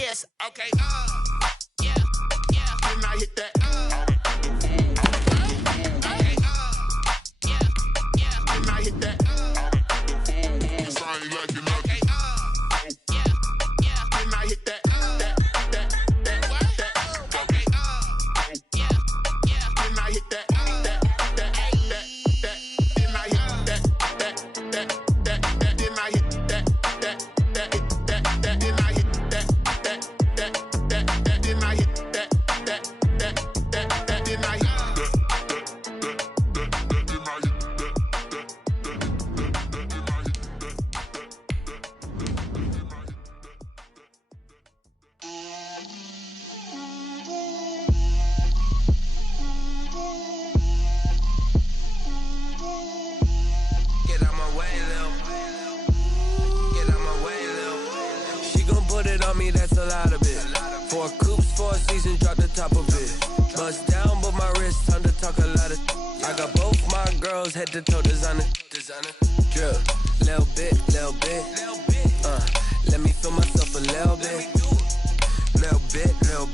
Yes, okay. Yeah, yeah. Didn't I hit that? Okay. Yeah, yeah. Didn't I hit that? Cause I ain't like it. Okay. Yeah, yeah. Didn't I hit that? Okay. Yeah, yeah. Didn't I hit that? That's a lot of it. 4 coops, 4 seasons, drop the top of it. Bust down, but my wrist, time to talk a lot of. I got both my girls head to toe designer. Drill, little bit. Let me feel myself a little bit. Little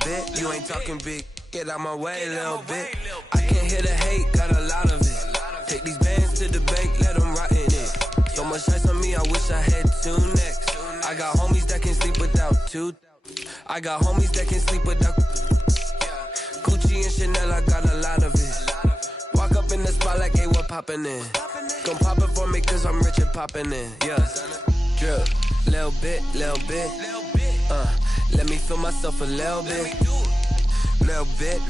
bit. You ain't talking big. Get out my way, little bit. I can't hear the hate, got a lot of it. Take these bands to the bank, let them rot in it. So much ice on me, I wish I had 2 necks. I got homies that can sleep without 2. I got homies that can sleep without Gucci and Chanel, I got a lot of it. Walk up in the spot like, hey, what poppin' in? Gon' pop it for me cause I'm rich and poppin' in. Yeah, drill, little bit. Let me feel myself a little bit. Little bit.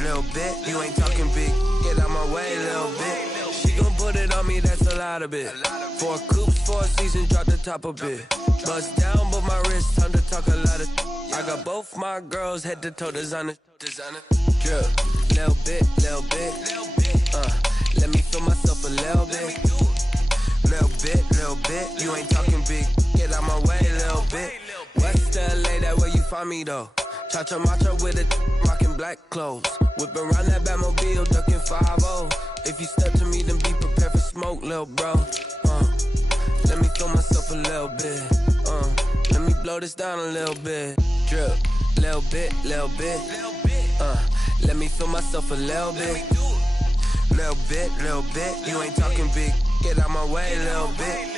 You ain't talking big, get out my way, little bit. She gon' put it on me, that's a lot of it. 4 coops, 4 seasons, drop the top of it. Bust down, but my wrist, time to talk a lot of. I got both my girls head to toe designer. Drill, little bit. Let me feel myself a little bit. Little bit. You ain't talking big, get out my way, little bit. West LA, that where you find me though. Cha-cha matcha with it, rockin' black clothes. Whip around that Batmobile, ducking 5-0. If you step to me, then be prepared for smoke, little bro. Let me feel myself a little bit. Let me blow this down a little bit. Drip, little bit. Let me feel myself a little bit. Little bit. You ain't talking big. Get out my way, little bit.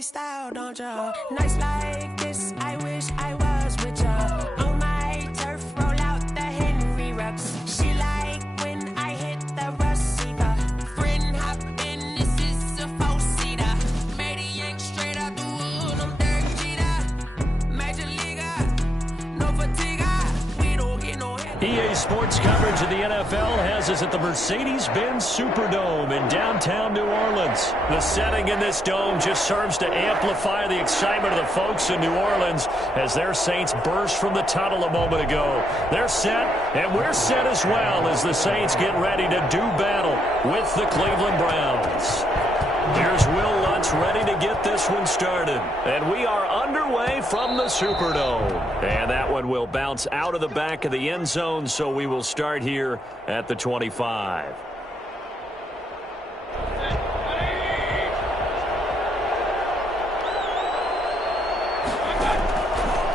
Style, don't ya? Nights like this, I wish I was with ya. On my turf, roll out the Henry Rux. She like when I hit the receiver. Friend hop in, this is a 4-seater. Made a yank straight out the wood, I'm Derek Jeter. Major leaguer, no fatigue. We don't get no hit. EA Sports coverage of the NFL has us at the Mercedes-Benz Superdome in downtown New Orleans. The setting in this dome just serves to amplify the excitement of the folks in New Orleans as their Saints burst from the tunnel a moment ago. They're set, and we're set as well as the Saints get ready to do battle with the Cleveland Browns. Here's Will Lutz ready to get this one started. And we are underway from the Superdome. And that one will bounce out of the back of the end zone, so we will start here at the 25.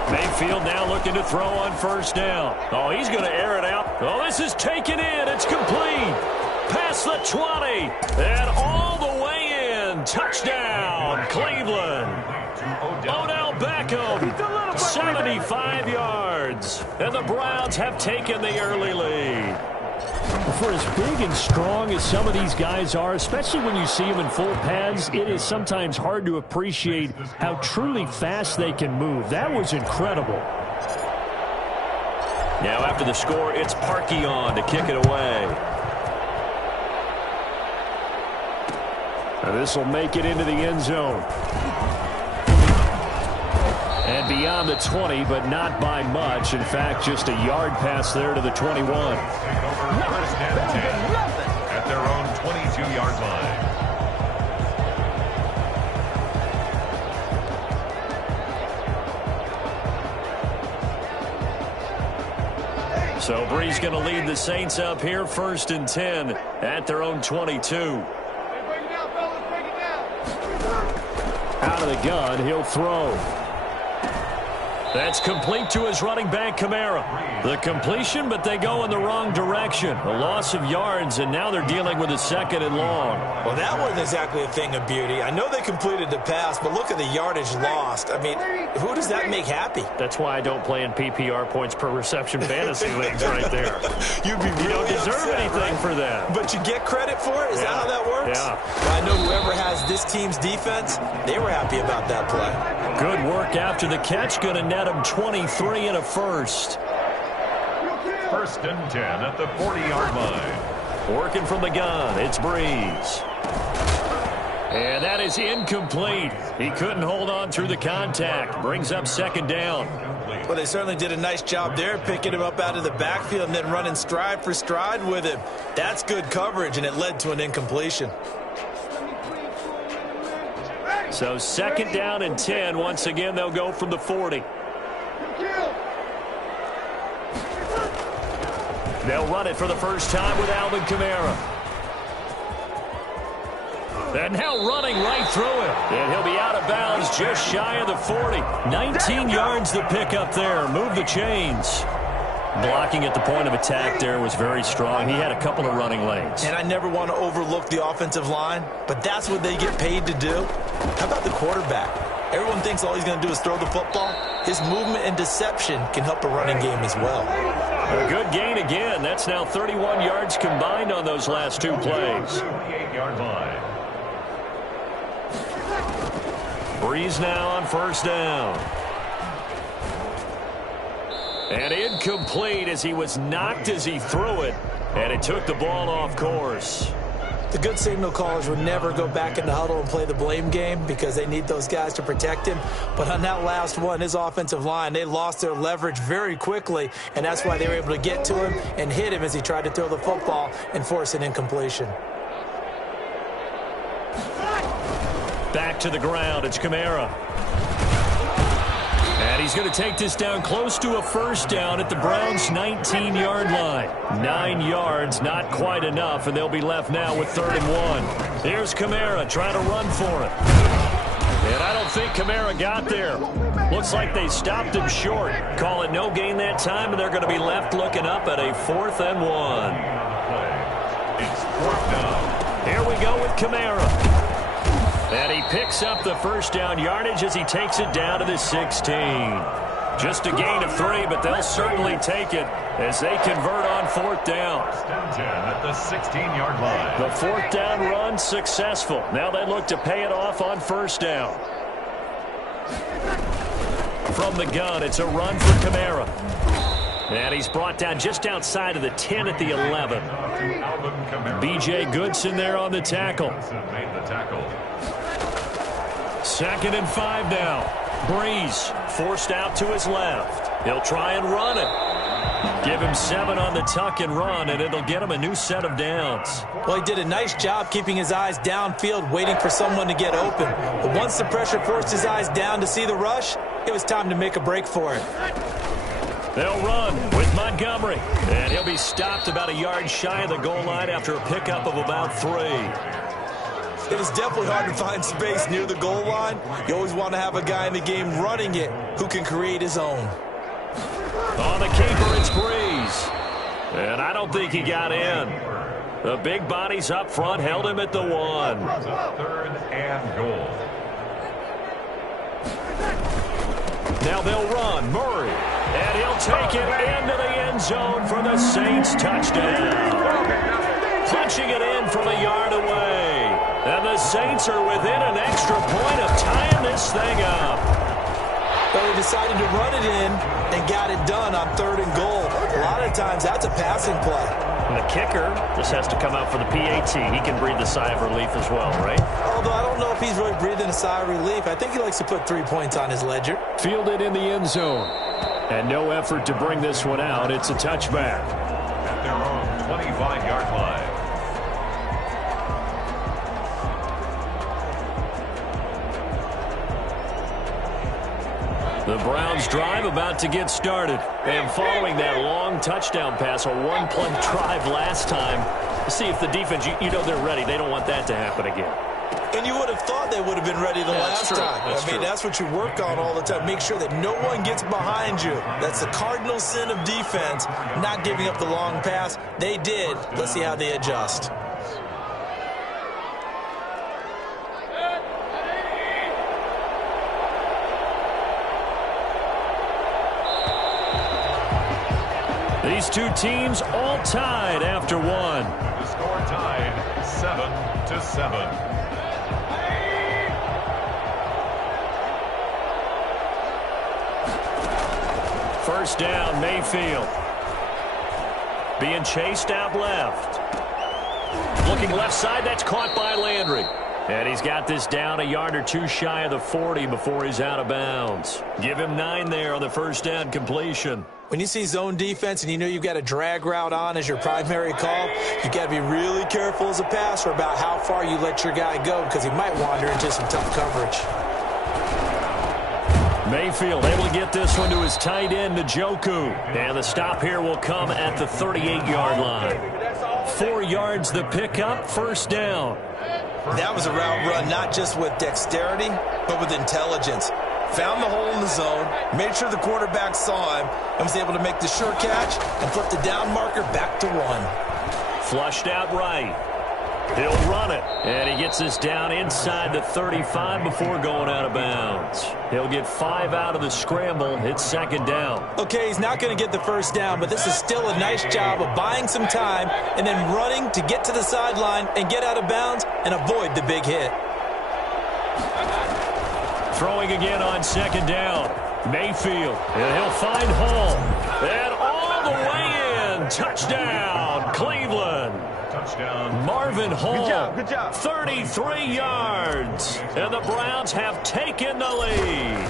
Mayfield now looking to throw on first down. Oh, he's going to air it out. Oh, this is taken in. It's complete. Past the 20. And all the way in. Touchdown, Cleveland. Odell Beckham, 75 yards. And the Browns have taken the early lead. For as big and strong as some of these guys are, especially when you see them in full pads, it is sometimes hard to appreciate how truly fast they can move. That was incredible. Now after the score, it's Parkey on to kick it away. This will make it into the end zone. And beyond the 20, but not by much. In fact, just a yard pass there to the 21. First and 10 at their own 22-yard line. So Brees going to lead the Saints up here, first and 10 at their own 22. Out of the gun, he'll throw. That's complete to his running back, Kamara. The completion, but they go in the wrong direction. A loss of yards, and now they're dealing with a second and long. Well, that wasn't exactly a thing of beauty. I know they completed the pass, but look at the yardage lost. I mean, who does that make happy? That's why I don't play in PPR points per reception fantasy leagues right there. You'd be really You don't deserve upset, anything right? for that. But you get credit for it? Is that how that works? Yeah. Well, I know whoever has this team's defense, they were happy about that play. Good work after the catch. Going to net him 23 and a first. First and 10 at the 40-yard line. Working from the gun, it's Brees. And that is incomplete. He couldn't hold on through the contact. Brings up second down. Well, they certainly did a nice job there, picking him up out of the backfield and then running stride for stride with him. That's good coverage, and it led to an incompletion. So second down and 10. Once again, they'll go from the 40. They'll run it for the first time with Alvin Kamara. And now running right through it. And he'll be out of bounds just shy of the 40. 19 yards to pick up there. Move the chains. Blocking at the point of attack there was very strong. He had a couple of running lanes. And I never want to overlook the offensive line, but that's what they get paid to do. How about the quarterback? Everyone thinks all he's going to do is throw the football. His movement and deception can help a running game as well. A good gain again. That's now 31 yards combined on those last two plays. 38-yard line. Brees now on first down. And incomplete as he was knocked as he threw it. And it took the ball off course. The good signal callers would never go back in the huddle and play the blame game because they need those guys to protect him. But on that last one, his offensive line, they lost their leverage very quickly, and that's why they were able to get to him and hit him as he tried to throw the football and force an incompletion. Back to the ground. It's Kamara. And he's going to take this down close to a first down at the Browns' 19-yard line. 9 yards, not quite enough, and they'll be left now with 3rd and 1. Here's Kamara trying to run for it. And I don't think Kamara got there. Looks like they stopped him short. Call it no gain that time, and they're going to be left looking up at a 4th and 1. It's 4th down. Here we go with Kamara. And he picks up the first down yardage as he takes it down to the 16. Just a gain of 3, but they'll certainly take it as they convert on 4th down. 10 at the 16-yard line. The 4th down run successful. Now they look to pay it off on first down. From the gun, it's a run for Kamara. And he's brought down just outside of the 10 at the 11. B.J. Goodson there on the tackle. Made the tackle. 2nd and 5 now. Brees forced out to his left. He'll try and run it. Give him 7 on the tuck and run, and it'll get him a new set of downs. Well, he did a nice job keeping his eyes downfield, waiting for someone to get open. But once the pressure forced his eyes down to see the rush, it was time to make a break for it. They'll run with Montgomery, and he'll be stopped about a yard shy of the goal line after a pickup of about 3. It is definitely hard to find space near the goal line. You always want to have a guy in the game running it who can create his own. On the keeper, it's Brees. And I don't think he got in. The big bodies up front held him at the 1. 3rd and goal. Now they'll run. Murray. And he'll take it into the end zone for the Saints touchdown. Punching it in from a yard away. And the Saints are within an extra point of tying this thing up. Well, they decided to run it in and got it done on 3rd and goal. A lot of times that's a passing play. And the kicker just has to come out for the PAT. He can breathe a sigh of relief as well, right? Although I don't know if he's really breathing a sigh of relief. I think he likes to put 3 points on his ledger. Fielded in the end zone. And no effort to bring this one out. It's a touchback. At their own 25-yard line. The Browns drive about to get started. And following that long touchdown pass, a one-play drive last time, see if the defense, you know they're ready. They don't want that to happen again. And you would have thought they would have been ready the last time. That's what you work on all the time. Make sure that no one gets behind you. That's the cardinal sin of defense, not giving up the long pass. They did. Let's see how they adjust. These two teams all tied after one. The score tied 7-7. First down, Mayfield. Being chased out left. Looking left side, that's caught by Landry. And he's got this down a yard or two shy of the 40 before he's out of bounds. Give him 9 there on the first down completion. When you see zone defense and you know you've got a drag route on as your primary call, you've got to be really careful as a passer about how far you let your guy go because he might wander into some tough coverage. Mayfield able to get this one to his tight end, Njoku. And the stop here will come at the 38-yard line. 4 yards the pickup, first down. That was a route run not just with dexterity, but with intelligence. Found the hole in the zone, made sure the quarterback saw him, and was able to make the sure catch and flip the down marker back to 1. Flushed out right. He'll run it. And he gets this down inside the 35 before going out of bounds. He'll get 5 out of the scramble. It's second down. Okay, he's not going to get the first down, but this is still a nice job of buying some time and then running to get to the sideline and get out of bounds and avoid the big hit. Throwing again on second down. Mayfield. And he'll find Hall. And all the way in. Touchdown, Cleveland. Touchdown. Marvin Hall. Good job. 33 yards. And the Browns have taken the lead.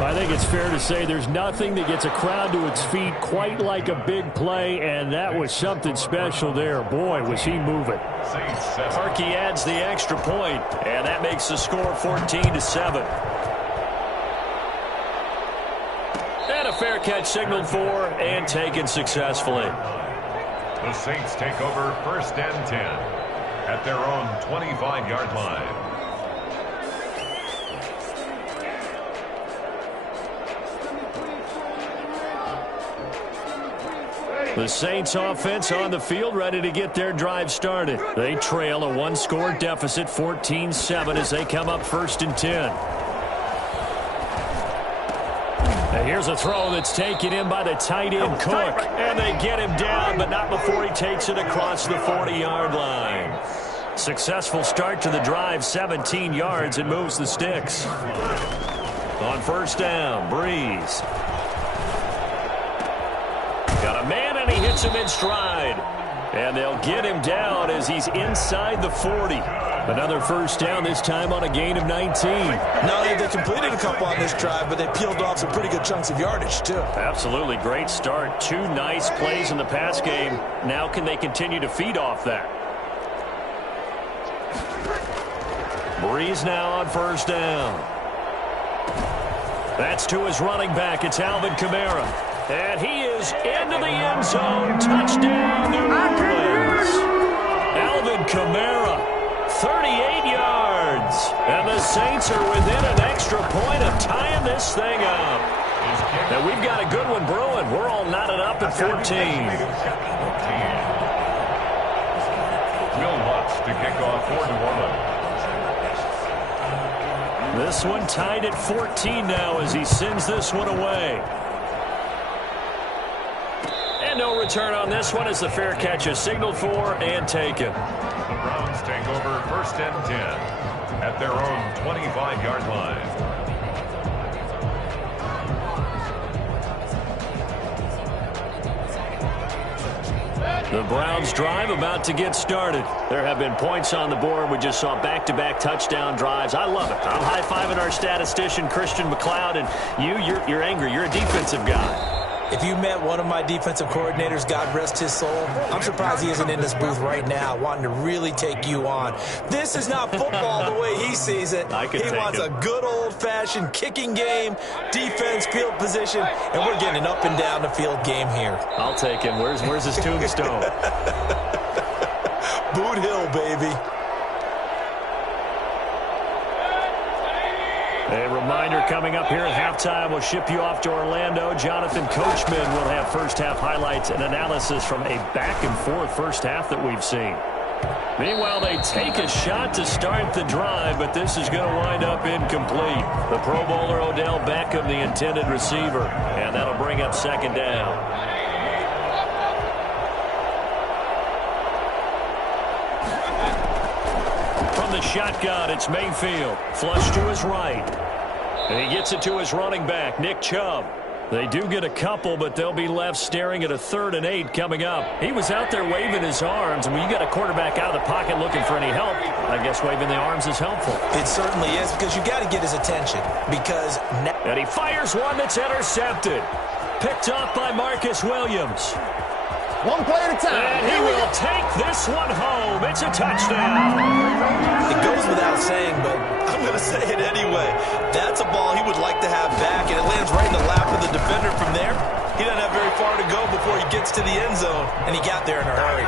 I think it's fair to say there's nothing that gets a crowd to its feet quite like a big play, and that was something special there. Boy, was he moving. Harkey adds the extra point, and that makes the score 14-7. And a fair catch signaled for and taken successfully. The Saints take over first and 10 at their own 25-yard line. The Saints offense on the field ready to get their drive started. They trail a one-score deficit 14-7 as they come up first and 10. And here's a throw that's taken in by the tight end Cook. And they get him down, but not before he takes it across the 40-yard line. Successful start to the drive, 17 yards, and moves the sticks. On first down, Breeze. Got a man, and he hits him in stride. And they'll get him down as he's inside the 40. Another first down, this time on a gain of 19. Not only have they completed a couple on this drive, but they peeled off some pretty good chunks of yardage, too. Absolutely. Great start. 2 nice plays in the pass game. Now can they continue to feed off that? Breeze now on first down. That's to his running back. It's Alvin Kamara. And he is into the end zone. Touchdown, New Orleans. Alvin Kamara, 38 yards. And the Saints are within an extra point of tying this thing up. And we've got a good one brewing. We're all knotted up at 14. Will Lutz to kick off for New Orleans. This one tied at 14 now as he sends this one away. And no return on this one as the fair catch is signaled for and taken. The Browns take over 1st and 10 at their own 25-yard line. The Browns drive about to get started. There have been points on the board. We just saw back-to-back touchdown drives. I love it. I'm high-fiving our statistician, Christian McLeod, and you're angry. You're a defensive guy. If you met one of my defensive coordinators, God rest his soul, I'm surprised he isn't in this booth right now wanting to really take you on. This is not football the way he sees it. He wants a good old-fashioned kicking game, defense, field position, and we're getting an up and down the field game here. I'll take him. Where's his tombstone? Boot Hill, baby. A reminder coming up here at halftime. We'll ship you off to Orlando. Jonathan Coachman will have first-half highlights and analysis from a back-and-forth first half that we've seen. Meanwhile, they take a shot to start the drive, but this is going to wind up incomplete. The Pro Bowler Odell Beckham, the intended receiver, and that'll bring up 2nd down. From the shotgun, it's Mayfield. Flush to his right. And he gets it to his running back, Nick Chubb. They do get a couple, but they'll be left staring at a 3rd and 8 coming up. He was out there waving his arms, and when you got a quarterback out of the pocket looking for any help, I guess waving the arms is helpful. It certainly is, because you got to get his attention. Because and he fires one that's intercepted. Picked off by Marcus Williams. One play at a time. And he will take this one home. It's a touchdown. It goes without saying, but I'm going to say it anyway. That's a ball he would like to have back, and it lands right in the lap of the defender from there. He doesn't have very far to go before he gets to the end zone, and he got there in a hurry.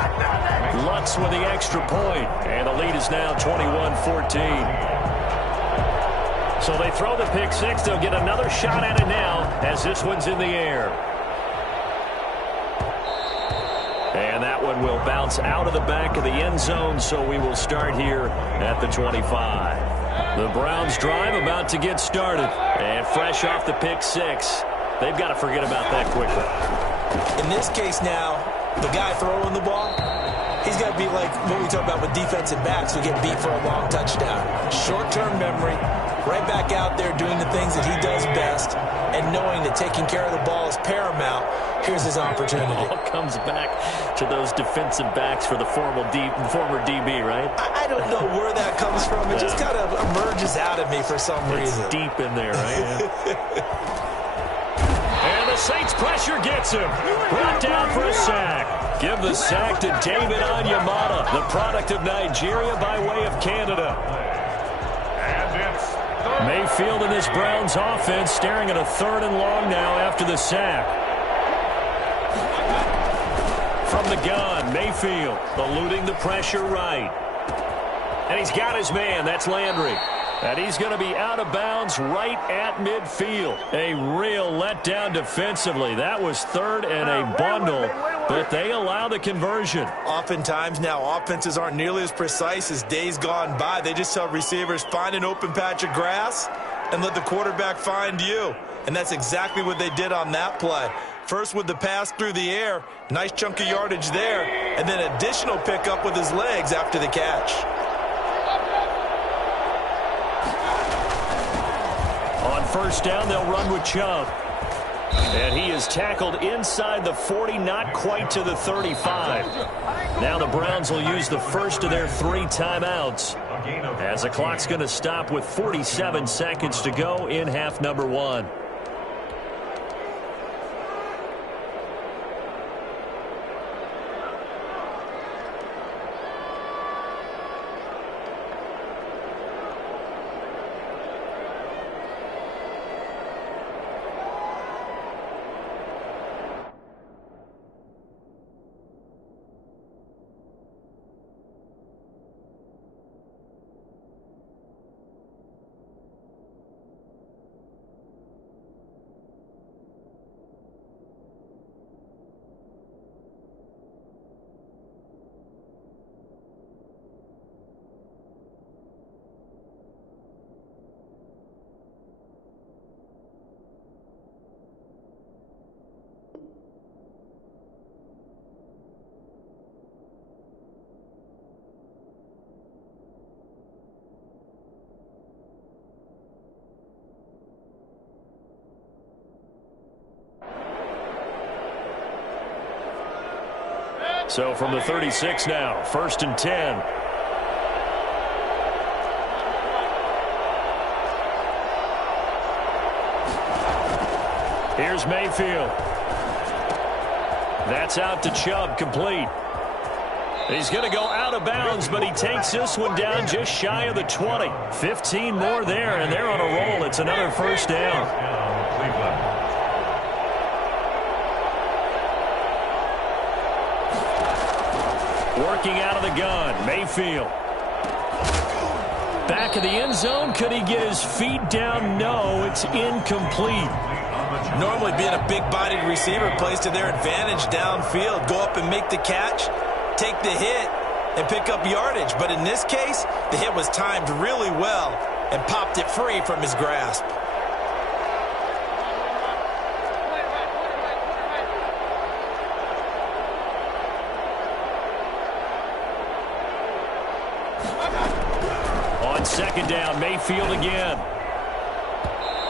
Lutz with the extra point, and the lead is now 21-14. So they throw the pick six. They'll get another shot at it now as this one's in the air. And that one will bounce out of the back of the end zone, so we will start here at the 25. The Browns drive about to get started. And fresh off the pick six, they've got to forget about that quickly. In this case now, the guy throwing the ball, he's got to be like what we talk about with defensive backs who get beat for a long touchdown. Short-term memory, right back out there doing the things that he does best, and knowing that taking care of the ball is paramount. Here's his opportunity. It all comes back to those defensive backs for the former DB, right? I don't know where that comes from. It just kind of emerges out of me for some reason. It's deep in there, right? And the Saints pressure gets him. Brought down for a sack. Give the sack to David Onyemata, the product of Nigeria by way of Canada. And it's Mayfield and this Browns offense staring at a 3rd and long now after the sack. From the gun, Mayfield eluding the pressure right. And he's got his man. That's Landry. And he's going to be out of bounds right at midfield. A real letdown defensively. That was 3rd and a bundle, but they allow the conversion. Oftentimes now, offenses aren't nearly as precise as days gone by. They just tell receivers, find an open patch of grass and let the quarterback find you. And that's exactly what they did on that play. First with the pass through the air, nice chunk of yardage there, and then additional pickup with his legs after the catch. On 1st down, they'll run with Chubb. And he is tackled inside the 40, not quite to the 35. Now the Browns will use the first of their 3 timeouts, as the clock's going to stop with 47 seconds to go in half number 1. So from the 36 now, 1st and 10. Here's Mayfield. That's out to Chubb, complete. He's going to go out of bounds, but he takes this one down just shy of the 20. 15 more there, and they're on a roll. It's another first down. Working out of the gun, Mayfield. Back of the end zone. Could he get his feet down? No, it's incomplete. Normally being a big-bodied receiver plays to their advantage downfield. Go up and make the catch, take the hit, and pick up yardage. But in this case, the hit was timed really well and popped it free from his grasp. On second down, Mayfield again.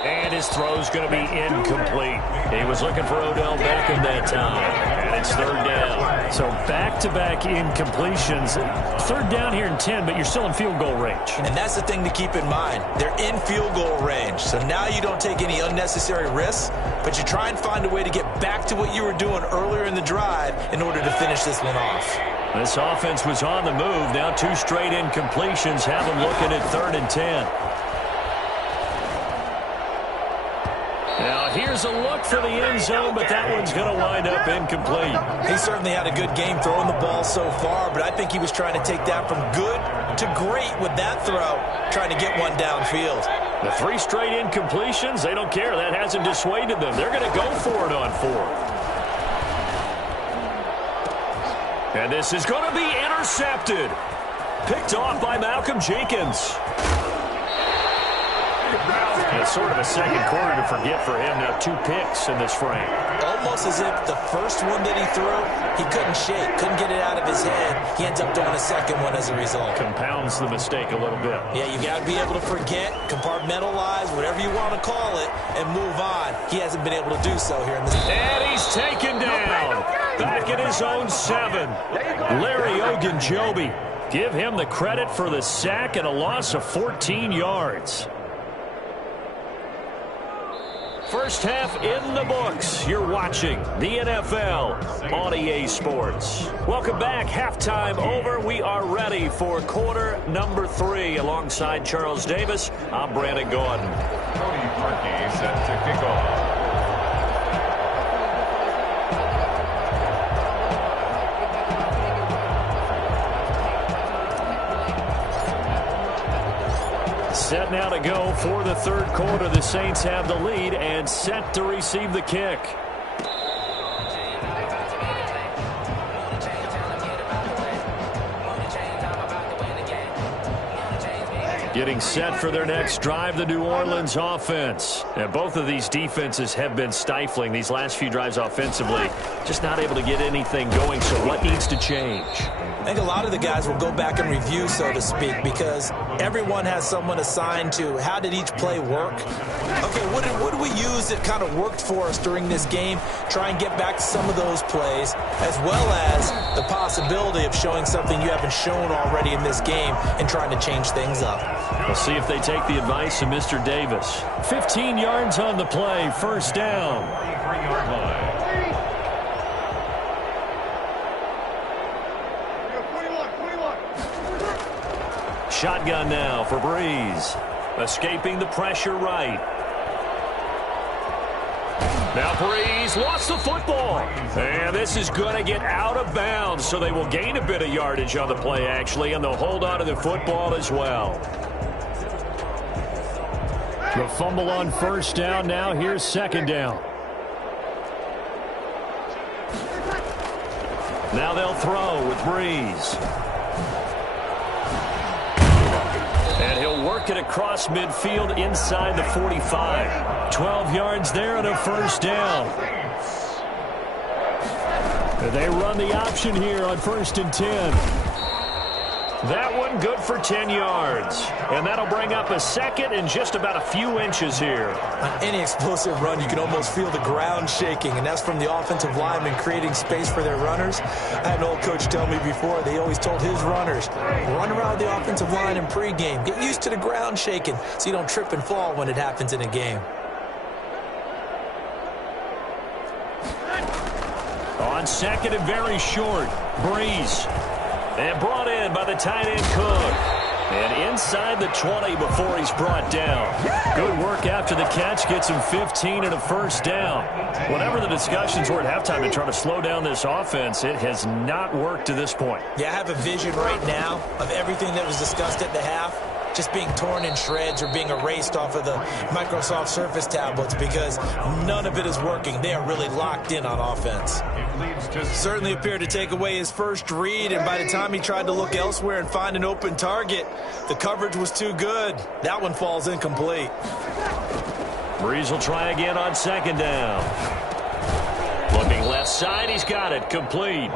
And his throw's going to be incomplete. He was looking for Odell Beckham that time. And it's third down. So back-to-back incompletions. Third down here in 10, but you're still in field goal range. And that's the thing to keep in mind. They're in field goal range. So now you don't take any unnecessary risks, but you try and find a way to get back to what you were doing earlier in the drive in order to finish this one off. This offense was on the move. Now 2 straight incompletions have them looking at 3rd and 10. Now here's a look for the end zone, but that one's going to wind up incomplete. He certainly had a good game throwing the ball so far, but I think he was trying to take that from good to great with that throw, trying to get one downfield. The 3 straight incompletions, they don't care. That hasn't dissuaded them. They're going to go for it on 4th. And this is going to be intercepted. Picked off by Malcolm Jenkins. It's sort of a second quarter to forget for him. Now 2 picks in this frame. Almost as if the first one that he threw, he couldn't shake, couldn't get it out of his head. He ends up doing a second one as a result. Compounds the mistake a little bit. Yeah, you got to be able to forget, compartmentalize, whatever you want to call it, and move on. He hasn't been able to do so here in this. And he's taken down. Back at his own 7. Larry Ogunjobi. Give him the credit for the sack and a loss of 14 yards. First half in the books. You're watching the NFL on EA Sports. Welcome back. Halftime over. We are ready for quarter number 3. Alongside Charles Davis, I'm Brandon Gordon. Cody Parkey set to kick off. Set now to go for the third quarter. The Saints have the lead and set to receive the kick. Getting set for their next drive, the New Orleans offense. Now, both of these defenses have been stifling these last few drives offensively. Just not able to get anything going, so what needs to change? I think a lot of the guys will go back and review, so to speak, because everyone has someone assigned to how did each play work. Okay, what did we use that kind of worked for us during this game? Try and get back to some of those plays, as well as the possibility of showing something you haven't shown already in this game and trying to change things up. We'll see if they take the advice of Mr. Davis. 15 yards on the play, first down. 3-yard line. Shotgun now for Breeze. Escaping the pressure right. Now Breeze lost the football. And this is going to get out of bounds, so they will gain a bit of yardage on the play, actually, and they'll hold on to the football as well. The fumble on first down. Now here's second down. Now they'll throw with Breeze. And he'll work it across midfield inside the 45. 12 yards there and a first down. They run the option here on 1st and 10. That one good for 10 yards. And that'll bring up a second and just about a few inches here. On any explosive run, you can almost feel the ground shaking, and that's from the offensive linemen creating space for their runners. I had an old coach tell me before, they always told his runners, run around the offensive line in pregame. Get used to the ground shaking so you don't trip and fall when it happens in a game. On second and very short, Breeze. And brought in by the tight end Cook. And inside the 20 before he's brought down. Good work after the catch. Gets him 15 and a first down. Whatever the discussions were at halftime to try to slow down this offense, it has not worked to this point. Yeah, I have a vision right now of everything that was discussed at the half just being torn in shreds or being erased off of the Microsoft Surface tablets because none of it is working. They are really locked in on offense. Certainly appeared to take away his first read, and by the time he tried to look elsewhere and find an open target, the coverage was too good. That one falls incomplete. Breeze will try again on second down. Looking left side, he's got it, complete.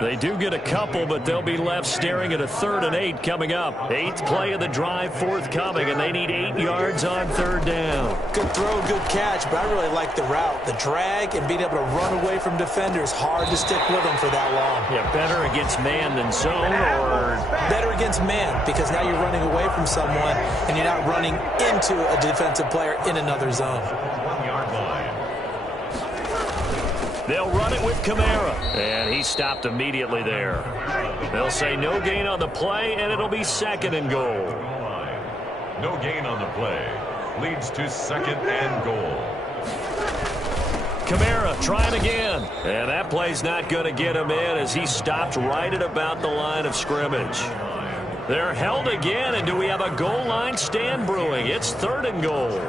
They do get a couple, but they'll be left staring at a 3rd and 8 coming up. 8th play of the drive forthcoming, and they need 8 yards on 3rd down. Good throw, good catch, but I really like the route. The drag and being able to run away from defenders, hard to stick with them for that long. Yeah, better against man than zone, or? Better against man, because now you're running away from someone, and you're not running into a defensive player in another zone. 1 yard line. They'll run it with Kamara, and he stopped immediately there. They'll say no gain on the play, and it'll be 2nd and goal. No gain on the play. Leads to 2nd and goal. Kamara trying again, and that play's not going to get him in as he stopped right at about the line of scrimmage. They're held again, and do we have a goal line stand brewing? It's 3rd and goal.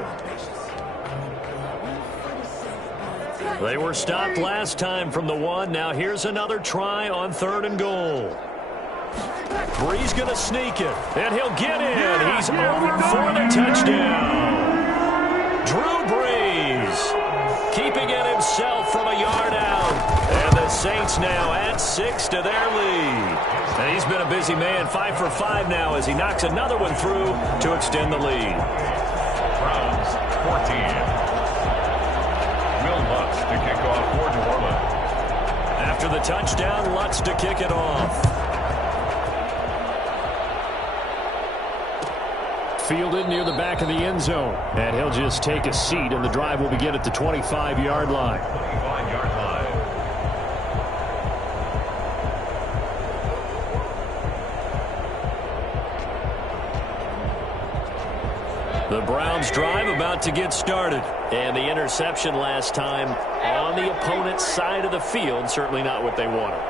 They were stopped last time from the 1. Now here's another try on 3rd and goal. Breeze going to sneak it, and he'll get in. He's over for the touchdown. Drew Brees keeping it himself from a yard out. And the Saints now add 6 to their lead. And he's been a busy man, 5 for 5 now as he knocks another one through to extend the lead. Browns 14. To kick off for New Orleans. After the touchdown, Lutz to kick it off. Fielded near the back of the end zone. And he'll just take a seat, and the drive will begin at the 25-yard line. 25-yard line. The Browns drive about to get started. And the interception last time on the opponent's side of the field, certainly not what they wanted.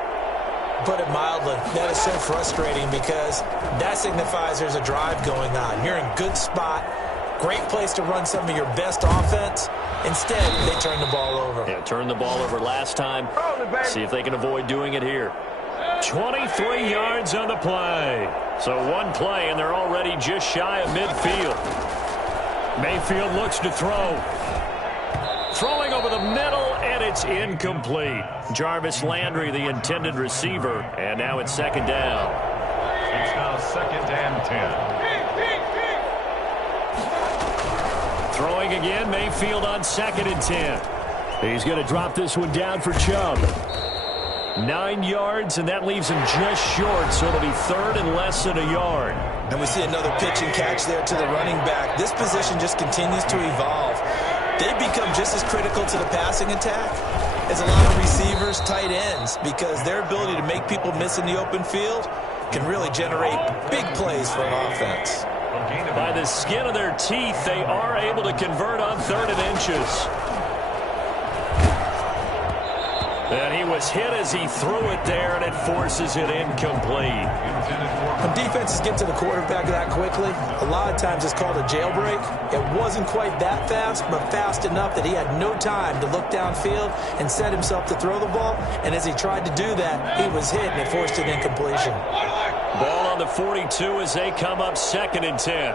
Put it mildly, that is so frustrating because that signifies there's a drive going on. You're in good spot, great place to run some of your best offense. Instead, they turn the ball over. Yeah, turned the ball over last time. See if they can avoid doing it here. 23 yards on the play. So one play, and they're already just shy of midfield. Mayfield looks to throw. Throwing over the middle, and it's incomplete. Jarvis Landry, the intended receiver, and now it's 2nd down. It's now 2nd and 10. Throwing again, Mayfield on 2nd and 10. He's going to drop this one down for Chubb. 9 yards, and that leaves him just short, so it'll be 3rd and less than a yard. And we see another pitch and catch there to the running back. This position just continues to evolve. They become just as critical to the passing attack as a lot of receivers, tight ends, because their ability to make people miss in the open field can really generate big plays for an offense. By the skin of their teeth, they are able to convert on 3rd and inches. And he was hit as he threw it there, and it forces it incomplete. When defenses get to the quarterback that quickly, a lot of times it's called a jailbreak. It wasn't quite that fast, but fast enough that he had no time to look downfield and set himself to throw the ball. And as he tried to do that, he was hit, and it forced an incompletion. Ball on the 42 as they come up 2nd and 10.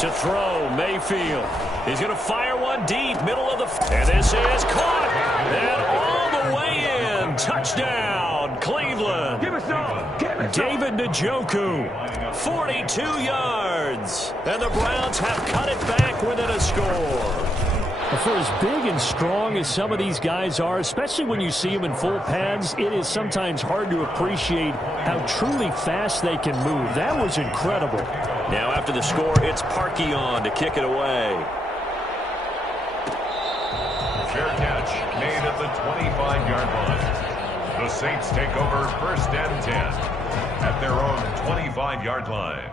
To throw, Mayfield. He's going to fire one deep, middle of the... And this is caught. And all the way in. Touchdown. Touchdown, Cleveland. Give us some. Give us some. David Njoku, 42 yards. And the Browns have cut it back within a score. For as big and strong as some of these guys are, especially when you see them in full pads, it is sometimes hard to appreciate how truly fast they can move. That was incredible. Now after the score, it's Parkey on to kick it away. Fair catch made at the 25-yard line. The Saints take over 1st and 10 at their own 25-yard line.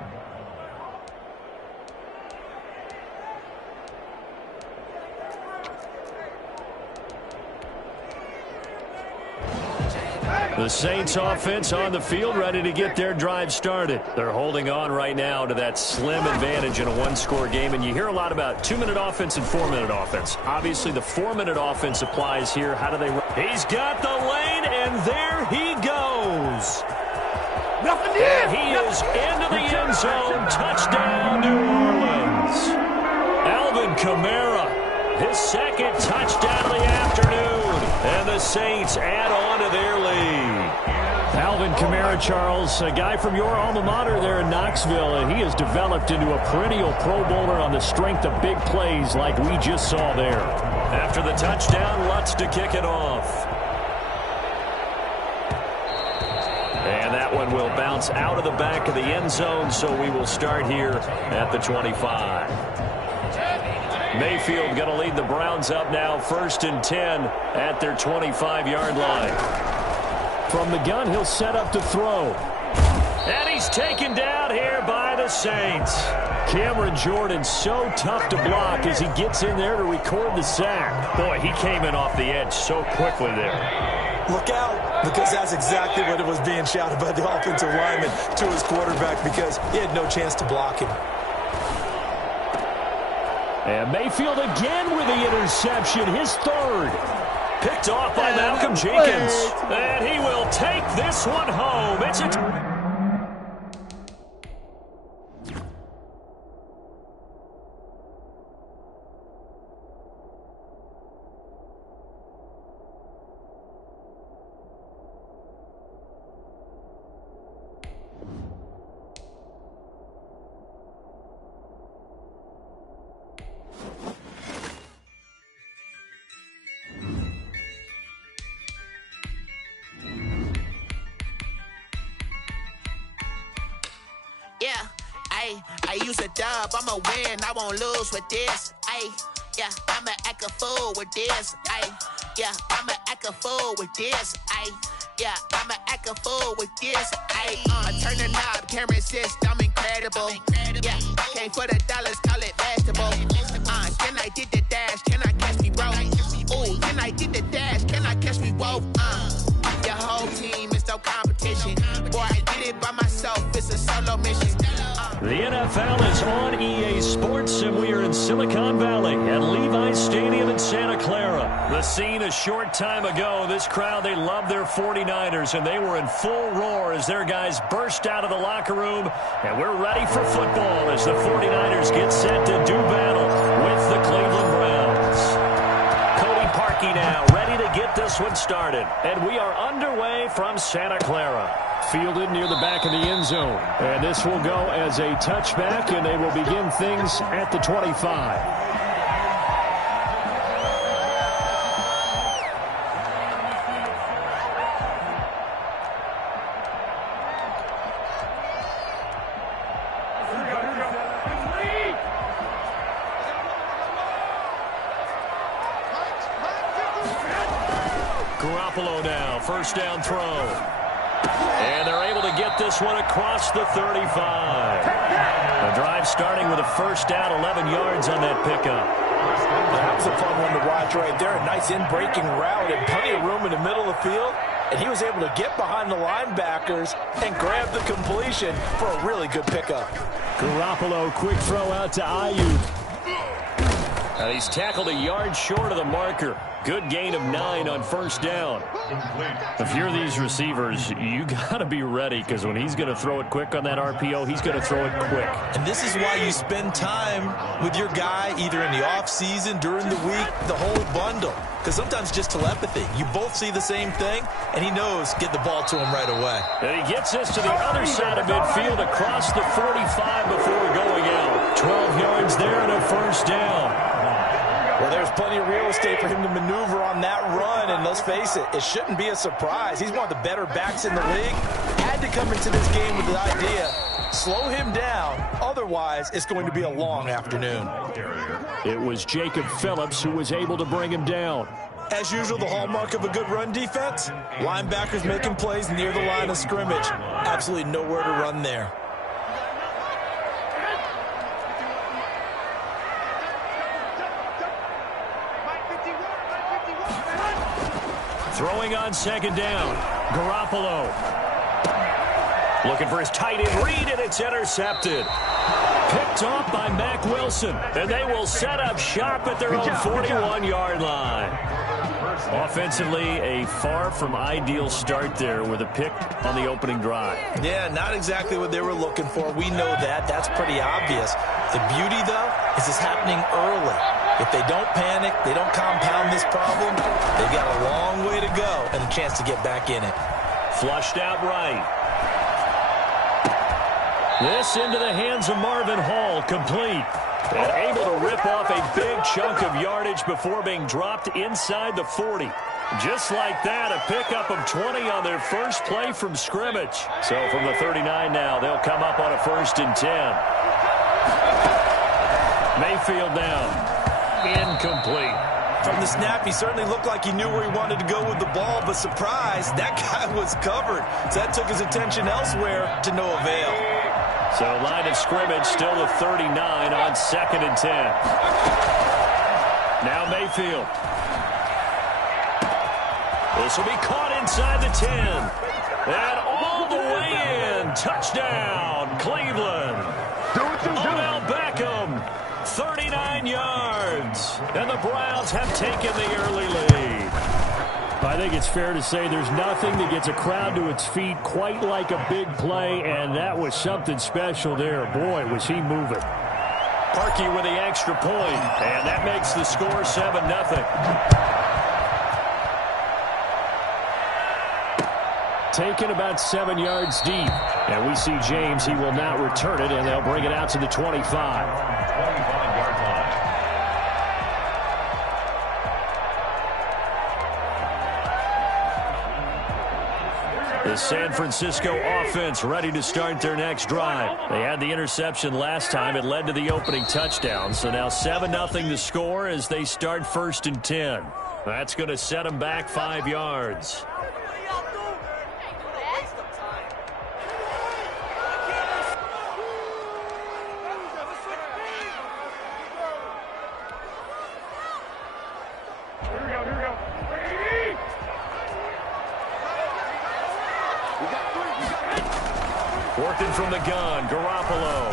The Saints offense on the field, ready to get their drive started. They're holding on right now to that slim advantage in a one-score game, and you hear a lot about 2-minute offense and 4-minute offense. Obviously, the 4-minute offense applies here. How do they run? He's got the lane, and there he goes. Nothing in. He is into the end zone. Touchdown, New Orleans. Alvin Kamara, his second touchdown of the afternoon. And the Saints add on to their lead. Alvin Kamara, Charles, a guy from your alma mater there in Knoxville, and he has developed into a perennial Pro Bowler on the strength of big plays like we just saw there. After the touchdown, Lutz to kick it off. And that one will bounce out of the back of the end zone, so we will start here at the 25. Mayfield going to lead the Browns up now, 1st and 10 at their 25-yard line. From the gun, he'll set up to throw. And he's taken down here by the Saints. Cameron Jordan so tough to block as he gets in there to record the sack. Boy, he came in off the edge so quickly there. Look out, because that's exactly what it was being shouted by the offensive lineman to his quarterback, because he had no chance to block him. And Mayfield again with the interception, his third. Picked off by Malcolm Jenkins. And he will take this one home. It's a... I use a dub, I'ma win, I won't lose with this. Yeah, I'ma act a fool with this. Yeah, I'ma act a fool with this. Yeah, I'ma act a fool with this. I turn the knob, can't resist, I'm incredible. Yeah, came for the dollars, call it vegetable. Can I get the dash, can I catch me, bro? Ooh, can I get the dash, can I catch me, whoa? Your whole team is no competition. Boy, I did it by myself, it's a solo mission. The NFL is on EA Sports, and we are in Silicon Valley at Levi's Stadium in Santa Clara. The scene a short time ago, this crowd, they love their 49ers, and they were in full roar as their guys burst out of the locker room, and we're ready for football as the 49ers get set to do battle with the Cleveland Browns. Cody Parkey now ready to get this one started, and we are underway from Santa Clara. Fielded near the back of the end zone. And this will go as a touchback, and they will begin things at the 25. Garoppolo now, first down throw. And they're able to get this one across the 35. The drive starting with a first down, 11 yards on that pickup. That was a fun one to watch right there. A nice in-breaking route and plenty of room in the middle of the field. And he was able to get behind the linebackers and grab the completion for a really good pickup. Garoppolo, quick throw out to Ayuk. And he's tackled a yard short of the marker. Good gain of 9 on first down. If you're these receivers, you got to be ready, because when he's going to throw it quick on that RPO, he's going to throw it quick. And this is why you spend time with your guy either in the offseason, during the week, the whole bundle. Because sometimes just telepathy. You both see the same thing, and he knows get the ball to him right away. And he gets us to the other side of midfield across the 45 before going out. 12 yards there and a first down. Well, there's plenty of real estate for him to maneuver on that run, and let's face it, it shouldn't be a surprise. He's one of the better backs in the league. Had to come into this game with the idea, slow him down, otherwise it's going to be a long afternoon. It was Jacob Phillips who was able to bring him down. As usual, the hallmark of a good run defense, linebackers making plays near the line of scrimmage. Absolutely nowhere to run there. Throwing on second down, Garoppolo. Looking for his tight end read, and it's intercepted. Picked off by Mack Wilson, and they will set up shop at their own 41-yard line. Offensively, a far from ideal start there with a pick on the opening drive. Yeah, not exactly what they were looking for. We know that. That's pretty obvious. The beauty, though, is it's happening early. If they don't panic, they don't compound this problem, they've got a long way to go and a chance to get back in it. Flushed out right. This into the hands of Marvin Hall, complete. And able to rip off a big chunk of yardage before being dropped inside the 40. Just like that, a pickup of 20 on their first play from scrimmage. So from the 39 now, they'll come up on a 1st and 10. Mayfield down. Incomplete. From the snap, he certainly looked like he knew where he wanted to go with the ball, but surprise, that guy was covered. So that took his attention elsewhere to no avail. So line of scrimmage still the 39 on 2nd and 10. Now Mayfield. This will be caught inside the 10. And all the way in. Touchdown, Cleveland. Odell Beckham. 39 yards, and the Browns have taken the early lead. I think it's fair to say there's nothing that gets a crowd to its feet quite like a big play, and that was something special there. Boy, was he moving. Parkey with the extra point, and that makes the score 7-0. Taken about 7 yards deep, and we see James. He will not return it, and they'll bring it out to the 25. The San Francisco offense ready to start their next drive. They had the interception last time. It led to the opening touchdown. So now 7-0 the score as they start 1st and 10. That's going to set them back 5 yards. Working from the gun, Garoppolo.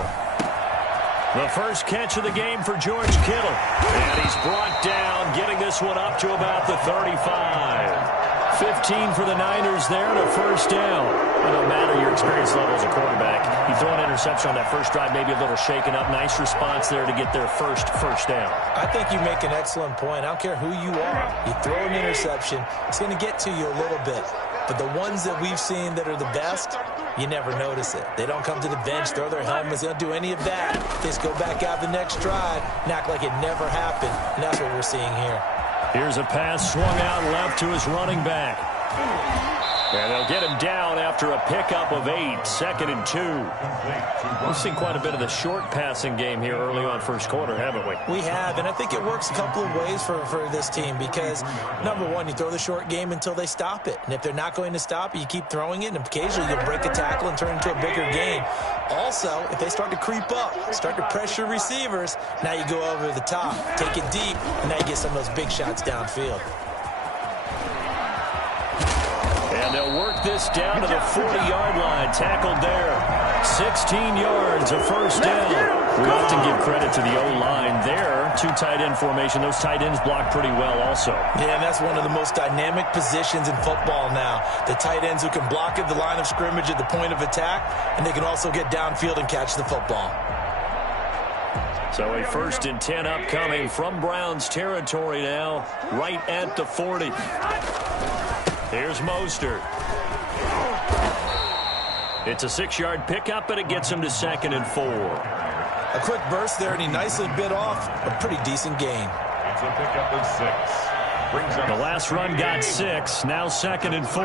The first catch of the game for George Kittle. And he's brought down, getting this one up to about the 35. 15 for the Niners there and a first down. It don't matter your experience level as a quarterback. You throw an interception on that first drive, maybe a little shaken up. Nice response there to get their first down. I think you make an excellent point. I don't care who you are. You throw an interception, it's going to get to you a little bit. But the ones that we've seen that are the best, you never notice it. They don't come to the bench, throw their helmets. They don't do any of that. They just go back out the next drive and act like it never happened. And that's what we're seeing here. Here's a pass swung out left to his running back. And they'll get him down after a pickup of 8, 2nd and 2. We've seen quite a bit of the short passing game here early on first quarter, haven't we? We have, and I think it works a couple of ways for this team because, number one, you throw the short game until they stop it. And if they're not going to stop it, you keep throwing it, and occasionally you'll break a tackle and turn it into a bigger game. Also, if they start to creep up, start to pressure receivers, now you go over the top, take it deep, and now you get some of those big shots downfield. And they'll work this down to the 40-yard line. Tackled there. 16 yards, a first down. We often give credit to the O-line there. 2 tight end formation. Those tight ends block pretty well also. Yeah, and that's one of the most dynamic positions in football now. The tight ends who can block at the line of scrimmage at the point of attack, and they can also get downfield and catch the football. So a 1st and 10 upcoming from Browns territory now, right at the 40. Here's Mostert. It's a 6-yard pickup, but it gets him to 2nd and 4. A quick burst there, and he nicely bit off a pretty decent gain. It's a pickup of 6. Brings up the last run got 6, now 2nd and 4.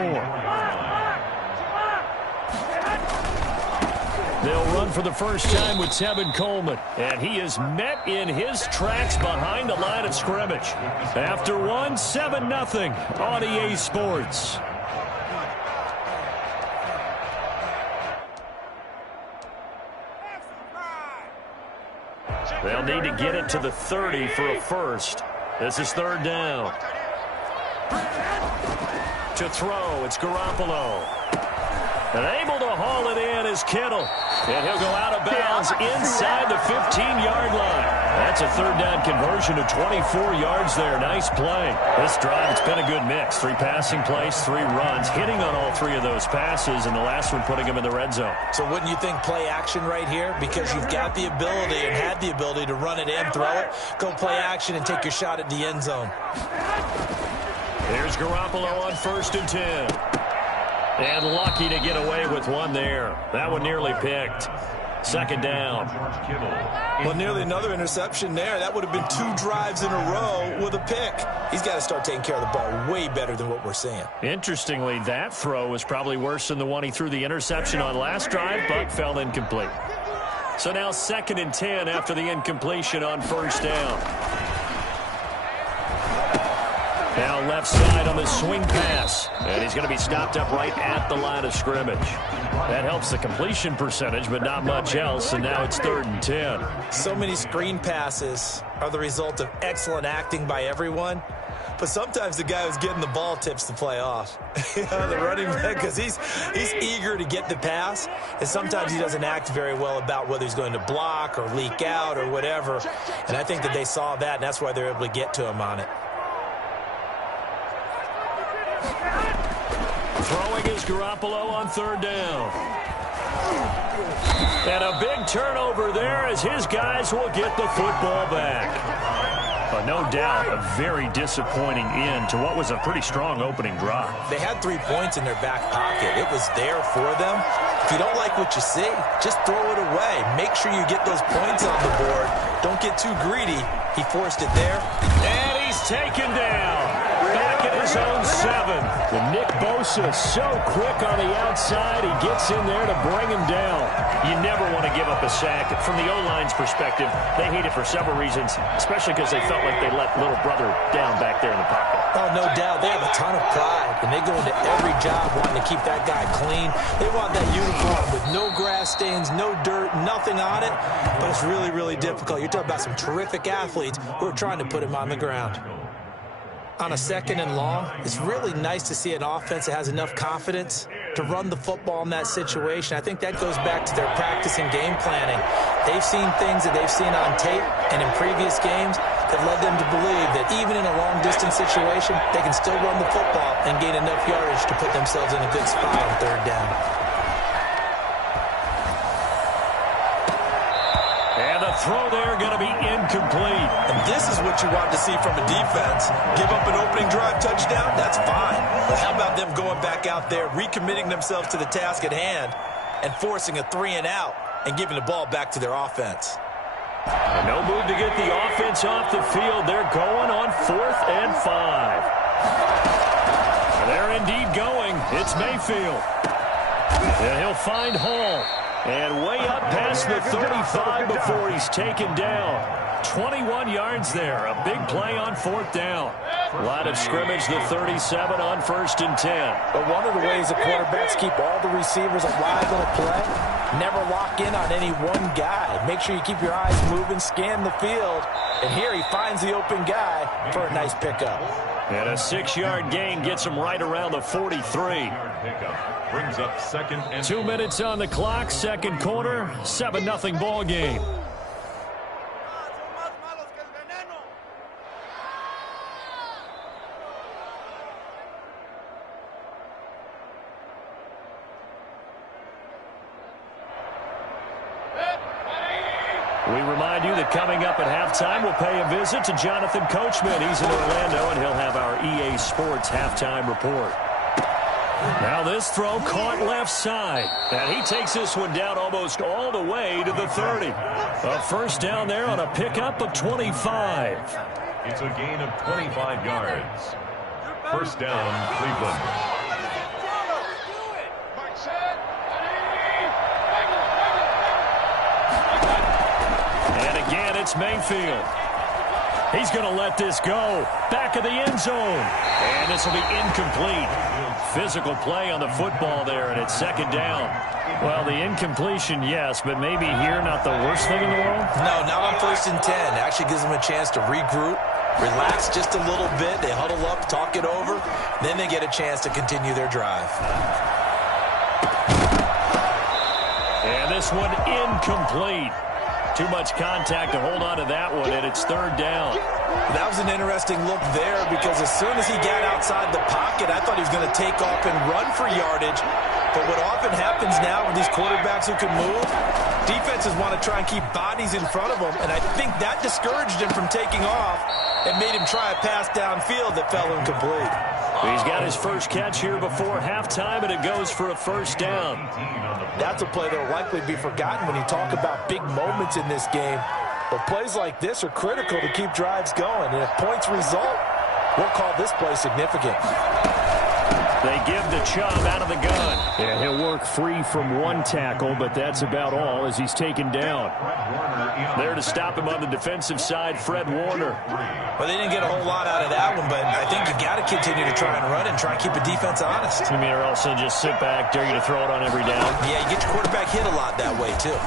They'll run for the first time with Tevin Coleman, and he is met in his tracks behind the line of scrimmage. After 1, 7-0 on EA Sports. They'll need to get it to the 30 for a first. This is 3rd down. To throw, it's Garoppolo. And able to haul it in is Kittle. And he'll go out of bounds inside the 15-yard line. That's a 3rd down conversion to 24 yards there. Nice play. This drive, it's been a good mix. 3 passing plays, 3 runs, hitting on all 3 of those passes, and the last one putting him in the red zone. So wouldn't you think play action right here? Because you've got the ability and had the ability to run it and throw it. Go play action and take your shot at the end zone. There's Garoppolo on 1st and 10. And lucky to get away with one there. That one nearly picked. 2nd down. Well, nearly another interception there. That would have been 2 drives in a row with a pick. He's got to start taking care of the ball way better than what we're seeing. Interestingly, that throw was probably worse than the one he threw the interception on last drive, but fell incomplete. So now 2nd and 10 after the incompletion on 1st down. Now left side on the swing pass. And he's going to be stopped up right at the line of scrimmage. That helps the completion percentage, but not much else. And now it's 3rd and 10. So many screen passes are the result of excellent acting by everyone. But sometimes the guy who's getting the ball tips the play off. The running back, because he's eager to get the pass. And sometimes he doesn't act very well about whether he's going to block or leak out or whatever. And I think that they saw that, and that's why they're able to get to him on it. Throwing is Garoppolo on 3rd down. And a big turnover there as his guys will get the football back. No doubt a very disappointing end to what was a pretty strong opening drive. They had 3 points in their back pocket. It was there for them. If you don't like what you see, just throw it away. Make sure you get those points on the board. Don't get too greedy. He forced it there. And he's taken down. Back at his own 7. And Nick Bosa so quick on the outside. He gets in there to bring him down. You never want to give up a sack. From the O-line's perspective, they hate it for several reasons, especially because they felt like they let little brother down back there in the pocket. Oh, no doubt. They have a ton of pride, and they go into every job wanting to keep that guy clean. They want that uniform with no grass stains, no dirt, nothing on it. But it's really, really difficult. You're talking about some terrific athletes who are trying to put him on the ground. On a 2nd and long, it's really nice to see an offense that has enough confidence to run the football in that situation. I think that goes back to their practice and game planning. They've seen things that they've seen on tape and in previous games that led them to believe that even in a long-distance situation, they can still run the football and gain enough yardage to put themselves in a good spot on 3rd down. Throw there going to be incomplete. And this is what you want to see from a defense. Give up an opening drive touchdown, that's fine. But how about them going back out there, recommitting themselves to the task at hand, and forcing a 3 and out and giving the ball back to their offense? No move to get the offense off the field. They're going on 4th and 5. They're indeed going. It's Mayfield. And he'll find Hall. And way up past the 35 before he's taken down. 21 yards there. A big play on 4th down. Line of scrimmage, the 37 on 1st and 10. But one of the ways the quarterbacks keep all the receivers alive in a play, never lock in on any one guy. Make sure you keep your eyes moving, scan the field. And here he finds the open guy for a nice pickup. And a 6-yard gain gets him right around the 43. Brings up 2nd and 2 minutes on the clock, 2nd quarter, 7-0 ball game. We remind you that coming up at halftime, we'll pay a visit to Jonathan Coachman. He's in Orlando, and he'll have our EA Sports halftime report. Now this throw caught left side, and he takes this one down almost all the way to the 30. A first down there on a pickup of 25. It's a gain of 25 yards. First down, Cleveland. And again, it's Mayfield. He's going to let this go. Back of the end zone. And this will be incomplete. Physical play on the football there, and it's second down. Well, the incompletion, yes, but maybe here not the worst thing in the world? No, not on 1st and 10. It actually gives them a chance to regroup, relax just a little bit. They huddle up, talk it over. Then they get a chance to continue their drive. And this one incomplete. Too much contact to hold on to that one, and it's third down. That was an interesting look there because as soon as he got outside the pocket, I thought he was going to take off and run for yardage. But what often happens now with these quarterbacks who can move, defenses want to try and keep bodies in front of them, and I think that discouraged him from taking off and made him try a pass downfield that fell incomplete. He's got his first catch here before halftime, and it goes for a first down. That's a play that will likely be forgotten when you talk about big moments in this game. But plays like this are critical to keep drives going. And if points result, we'll call this play significant. They give the Chubb out of the gun. And he'll work free from one tackle, but that's about all as he's taken down. There to stop him on the defensive side, Fred Warner. Well, they didn't get a whole lot out of that one, but I think you got to continue to try and run and try and keep the defense honest. You mean, or also just sit back, dare you to throw it on every down? Yeah, you get your quarterback hit a lot that way, too.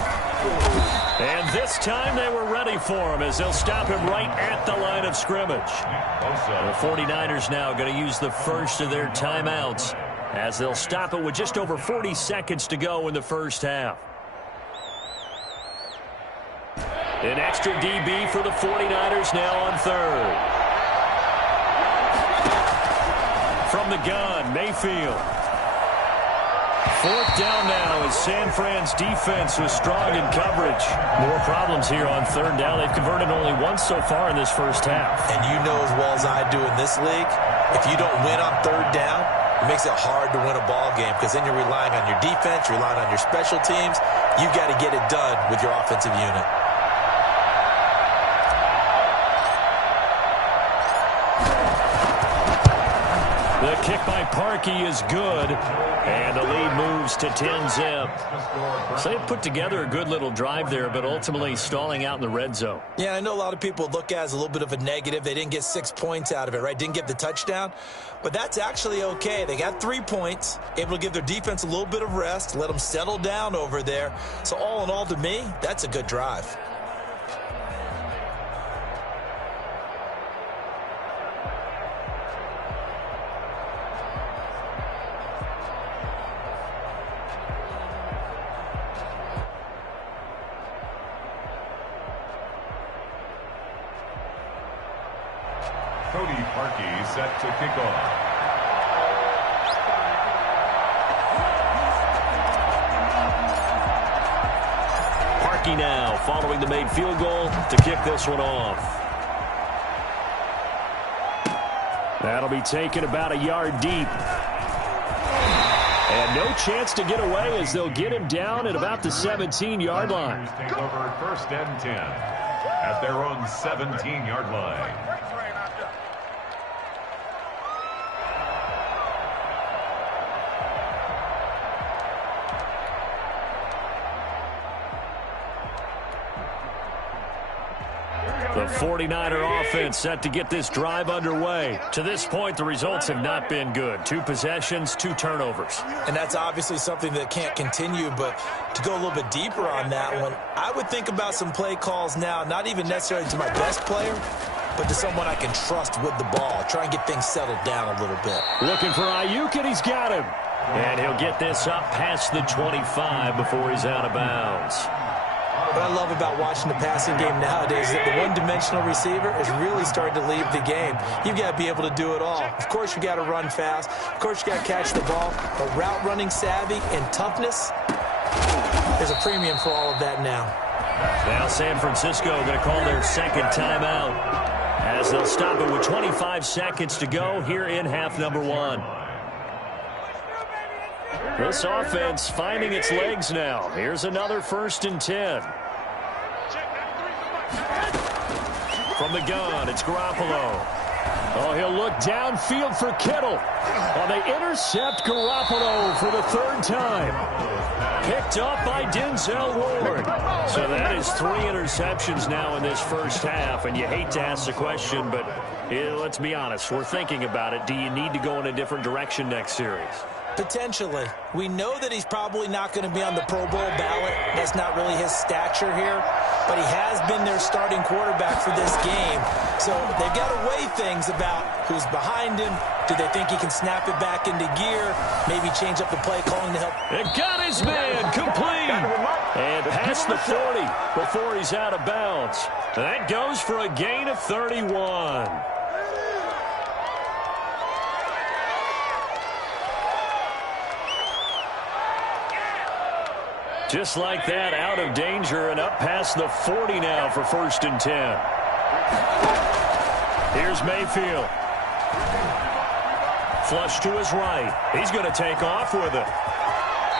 And this time they were ready for him as they'll stop him right at the line of scrimmage. The 49ers now going to use the first of their timeouts as they'll stop it with just over 40 seconds to go in the first half. An extra DB for the 49ers now on third. From the gun, Mayfield. Fourth down now as San Fran's defense was strong in coverage. More problems here on third down. They've converted only once so far in this first half. And you know as well as I do in this league, if you don't win on third down, it makes it hard to win a ball game because then you're relying on your defense, you're relying on your special teams. You've got to get it done with your offensive unit. The kick by Parkey is good, and the lead moves to 10-zip. So they put together a good little drive there, but ultimately stalling out in the red zone. Yeah, I know a lot of people look at it as a little bit of a negative. They didn't get 6 points out of it, right? Didn't get the touchdown. But that's actually okay. They got 3 points, able to give their defense a little bit of rest, let them settle down over there. So all in all, to me, that's a good drive. Parkey set to kick off. Parkey now following the made field goal to kick this one off. That'll be taken about a yard deep. And no chance to get away as they'll get him down at about the 17-yard line. Take over first and 10 at their own 17-yard line. The 49er offense set to get this drive underway. To this point, the results have not been good. 2 possessions, 2 turnovers. And that's obviously something that can't continue, but to go a little bit deeper on that one, I would think about some play calls now, not even necessarily to my best player, but to someone I can trust with the ball. Try and get things settled down a little bit. Looking for Ayuk, and he's got him. And he'll get this up past the 25 before he's out of bounds. What I love about watching the passing game nowadays is that the one-dimensional receiver is really starting to leave the game. You've got to be able to do it all. Of course, you got to run fast. Of course, you got to catch the ball. But route running savvy and toughness, there's a premium for all of that now. Now San Francisco going to call their second timeout as they'll stop it with 25 seconds to go here in half number one. This offense finding its legs now. Here's another 1st and 10. From the gun, it's Garoppolo. Oh, he'll look downfield for Kittle. Oh, they intercept Garoppolo for the 3rd time. Picked up by Denzel Ward. So that is 3 interceptions now in this first half. And you hate to ask the question, but let's be honest. We're thinking about it. Do you need to go in a different direction next series? Potentially. We know that he's probably not going to be on the Pro Bowl ballot. That's not really his stature here. But he has been their starting quarterback for this game. So they've got to weigh things about who's behind him. Do they think he can snap it back into gear? Maybe change up the play calling to help. It got his man complete. And past the 40 before he's out of bounds. That goes for a gain of 31. Just like that, out of danger and up past the 40 now for 1st and 10. Here's Mayfield. Flush to his right. He's going to take off with it.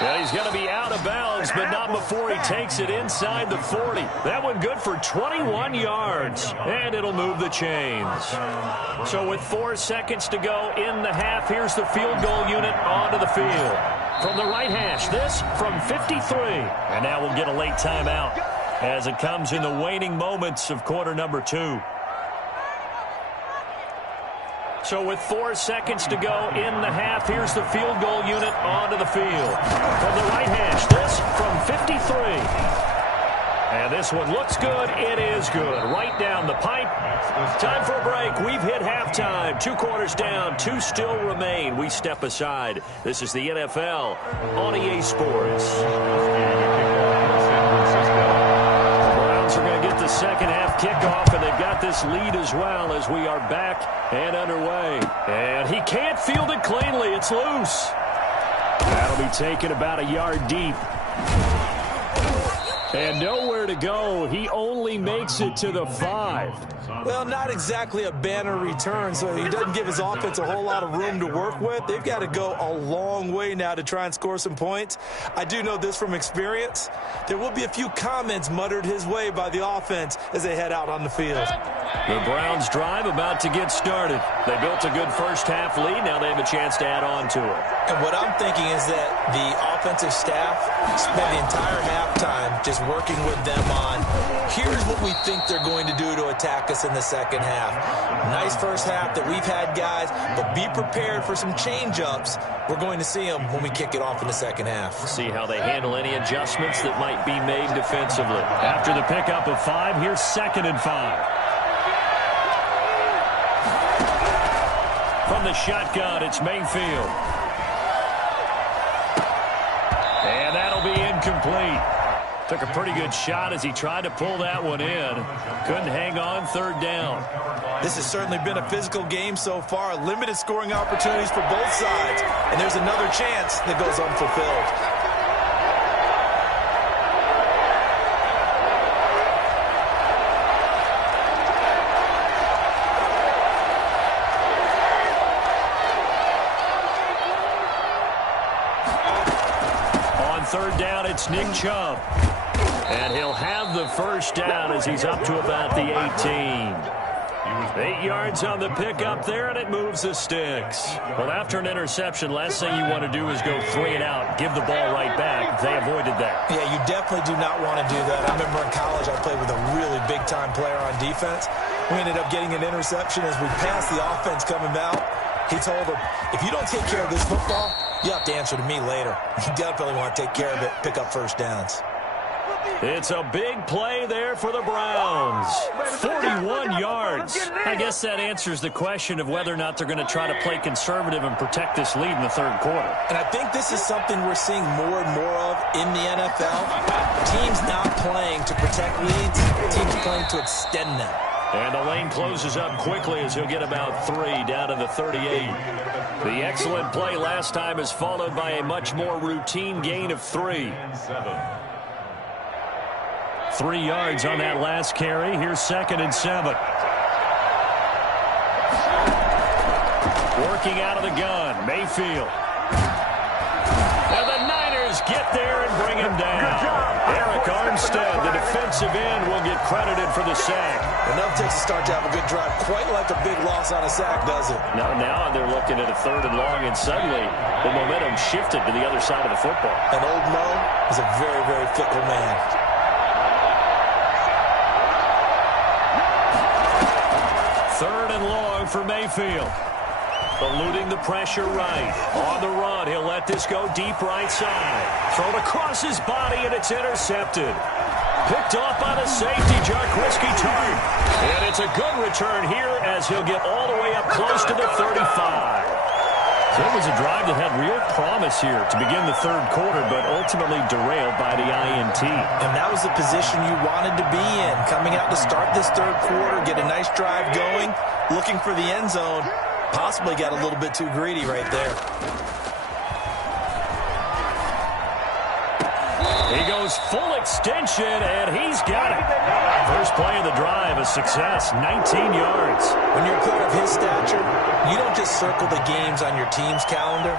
And he's going to be out of bounds, but not before he takes it inside the 40. That one good for 21 yards, and it'll move the chains. So with 4 seconds to go in the half, here's the field goal unit onto the field. From the right hash, this from 53. And now we'll get a late timeout as it comes in the waning moments of quarter number 2. So with 4 seconds to go in the half, here's the field goal unit onto the field. From the right hash, this from 53. And this one looks good. It is good. Right down the pipe. Time for a break. We've hit halftime. 2 quarters down. 2 still remain. We step aside. This is the NFL on EA Sports. Browns are going to get the second half kickoff, and they've got this lead as well as we are back and underway. And he can't field it cleanly. It's loose. That'll be taken about a yard deep. And nowhere to go. He only makes it to the 5. Well, not exactly a banner return, so he doesn't give his offense a whole lot of room to work with. They've got to go a long way now to try and score some points. I do know this from experience. There will be a few comments muttered his way by the offense as they head out on the field. The Browns drive about to get started. They built a good first half lead. Now they have a chance to add on to it. And what I'm thinking is that the offensive staff spent the entire halftime just working with them on, here's what we think they're going to do to attack us in the second half. Nice first half that we've had, guys, but be prepared for some change-ups. We're going to see them when we kick it off in the second half. See how they handle any adjustments that might be made defensively. After the pickup of 5, here's 2nd and 5. From the shotgun, it's Mayfield. And that'll be incomplete. Took a pretty good shot as he tried to pull that one in. Couldn't hang on 3rd down. This has certainly been a physical game so far. Limited scoring opportunities for both sides. And there's another chance that goes unfulfilled. On 3rd down, it's Nick Chubb. And he'll have the first down as he's up to about the 18. 8 yards on the pickup there, and it moves the sticks. Well, after an interception, last thing you want to do is go 3 and out, give the ball right back. They avoided that. Yeah, you definitely do not want to do that. I remember in college I played with a really big-time player on defense. We ended up getting an interception as we passed the offense coming out. He told him, if you don't take care of this football, you have to answer to me later. You definitely want to take care of it, pick up first downs. It's a big play there for the Browns. 41 yards. I guess that answers the question of whether or not they're going to try to play conservative and protect this lead in the 3rd quarter. And I think this is something we're seeing more and more of in the NFL. Teams not playing to protect leads, teams playing to extend them. And the lane closes up quickly as he'll get about 3 down to the 38. The excellent play last time is followed by a much more routine gain of 3. 3 yards on that last carry. Here's 2nd and 7. Working out of the gun, Mayfield. And the Niners get there and bring him down. Eric Armstead, the defensive end, will get credited for the sack. Enough takes to start to have a good drive. Quite like a big loss on a sack, does it? Now they're looking at a 3rd and long, and suddenly the momentum shifted to the other side of the football. And old Mo is a very, very fickle man. 3rd and long for Mayfield. Eluding the pressure right. On the run, he'll let this go deep right side. Thrown across his body, and it's intercepted. Picked off by the safety, Jarquiski Tart. And it's a good return here as he'll get all the way up close to the 35. So it was a drive that had real promise here to begin the 3rd quarter, but ultimately derailed by the INT. And that was the position you wanted to be in. Coming out to start this 3rd quarter, get a nice drive going, looking for the end zone. Possibly got a little bit too greedy right there. He goes full extension, and he's got it. First play of the drive, a success, 19 yards. When you're a player of his stature, you don't just circle the games on your team's calendar.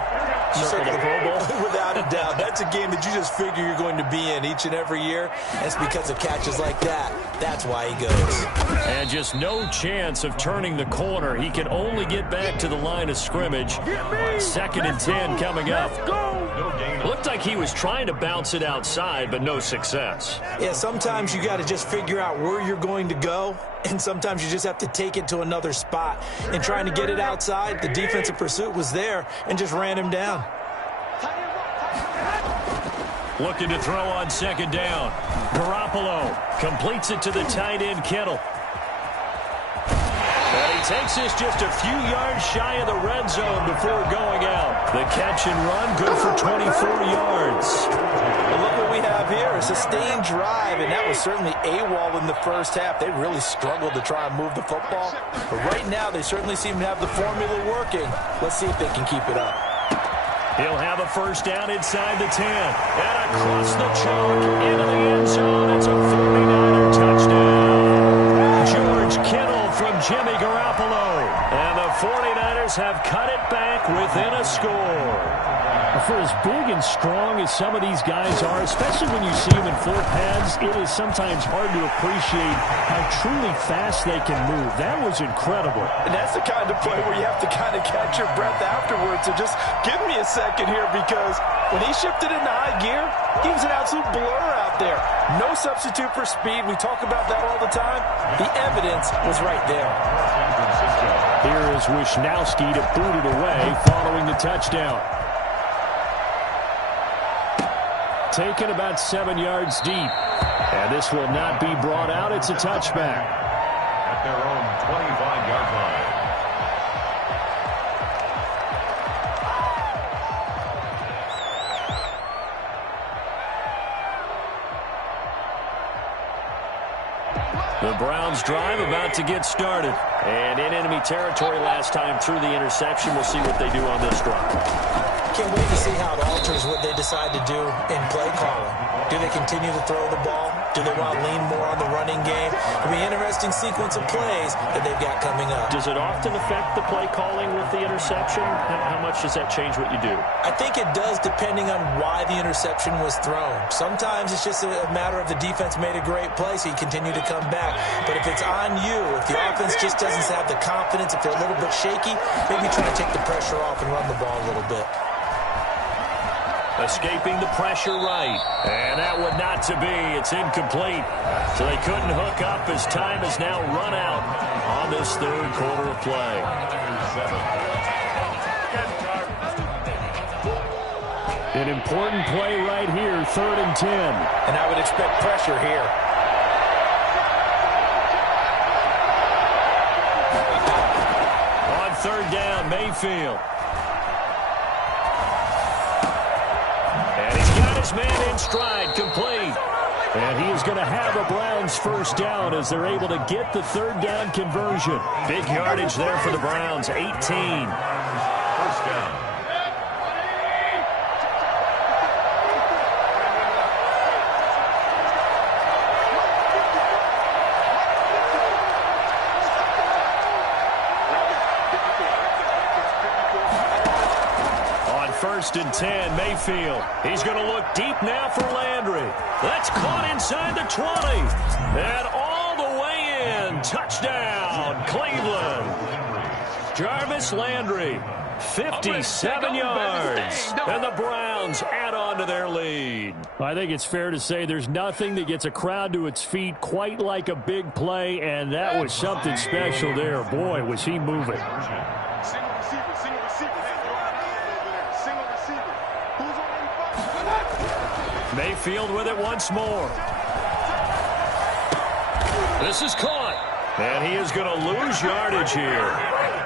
You circle the Pro Bowl? Without a doubt. That's a game that you just figure you're going to be in each and every year. And it's because of catches like that. That's why he goes. And just no chance of turning the corner. He can only get back to the line of scrimmage. 2nd and 10 coming up. Looked like he was trying to bounce it outside, but no success. Yeah, sometimes you got to just figure out where you're going to go, and sometimes you just have to take it to another spot. And trying to get it outside, the defensive pursuit was there and just ran him down. Looking to throw on 2nd down. Garoppolo completes it to the tight end, Kittle. And he takes this just a few yards shy of the red zone before going out. The catch and run, good for 24 yards. Well, look what we have here, a sustained drive, and that was certainly AWOL in the first half. They really struggled to try and move the football. But right now, they certainly seem to have the formula working. Let's see if they can keep it up. He'll have a 1st down inside the 10. And across the chalk into the end zone. It's a 49er touchdown. George Kittle from Jimmy Garoppolo. And the 49ers have cut it back within a score. For as big and strong as some of these guys are, especially when you see them in 4 pads, it is sometimes hard to appreciate how truly fast they can move. That was incredible. And that's the kind of play where you have to kind of catch your breath afterwards. So just give me a second here, because when he shifted into high gear, he was an absolute blur out there. No substitute for speed. We talk about that all the time. The evidence was right there. Here is Wisnowski to boot it away following the touchdown. Taken about 7 yards deep. And this will not be brought out. It's a touchback. At their own 25-yard line. The Browns drive about to get started. And in enemy territory last time through the interception. We'll see what they do on this drive. Can't wait to see how it alters what they decide to do in play calling. Do they continue to throw the ball? Do they want to lean more on the running game? It'll be an interesting sequence of plays that they've got coming up. Does it often affect the play calling with the interception? How much does that change what you do? I think it does, depending on why the interception was thrown. Sometimes it's just a matter of the defense made a great play, so you continue to come back. But if it's on you, if the offense just doesn't have the confidence, if they're a little bit shaky, maybe try to take the pressure off and run the ball a little bit. Escaping the pressure right. And that one not to be. It's incomplete. So they couldn't hook up as time has now run out on this 3rd quarter of play. An important play right here, 3rd and 10. And I would expect pressure here. On 3rd down, Mayfield. Man in stride, complete. And he is going to have a Browns 1st down as they're able to get the 3rd down conversion. Big yardage there for the Browns, 18. 1st down. 1st and 10. Mayfield. He's going to look deep now for Landry. That's caught inside the 20. And all the way in. Touchdown, Cleveland. Jarvis Landry, 57 yards. And the Browns add on to their lead. I think it's fair to say there's nothing that gets a crowd to its feet quite like a big play, and that was something special there. Boy, was he moving. Mayfield with it once more. This is caught. And he is going to lose yardage here.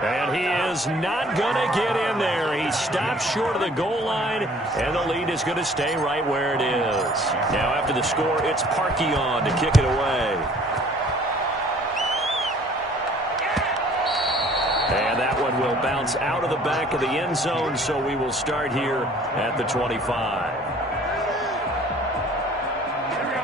And he is not going to get in there. He stops short of the goal line, and the lead is going to stay right where it is. Now after the score, it's Parkey on to kick it away. And that one will bounce out of the back of the end zone, so we will start here at the 25.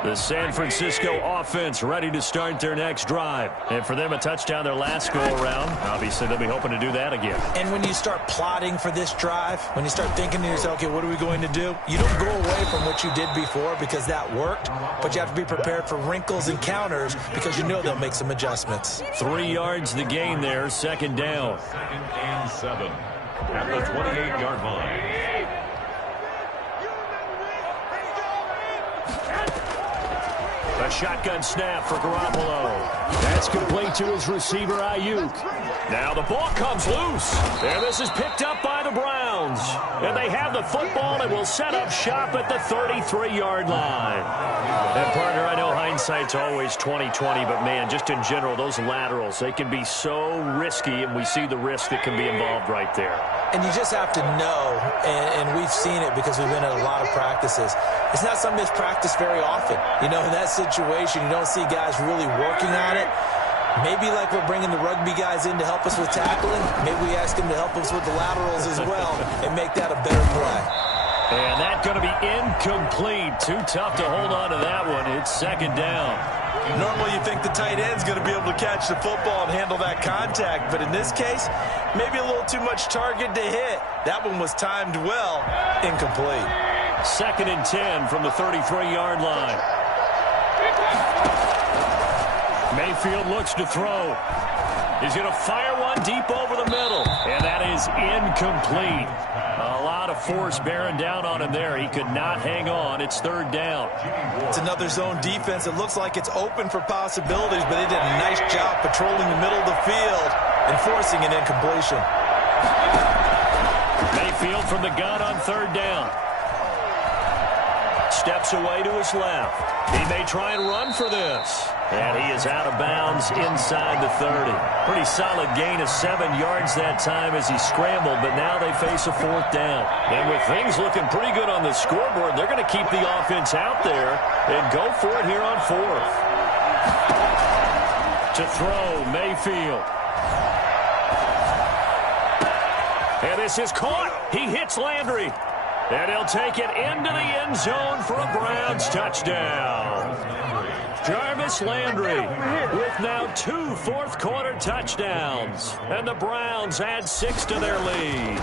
The San Francisco offense ready to start their next drive. And for them, a touchdown their last go-around. Obviously, they'll be hoping to do that again. And when you start plotting for this drive, when you start thinking to yourself, okay, what are we going to do? You don't go away from what you did before because that worked, but you have to be prepared for wrinkles and counters because you know they'll make some adjustments. 3 yards the gain there, 2nd down. 2nd and 7 at the 28-yard line. A shotgun snap for Garoppolo. That's complete to his receiver, Ayuk. Now the ball comes loose. And this is picked up by the Browns. And they have the football and will set up shop at the 33-yard line. And, partner, I know hindsight's always 20/20, but, man, just in general, those laterals, they can be so risky, and we see the risk that can be involved right there. And you just have to know, and we've seen it because we've been at a lot of practices, it's not something that's practiced very often. You know, in that situation, you don't see guys really working on it. Maybe like we're bringing the rugby guys in to help us with tackling, maybe we ask them to help us with the laterals as well and make that a better play. And that's going to be incomplete. Too tough to hold on to that one. It's 2nd down. Normally you think the tight end's going to be able to catch the football and handle that contact, but in this case, maybe a little too much target to hit. That one was timed well. Incomplete. 2nd and 10 from the 33-yard line. Mayfield looks to throw. He's going to fire one deep over the middle, and that is incomplete. A lot of force bearing down on him there. He could not hang on. It's 3rd down. It's another zone defense. It looks like it's open for possibilities, but they did a nice job patrolling the middle of the field and forcing an incompletion. Mayfield from the gun on 3rd down. Steps away to his left. He may try and run for this. And he is out of bounds inside the 30. Pretty solid gain of 7 yards that time as he scrambled, but now they face a 4th down. And with things looking pretty good on the scoreboard, they're going to keep the offense out there and go for it here on 4th. To throw, Mayfield. And this is caught. He hits Landry. And he'll take it into the end zone for a Browns touchdown. Jarvis Landry with now 2 fourth-quarter touchdowns. And the Browns add 6 to their lead.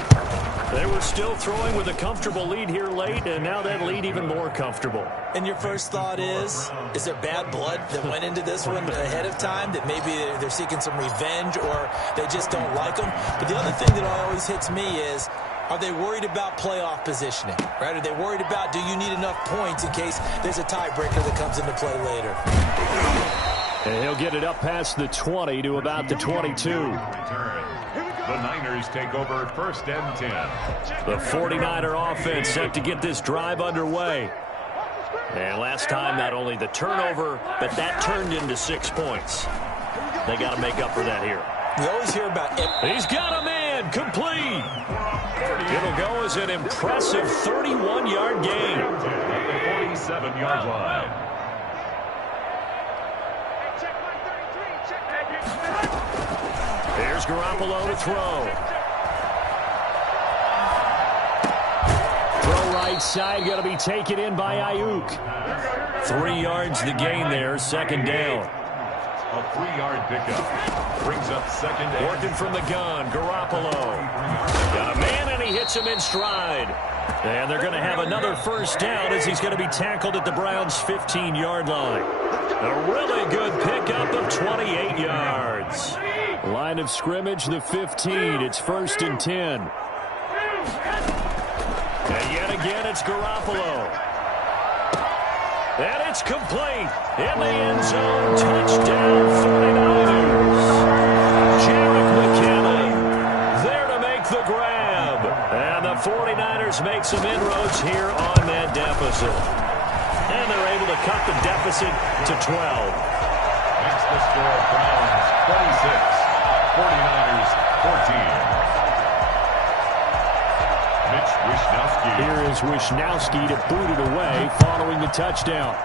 They were still throwing with a comfortable lead here late, and now that lead even more comfortable. And your first thought is there bad blood that went into this one ahead of time, that maybe they're seeking some revenge or they just don't like them? But the other thing that always hits me is, are they worried about playoff positioning, right? Are they worried about, do you need enough points in case there's a tiebreaker that comes into play later? And he'll get it up past the 20 to about the 22. The Niners take over 1st and 10. The 49er offense set to get this drive underway. And last time, not only the turnover, but that turned into 6 points. They got to make up for that here. We always hear about it. He's got a man, complete. It'll go as an impressive 31-yard gain. At the 47-yard line. Here's Garoppolo to throw. Throw right side, going to be taken in by Ayuk. 3 yards the gain there, 2nd down. A 3-yard pickup brings up 2nd and working from the gun. Garoppolo got a man, and he gets him in stride. And they're going to have another first down as he's going to be tackled at the Browns' 15-yard line. A really good pickup of 28 yards. Line of scrimmage, the 15. It's 1st and 10. And yet again, it's Garoppolo. And it's complete. In the end zone, touchdown 49ers. Jarek McKinnon there to make the grab. And the 49ers make some inroads here on that deficit. And they're able to cut the deficit to 12. Makes the score Browns 26, 49ers 14. Mitch Wishnowsky. Here is Wishnowsky to boot it away following the touchdown.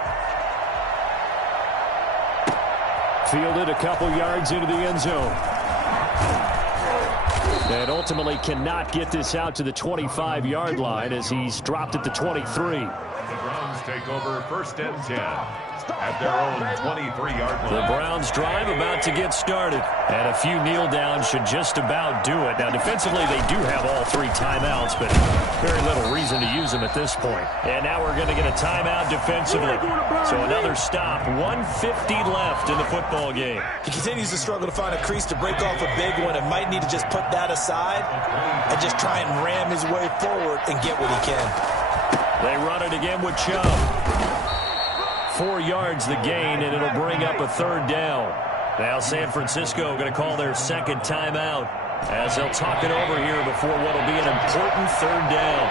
Fielded a couple yards into the end zone. And ultimately cannot get this out to the 25-yard line as he's dropped at the 23. The Browns take over 1st and 10 at their own 23-yard line. The Browns drive about to get started. And a few kneel downs should just about do it. Now, defensively, they do have all 3 timeouts, but very little reason to use them at this point. And now we're going to get a timeout defensively. So another stop. 1:50 left in the football game. He continues to struggle to find a crease to break off a big one and might need to just put that aside and just try and ram his way forward and get what he can. They run it again with Chubb. 4 yards the gain, and it'll bring up a 3rd down. Now San Francisco going to call their 2nd timeout as they'll talk it over here before what will be an important 3rd down.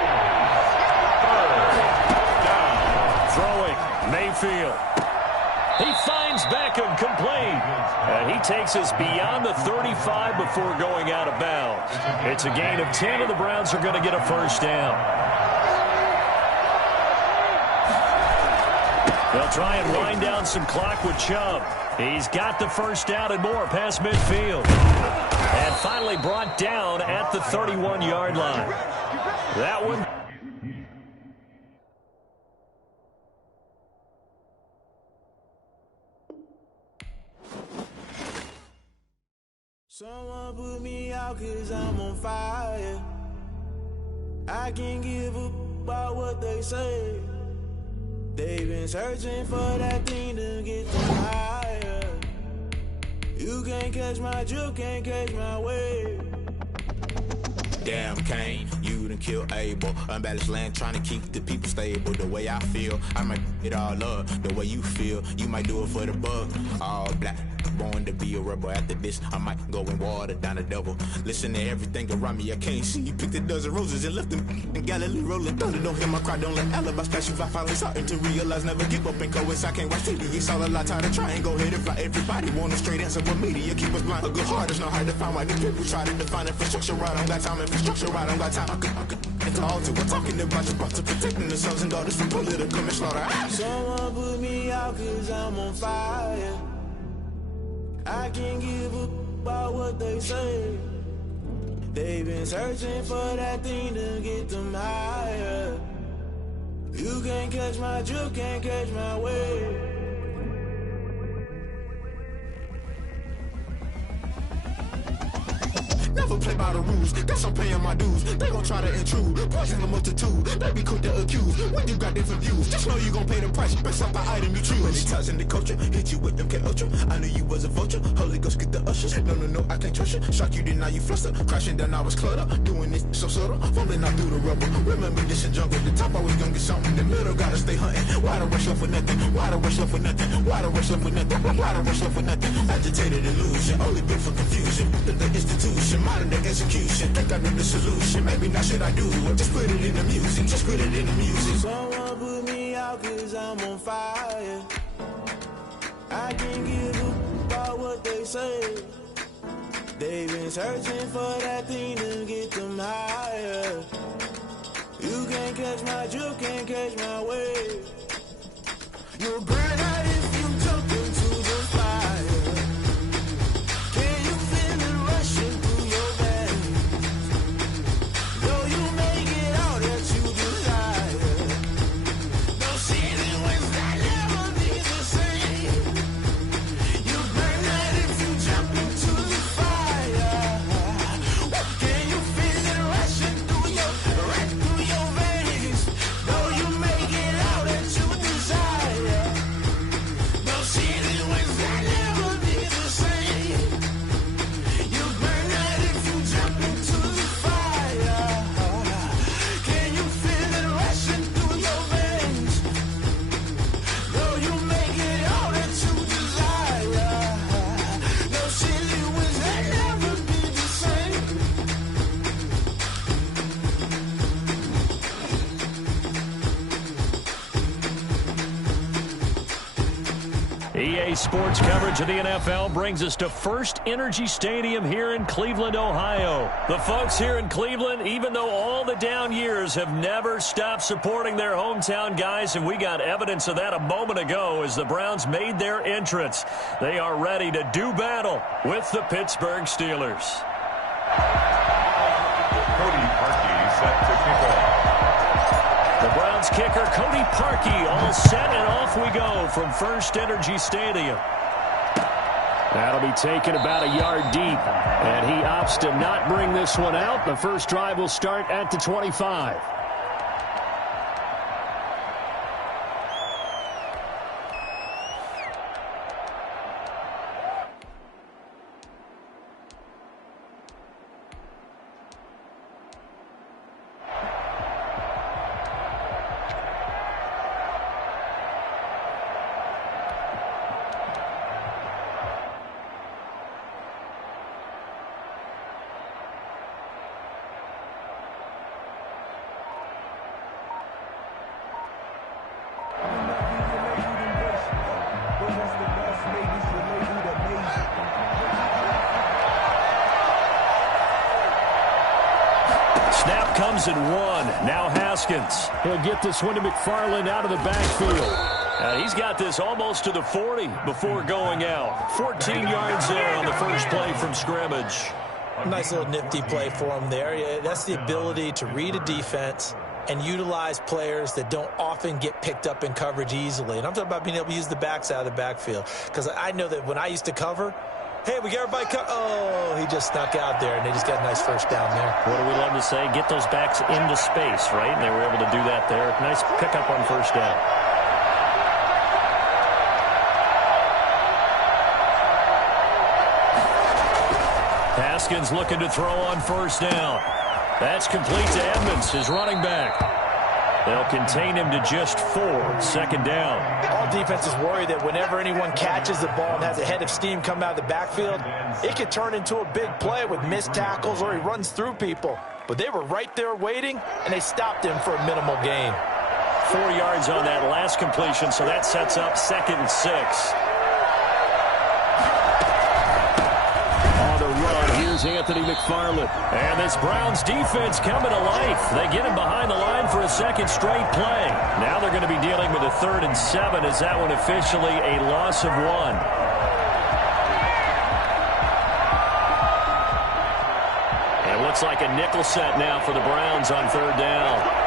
Throwing, Mayfield. He finds Beckham complete. And he takes us beyond the 35 before going out of bounds. It's a gain of 10, and the Browns are going to get a 1st down. They'll try and wind down some clock with Chubb. He's got the 1st down and more past midfield. And finally brought down at the 31-yard line. That one. Someone put me out 'cause I'm on fire. I can't give up about what they say. They've been searching for that thing to get them higher. You can't catch my drift, can't catch my wave. Damn, Kane, you done killed Abel. Unbalanced land, trying to keep the people stable. The way I feel, I might it all up. The way you feel, you might do it for the buck. All black, born to be a rebel. After this, I might go and water down the devil. Listen to everything around me, I can't see. Picked a dozen roses and left them in Galilee rolling thunder. Don't hear my cry, don't let alibis pass you. I finally starting to realize, never give up and coexist. I can't watch TV, it's all a lot. Tired of trying, go ahead and fly. Everybody want a straight answer, but media keep us blind. A good heart is not hard to find. Why the people try to define infrastructure right? I don't got time, infrastructure right, I don't got time. I could it's all to we're talking about your to protecting the sons and daughters from political manslaughter. Someone put me out 'cause I'm on fire. I can't give up about what they say. They've been searching for that thing to get them higher. You can't catch my drift, can't catch my wave. Never play by the rules, guess I'm paying my dues. They gon' try to intrude, poison the multitude. They be quick to accuse, when you got different views. Just know you gon' pay the price, based off the item you choose. When it ties in the culture, hit you with MK Ultra. I knew you was a vulture, Holy Ghost get the ushers. No, I can't trust you. Shock you, then now you fluster. Crashing down, I was cluttered. Doing this so subtle, fumbling out through the rubble. Remember this in jungle, the top always gonna get something. In the middle, gotta stay hunting. Why the rush left with nothing? Why the rush left with nothing? Why the rush left with nothing? Why the rush left with nothing? Agitated illusion, only built for confusion. The institution, modern day execution. Think I know the solution. Maybe not should I do it? Just put it in the music. Just put it in the music. Someone put me out 'cause I'm on fire. I can't give up about what they say. They've been searching for that thing to get them higher. You can't catch my drift, can't catch my wave. You'll burn out if you jump into the fire. Can you feel it rushing through your veins? Though you may get all that you desire, no ceiling wins that never be the same. You burn out if you jump into the fire. Can you feel it rushing through your EA Sports coverage of the NFL brings us to First Energy Stadium here in Cleveland, Ohio. The folks here in Cleveland, even though all the down years, have never stopped supporting their hometown guys, and we got evidence of that a moment ago as the Browns made their entrance. They are ready to do battle with the Pittsburgh Steelers. Cody Parkey set to kick off. The Browns kicker, Cody Parkey, all set, and off we go from First Energy Stadium. That'll be taken about a yard deep, and he opts to not bring this one out. The first drive will start at the 25. Snap comes in one. Now Haskins. He'll get this one to McFarland out of the backfield. He's got this almost to the 40 before going out. 14 yards there on the first play from scrimmage. Nice little nifty play for him there. Yeah, that's the ability to read a defense and utilize players that don't often get picked up in coverage easily. And I'm talking about being able to use the backs out of the backfield. Because I know that when I used to cover, hey, we got everybody oh, he just snuck out there, and they just got a nice first down there. What do we love to say? Get those backs into space, right? And they were able to do that there. Nice pickup on first down. Haskins looking to throw on first down. That's complete to Edmonds, his running back. They'll contain him to just 4, second down. All defenses worry that whenever anyone catches the ball and has a head of steam come out of the backfield, it could turn into a big play with missed tackles or he runs through people. But they were right there waiting, and they stopped him for a minimal gain. 4 yards on that last completion, so that sets up 2nd and 6. Anthony McFarland. And this Browns defense coming to life. They get him behind the line for a second straight play. Now they're going to be dealing with a 3rd and 7 as that one officially a loss of 1. And it looks like a nickel set now for the Browns on 3rd down.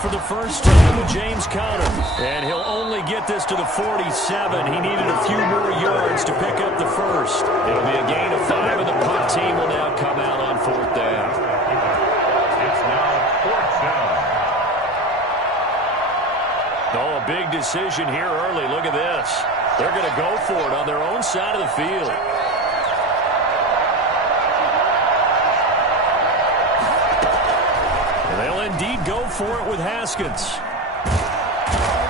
For the first time with James Conner. And he'll only get this to the 47. He needed a few more yards to pick up the first. It'll be a gain of 5, and the punt team will now come out on 4th down. It's now 4th down. Oh, a big decision here early. Look at this. They're going to go for it on their own side of the field. Indeed go for it with Haskins.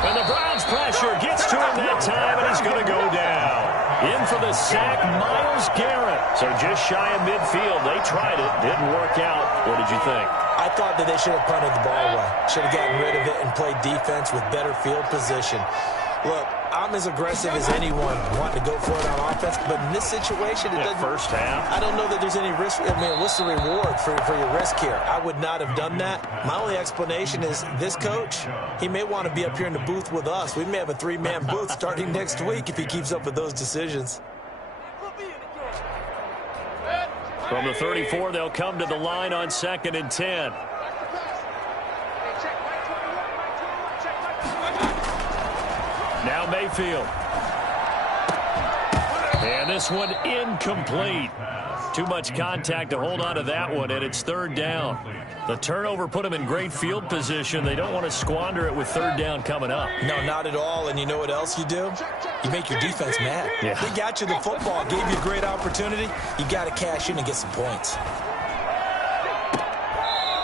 And the Browns pressure gets to him that time, and he's going to go down. In for the sack, Myles Garrett. So just shy of midfield. They tried it. Didn't work out. What did you think? I thought that they should have punted the ball away. Should have gotten rid of it and played defense with better field position. Look, I'm as aggressive as anyone wanting to go for it on offense, but in this situation, it doesn't. First half. I don't know that there's any risk. I mean, what's the reward for your risk here? I would not have done that. My only explanation is this coach, he may want to be up here in the booth with us. We may have a 3-man booth starting next week if he keeps up with those decisions. From the 34, they'll come to the line on 2nd and 10. Now Mayfield. And this one incomplete. Too much contact to hold on to that one, and it's 3rd down. The turnover put them in great field position. They don't want to squander it with 3rd down coming up. No, not at all. And you know what else you do? You make your defense mad. Yeah. They got you the football, gave you a great opportunity. You got to cash in and get some points.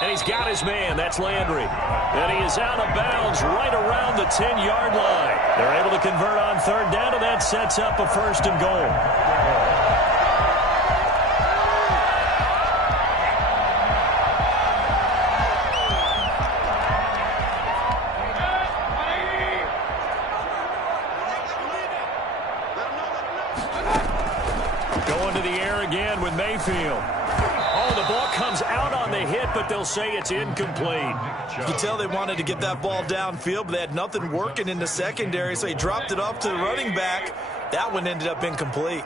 And he's got his man. That's Landry. And he is out of bounds right around the 10-yard line. They're able to convert on 3rd down, and that sets up a 1st and goal. the air again with Mayfield. Oh, the ball comes out on the hit, but they'll say it's incomplete. You can tell they wanted to get that ball downfield, but they had nothing working in the secondary, so he dropped it off to the running back. That one ended up incomplete.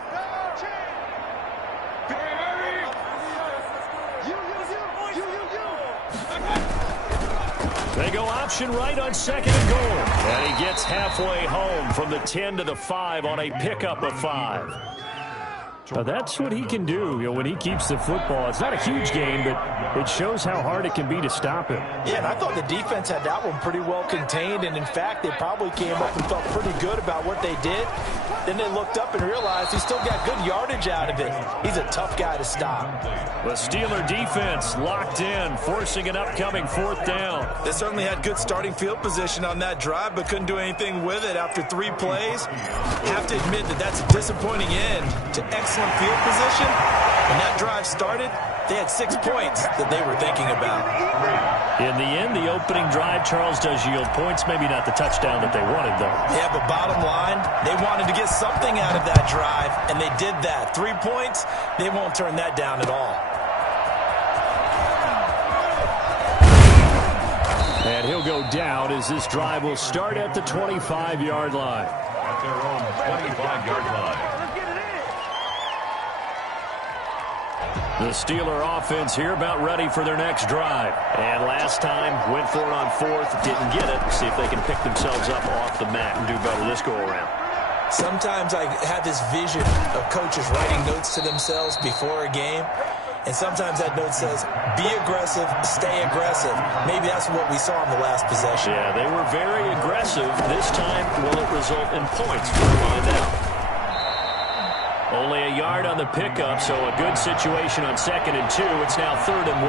They go option right on 2nd and goal. And he gets halfway home from the 10 to the 5 on a pickup of 5. Now that's what he can do, when he keeps the football. It's not a huge game, but it shows how hard it can be to stop him. Yeah, and I thought the defense had that one pretty well contained, and in fact, they probably came up and felt pretty good about what they did. Then they looked up and realized he still got good yardage out of it. He's a tough guy to stop. The Steeler defense locked in, forcing an upcoming 4th down. They certainly had good starting field position on that drive, but couldn't do anything with it after 3 plays. Have to admit that that's a disappointing end to excellent field position. When that drive started, they had 6 points that they were thinking about. In the end, the opening drive, Charles, does yield points. Maybe not the touchdown that they wanted, though. Yeah, but bottom line, they wanted to get something out of that drive, and they did that. 3 points, they won't turn that down at all. And he'll go down as this drive will start at the 25-yard line. At their own 25-yard line. The Steeler offense here about ready for their next drive. And last time, went for it on 4th, didn't get it. See if they can pick themselves up off the mat and do better this go-around. Sometimes I have this vision of coaches writing notes to themselves before a game. And sometimes that note says, be aggressive, stay aggressive. Maybe that's what we saw in the last possession. Yeah, they were very aggressive. This time, will it result in points? We'll find out. Only a yard on the pickup, so a good situation on 2nd and 2. It's now 3rd and 1.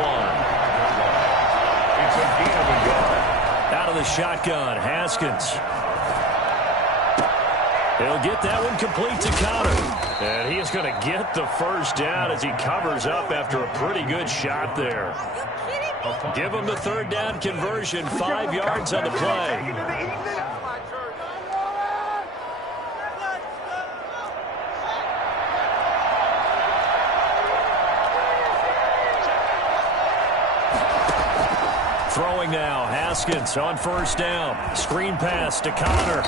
It's a gain of a yard. Out of the shotgun, Haskins. He'll get that one complete to Connor. And he is going to get the first down as he covers up after a pretty good shot there. Give him the 3rd down conversion, 5 yards on the play. Throwing now, Haskins on 1st down. Screen pass to Connor.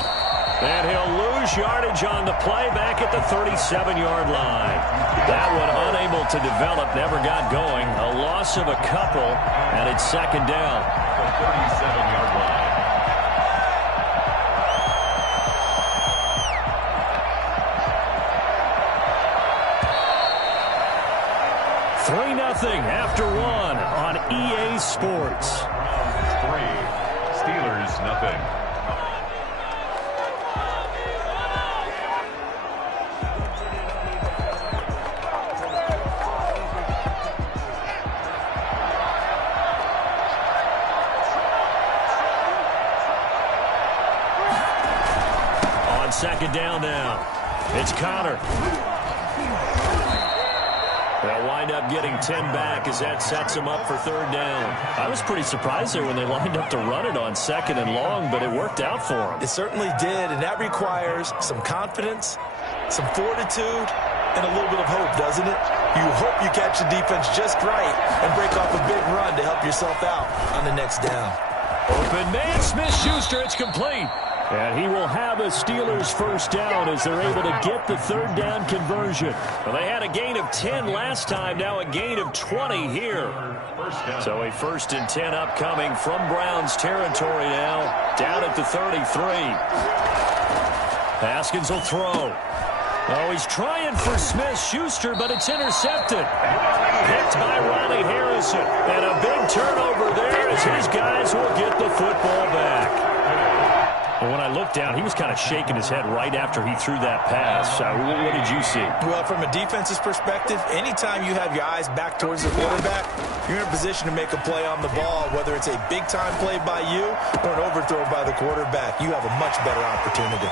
And he'll lose yardage on the play back at the 37-yard line. That one unable to develop, never got going. A loss of a couple, and it's 2nd down. The 37-yard line. After 1 on EA Sports. 3, Steelers nothing. On 2nd down now, it's Connor. They'll wind up getting 10 back as that sets them up for 3rd down. I was pretty surprised there when they lined up to run it on 2nd and long, but it worked out for them. It certainly did, and that requires some confidence, some fortitude, and a little bit of hope, doesn't it? You hope you catch the defense just right and break off a big run to help yourself out on the next down. Open man, Smith-Schuster, it's complete. And he will have a Steelers first down as they're able to get the 3rd down conversion. Well, they had a gain of 10 last time, now a gain of 20 here. So a 1st and 10 upcoming from Browns territory now, down at the 33. Haskins will throw. Oh, he's trying for Smith-Schuster, but it's intercepted. Picked by Riley Harrison. And a big turnover there as his guys will get the football back. And when I looked down, he was kind of shaking his head right after he threw that pass. What did you see? Well, from a defense's perspective, anytime you have your eyes back towards the quarterback, you're in a position to make a play on the ball, whether it's a big-time play by you or an overthrow by the quarterback. You have a much better opportunity.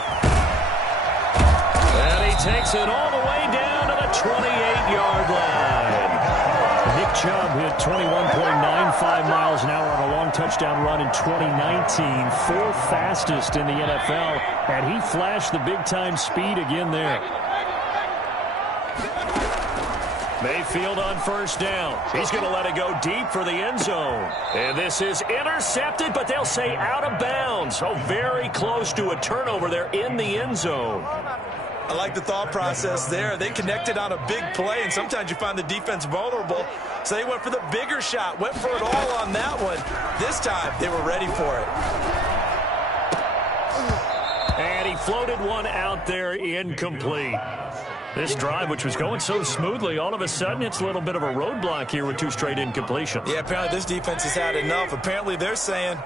And he takes it all the way down to the 28-yard line. Nick Chubb hit 21.95 miles an hour on a long touchdown run in 2019, 4th fastest in the NFL, and he flashed the big-time speed again there. Mayfield on first down. He's going to let it go deep for the end zone. And this is intercepted, but they'll say out of bounds. Oh, very close to a turnover there in the end zone. I like the thought process there. They connected on a big play, and sometimes you find the defense vulnerable. So they went for the bigger shot, went for it all on that one. This time, they were ready for it. And he floated one out there incomplete. This drive, which was going so smoothly, all of a sudden it's a little bit of a roadblock here with 2 straight incompletions. Yeah, apparently this defense has had enough. Apparently they're saying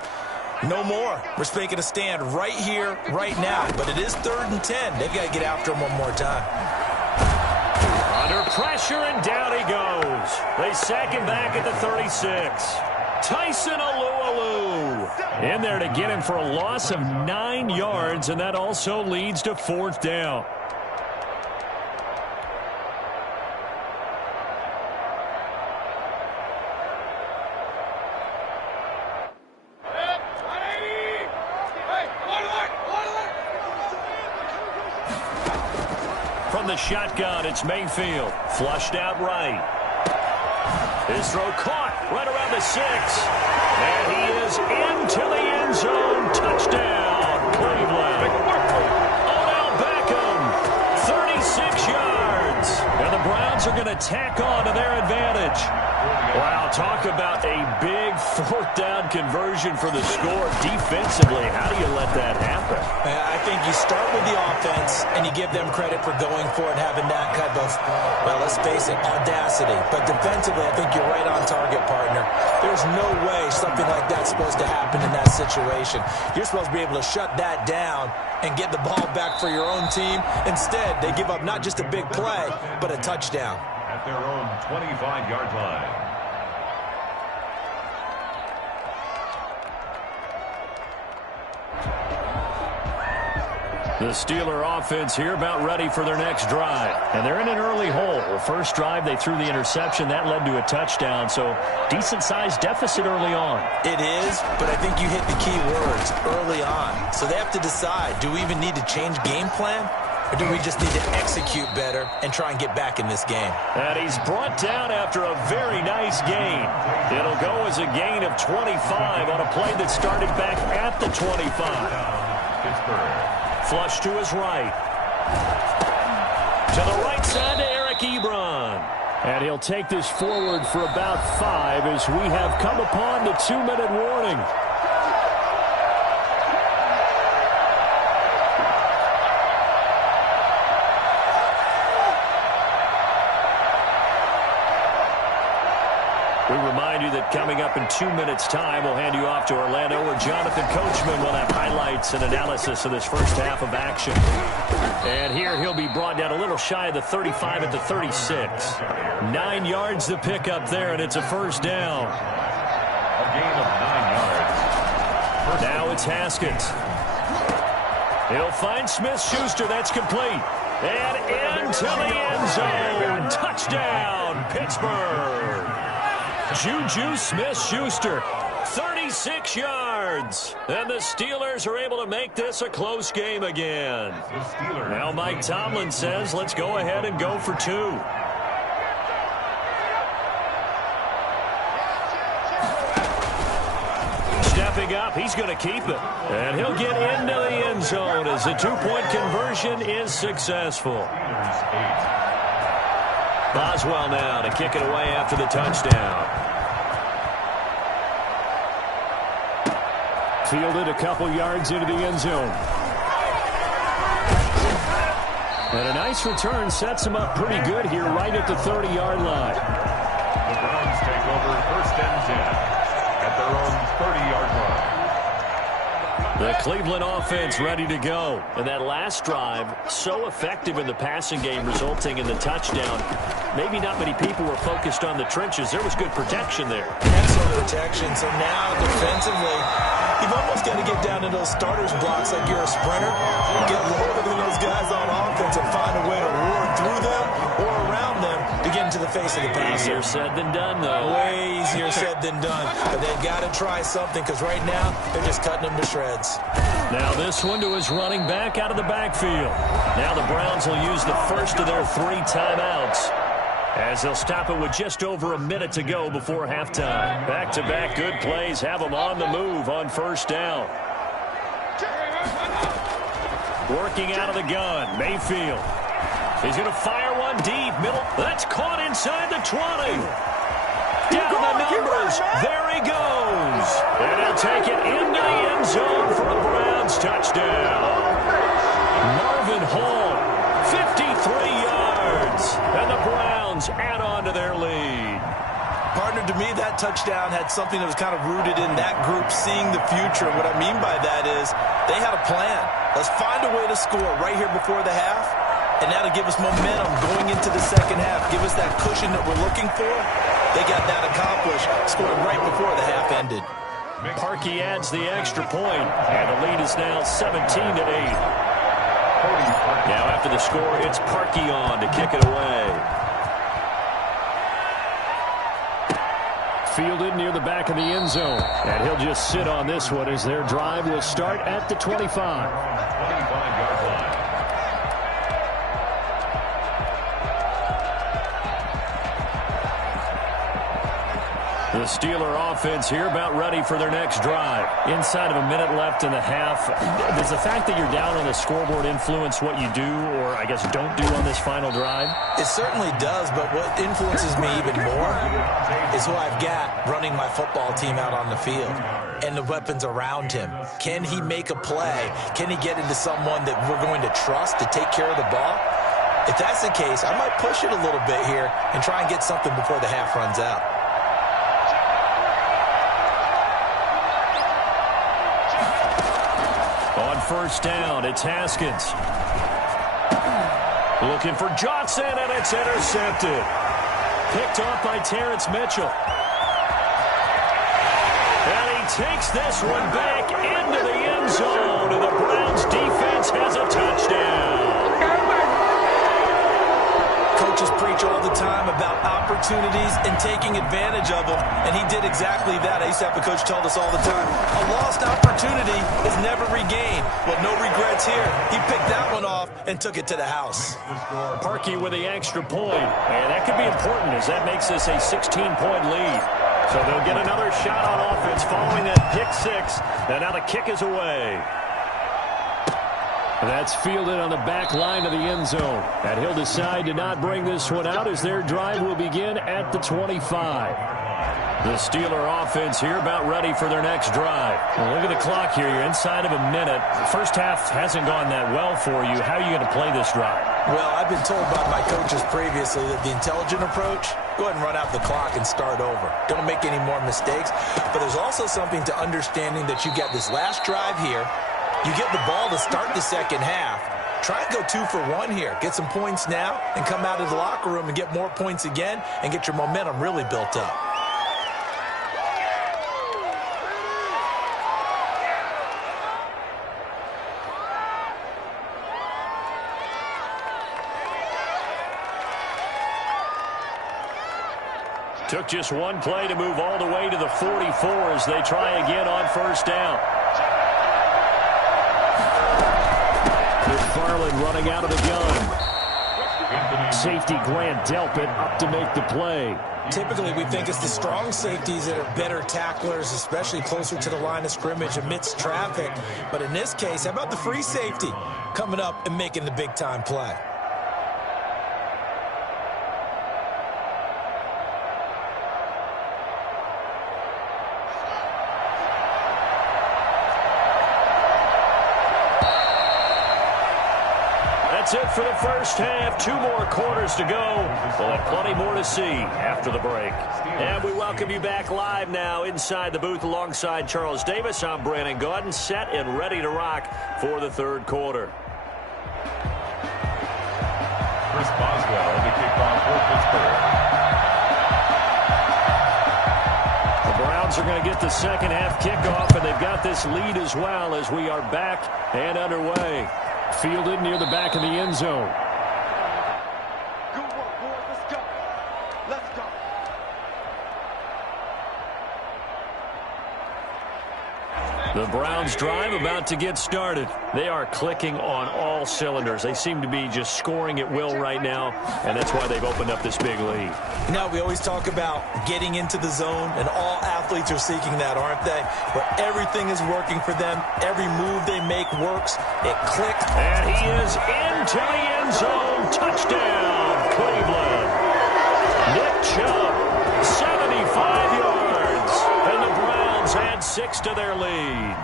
no more. We're making a stand right here, right now. But it is 3rd and 10. They've got to get after him one more time. Under pressure, and down he goes. They sack him back at the 36. Tyson Alualu in there to get him for a loss of 9 yards, and that also leads to 4th down. From the shotgun, it's Mayfield. Flushed out right. His throw caught right around the 6. And he is into the end zone. Touchdown, Cleveland. Odell Beckham, 36 yards. And the Browns are going to tack on to their advantage. Wow, talk about a big 4th down conversion for the score. Defensively, how do you let that happen? I think you start with the offense, and you give them credit for going for it, having that kind of, well, let's face it, audacity. But defensively, I think you're right on target, partner. There's no way something like that's supposed to happen in that situation. You're supposed to be able to shut that down and get the ball back for your own team. Instead, they give up not just a big play, but a touchdown. At their own 25-yard line. The Steeler offense here about ready for their next drive. And they're in an early hole. The first drive, they threw the interception. That led to a touchdown. So decent-sized deficit early on. It is, but I think you hit the key words, early on. So they have to decide, do we even need to change game plan? Or do we just need to execute better and try and get back in this game? And he's brought down after a very nice gain. It'll go as a gain of 25 on a play that started back at the 25. Pittsburgh. Flush to his right. To the right side to Eric Ebron. And he'll take this forward for about 5 as we have come upon the 2-minute warning. We remind you that coming up in 2 minutes' time, we'll hand you off to Orlando, where Jonathan Coachman will have highlights and analysis of this first half of action. And here he'll be brought down a little shy of the 35 at the 36. 9 yards to pick up there, and it's a first down. A gain of 9 yards. Now it's Haskins. He'll find Smith-Schuster. That's complete. And into the end zone. Touchdown, Pittsburgh. Juju Smith-Schuster, 36 yards. And the Steelers are able to make this a close game again. Now Mike Tomlin says, let's go ahead and go for 2. Stepping up, he's going to keep it. And he'll get into the end zone as the 2-point conversion is successful. Boswell now to kick it away after the touchdown. Fielded a couple yards into the end zone. And a nice return sets him up pretty good here right at the 30-yard line. The Browns take over 1st and 10 at their own 30-yard line. The Cleveland offense ready to go. And that last drive, so effective in the passing game, resulting in the touchdown. Maybe not many people were focused on the trenches. There was good protection there. Excellent protection. So now defensively, you've almost got to get down to those starters blocks like you're a sprinter. Get lower than those guys on offense and find a way to roar through them or around them to get into the face of the passer. Easier said than done, though. Way easier said than done. But they've got to try something because right now they're just cutting them to shreds. Now this one to his running back out of the backfield. Now the Browns will use the first of their 3 timeouts. as they'll stop it with just over a minute to go before halftime. Back-to-back good plays have them on the move on first down. Working out of the gun, Mayfield. He's going to fire one deep, middle. That's caught inside the 20. Down the numbers. There he goes. And he'll take it into the end zone for a Browns touchdown. Marvin Hall, 53 yards. And the Browns add on to their lead. Partner, to me, that touchdown had something that was kind of rooted in that group seeing the future. What I mean by that is they had a plan. Let's find a way to score right here before the half, and that'll give us momentum going into the second half, give us that cushion that we're looking for. They got that accomplished, scoring right before the half ended. Parkey adds the extra point, and the lead is now 17-8. Now after the score, it's Parkey on to kick it away. Fielded near the back of the end zone. And he'll just sit on this one as their drive will start at the 25. 25-yard line. The Steeler offense here about ready for their next drive. Inside of a minute left in the half. Does the fact that you're down on the scoreboard influence what you do or, I guess, don't do on this final drive? It certainly does, but what influences me even more is who I've got running my football team out on the field and the weapons around him. Can he make a play? Can he get into someone that we're going to trust to take care of the ball? If that's the case, I might push it a little bit here and try and get something before the half runs out. On first down, it's Haskins. Looking for Johnson, and it's intercepted. Picked off by Terrence Mitchell. And he takes this one back into the end zone, and the Browns defense has a touchdown. Coaches preach all the time about opportunities and taking advantage of them, and he did exactly that. I used to have a coach tell us all the time, a lost opportunity is never regained. Well, no regrets here. He picked that one off and took it to the house. Parkey with the extra point, and that could be important as that makes this a 16-point lead. So they'll get another shot on offense following that pick six, and now the kick is away. That's fielded on the back line of the end zone. And he'll decide to not bring this one out as their drive will begin at the 25. The Steeler offense here about ready for their next drive. Well, look at the clock here. You're inside of a minute. The first half hasn't gone that well for you. How are you going to play this drive? Well, I've been told by my coaches previously that the intelligent approach, go ahead and run out the clock and start over. Don't make any more mistakes. But there's also something to understanding that you get this last drive here. You get the ball to start the second half. Try and go 2 for 1 here. Get some points now and come out of the locker room and get more points again and get your momentum really built up. Took just one play to move all the way to the 44 as they try again on first down. McFarland running out of the gun. Safety Grant Delpit up to make the play. Typically, we think it's the strong safeties that are better tacklers, especially closer to the line of scrimmage amidst traffic. But in this case, how about the free safety coming up and making the big-time play? That's it for the first half. 2 more quarters to go. We'll have plenty more to see after the break. And we welcome you back live now inside the booth alongside Charles Davis. I'm Brandon Gaudin, set and ready to rock for the third quarter. Chris Boswell, the kickoff for Pittsburgh. The Browns are going to get the second half kickoff, and they've got this lead as well as we are back and underway. Fielded near the back of the end zone. Good work, boys. Let's go. Let's go. The Browns drive about to get started. They are clicking on all cylinders. They seem to be just scoring at will right now, and that's why they've opened up this big lead. You know, we always talk about getting into the zone, and all athletes are seeking that, aren't they? Where everything is working for them. Every move they make works. It clicked. And he is into the end zone. Touchdown, Cleveland. Nick Chubb, 75 yards. And the Browns add 6 to their lead.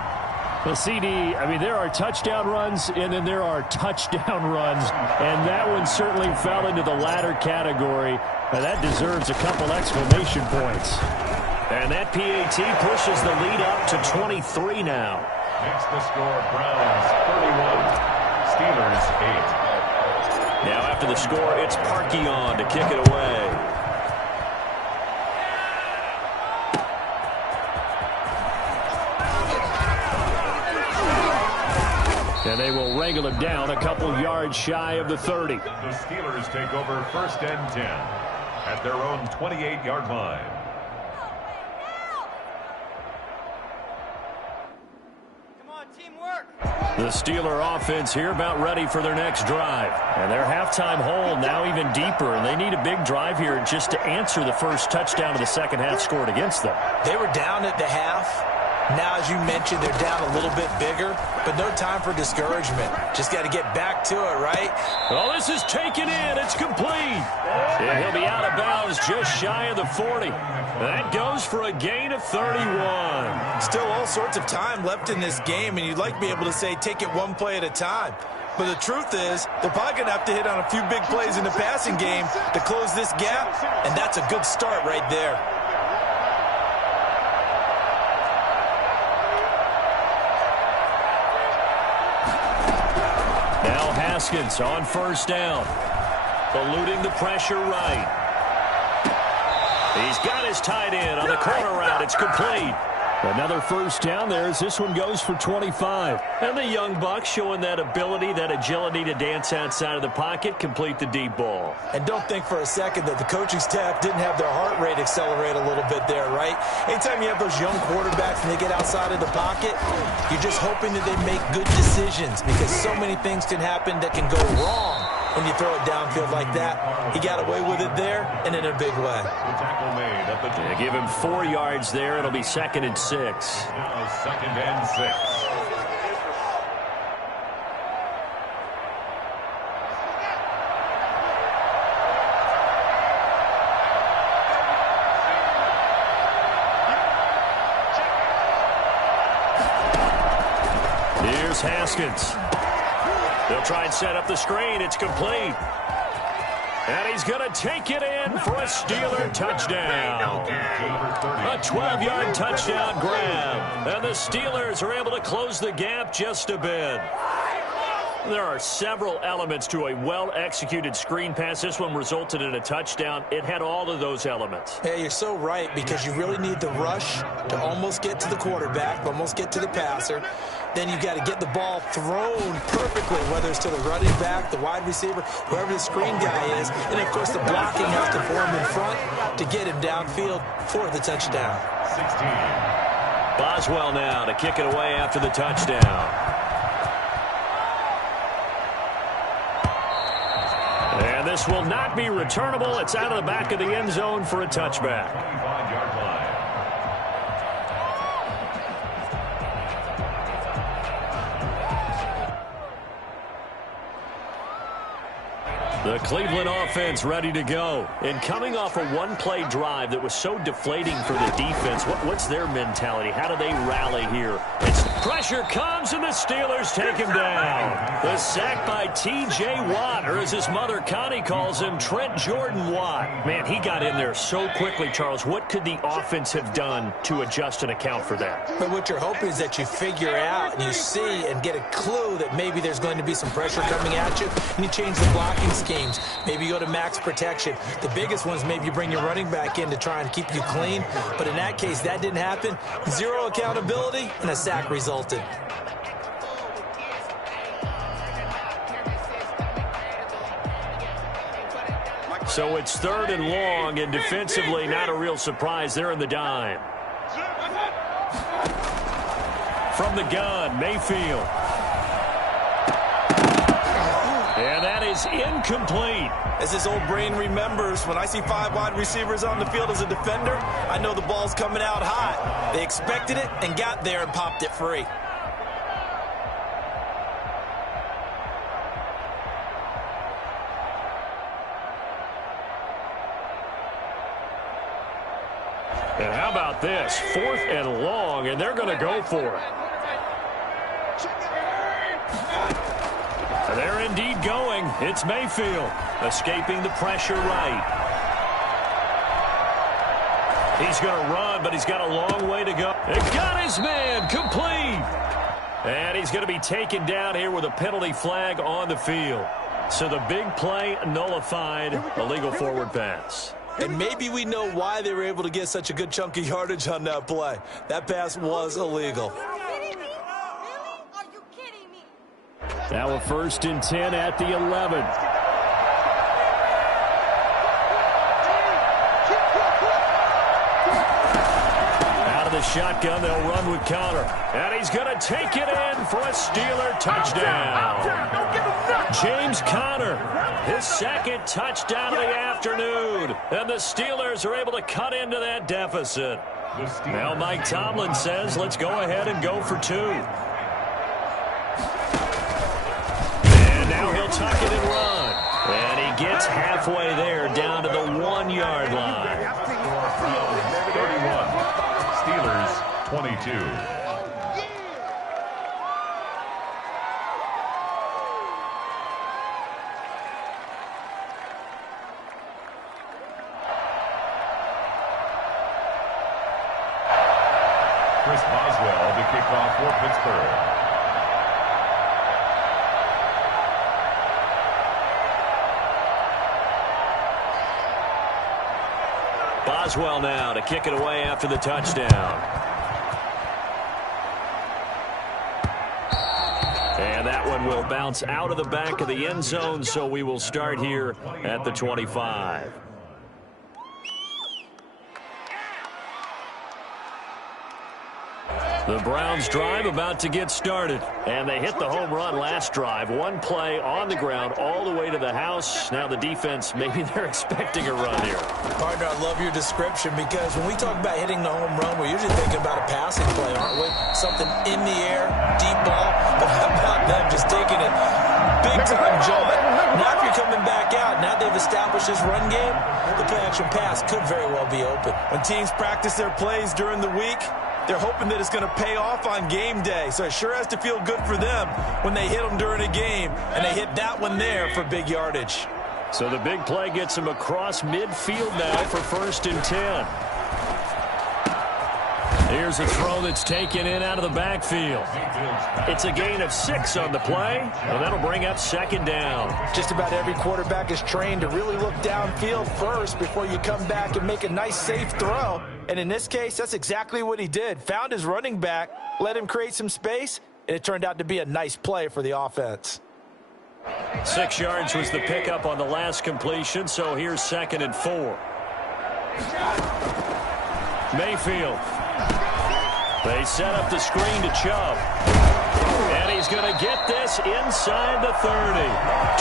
Well, CD, I mean, there are touchdown runs, and then there are touchdown runs, and that one certainly fell into the latter category. That deserves a couple exclamation points. And that PAT pushes the lead up to 23 now. Makes the score Browns 31, Steelers 8. Now after the score, it's Parkey on to kick it away. And they will wrangle him down a couple yards shy of the 30. The Steelers take over 1st and 10 at their own 28-yard line. Come on, teamwork. The Steeler offense here about ready for their next drive. And their halftime hole now even deeper, and they need a big drive here just to answer the first touchdown of the second half scored against them. They were down at the half. Now, as you mentioned, they're down a little bit bigger, but no time for discouragement. Just got to get back to it, right? Well, this is taken in. It's complete. And he'll be out of bounds just shy of the 40. That goes for a gain of 31. Still all sorts of time left in this game, and you'd like to be able to say take it one play at a time. But the truth is, they're probably going to have to hit on a few big plays in the passing game to close this gap, and that's a good start right there. Haskins on first down. Eluding the pressure right. He's got his tight end on the corner route. It's complete. Another first down there as this one goes for 25. And the young buck showing that ability, that agility to dance outside of the pocket, complete the deep ball. And don't think for a second that the coaching staff didn't have their heart rate accelerate a little bit there, right? Anytime you have those young quarterbacks and they get outside of the pocket, you're just hoping that they make good decisions because so many things can happen that can go wrong when you throw it downfield like that. He got away with it there and in a big way. The tackle made at the They give him 4 yards there. It'll be 2nd and 6. Now 2nd and 6. Here's Haskins. They'll try and set up the screen. It's complete. And he's going to take it in for a Steeler touchdown. A 12-yard touchdown grab. And the Steelers are able to close the gap just a bit. There are several elements to a well-executed screen pass. This one resulted in a touchdown. It had all of those elements. Yeah, you're so right because you really need the rush to almost get to the quarterback, almost get to the passer. Then you've got to get the ball thrown perfectly, whether it's to the running back, the wide receiver, whoever the screen guy is. And, of course, the blocking has to form in front to get him downfield for the touchdown. 16. Boswell now to kick it away after the touchdown. And this will not be returnable. It's out of the back of the end zone for a touchback. 25-yard line. The Cleveland offense ready to go. And coming off a one-play drive that was so deflating for the defense, what's their mentality? How do they rally here? Pressure comes, and the Steelers take him down. The sack by T.J. Watt, or as his mother Connie calls him, Trent Jordan Watt. Man, he got in there so quickly, Charles. What could the offense have done to adjust and account for that? But what you're hoping is that you figure out and you see and get a clue that maybe there's going to be some pressure coming at you, and you change the blocking schemes. Maybe you go to max protection. The biggest ones, maybe you bring your running back in to try and keep you clean. But in that case, that didn't happen. Zero accountability, and a sack resulted. So it's 3rd and long, and defensively, not a real surprise. They're in the dime. From the gun, Mayfield. And that is incomplete. As his old brain remembers, when I see 5 wide receivers on the field as a defender, I know the ball's coming out hot. They expected it and got there and popped it free. And how about this? 4th and long, and they're going to go for it. They're indeed going. It's Mayfield escaping the pressure right. He's going to run, but he's got a long way to go. It got his man complete. And he's going to be taken down here with a penalty flag on the field. So the big play nullified, illegal forward pass. And maybe we know why they were able to get such a good chunk of yardage on that play. That pass was illegal. Now a 1st and 10 at the 11. Out of the shotgun, they'll run with Connor. And he's going to take it in for a Steeler touchdown. James Conner, his 2nd touchdown of the afternoon. And the Steelers are able to cut into that deficit. Now Mike Tomlin says, let's go ahead and go for 2. Now he'll tuck it and run. And he gets halfway there down to the 1-yard line. 31. Steelers 22. Chris Boswell to kick off for Pittsburgh. Boswell now to kick it away after the touchdown. And that one will bounce out of the back of the end zone, so we will start here at the 25. The Browns drive about to get started. And they hit the home run last drive. 1 play on the ground all the way to the house. Now the defense, maybe they're expecting a run here. Partner, I love your description because when we talk about hitting the home run, we're usually thinking about a passing play, aren't we? Something in the air, deep ball. But how about them just taking it big-time jump? Now if you're coming back out, now they've established this run game, the play-action pass could very well be open. When teams practice their plays during the week, they're hoping that it's going to pay off on game day. So it sure has to feel good for them when they hit them during a game. And they hit that one there for big yardage. So the big play gets them across midfield now for 1st and 10. Here's a throw that's taken in out of the backfield. It's a gain of 6 on the play, and that'll bring up 2nd down. Just about every quarterback is trained to really look downfield first before you come back and make a nice, safe throw. And in this case, that's exactly what he did. Found his running back, let him create some space, and it turned out to be a nice play for the offense. 6 yards was the pickup on the last completion, so here's 2nd and 4. Mayfield. They set up the screen to Chubb. And he's going to get this inside the 30.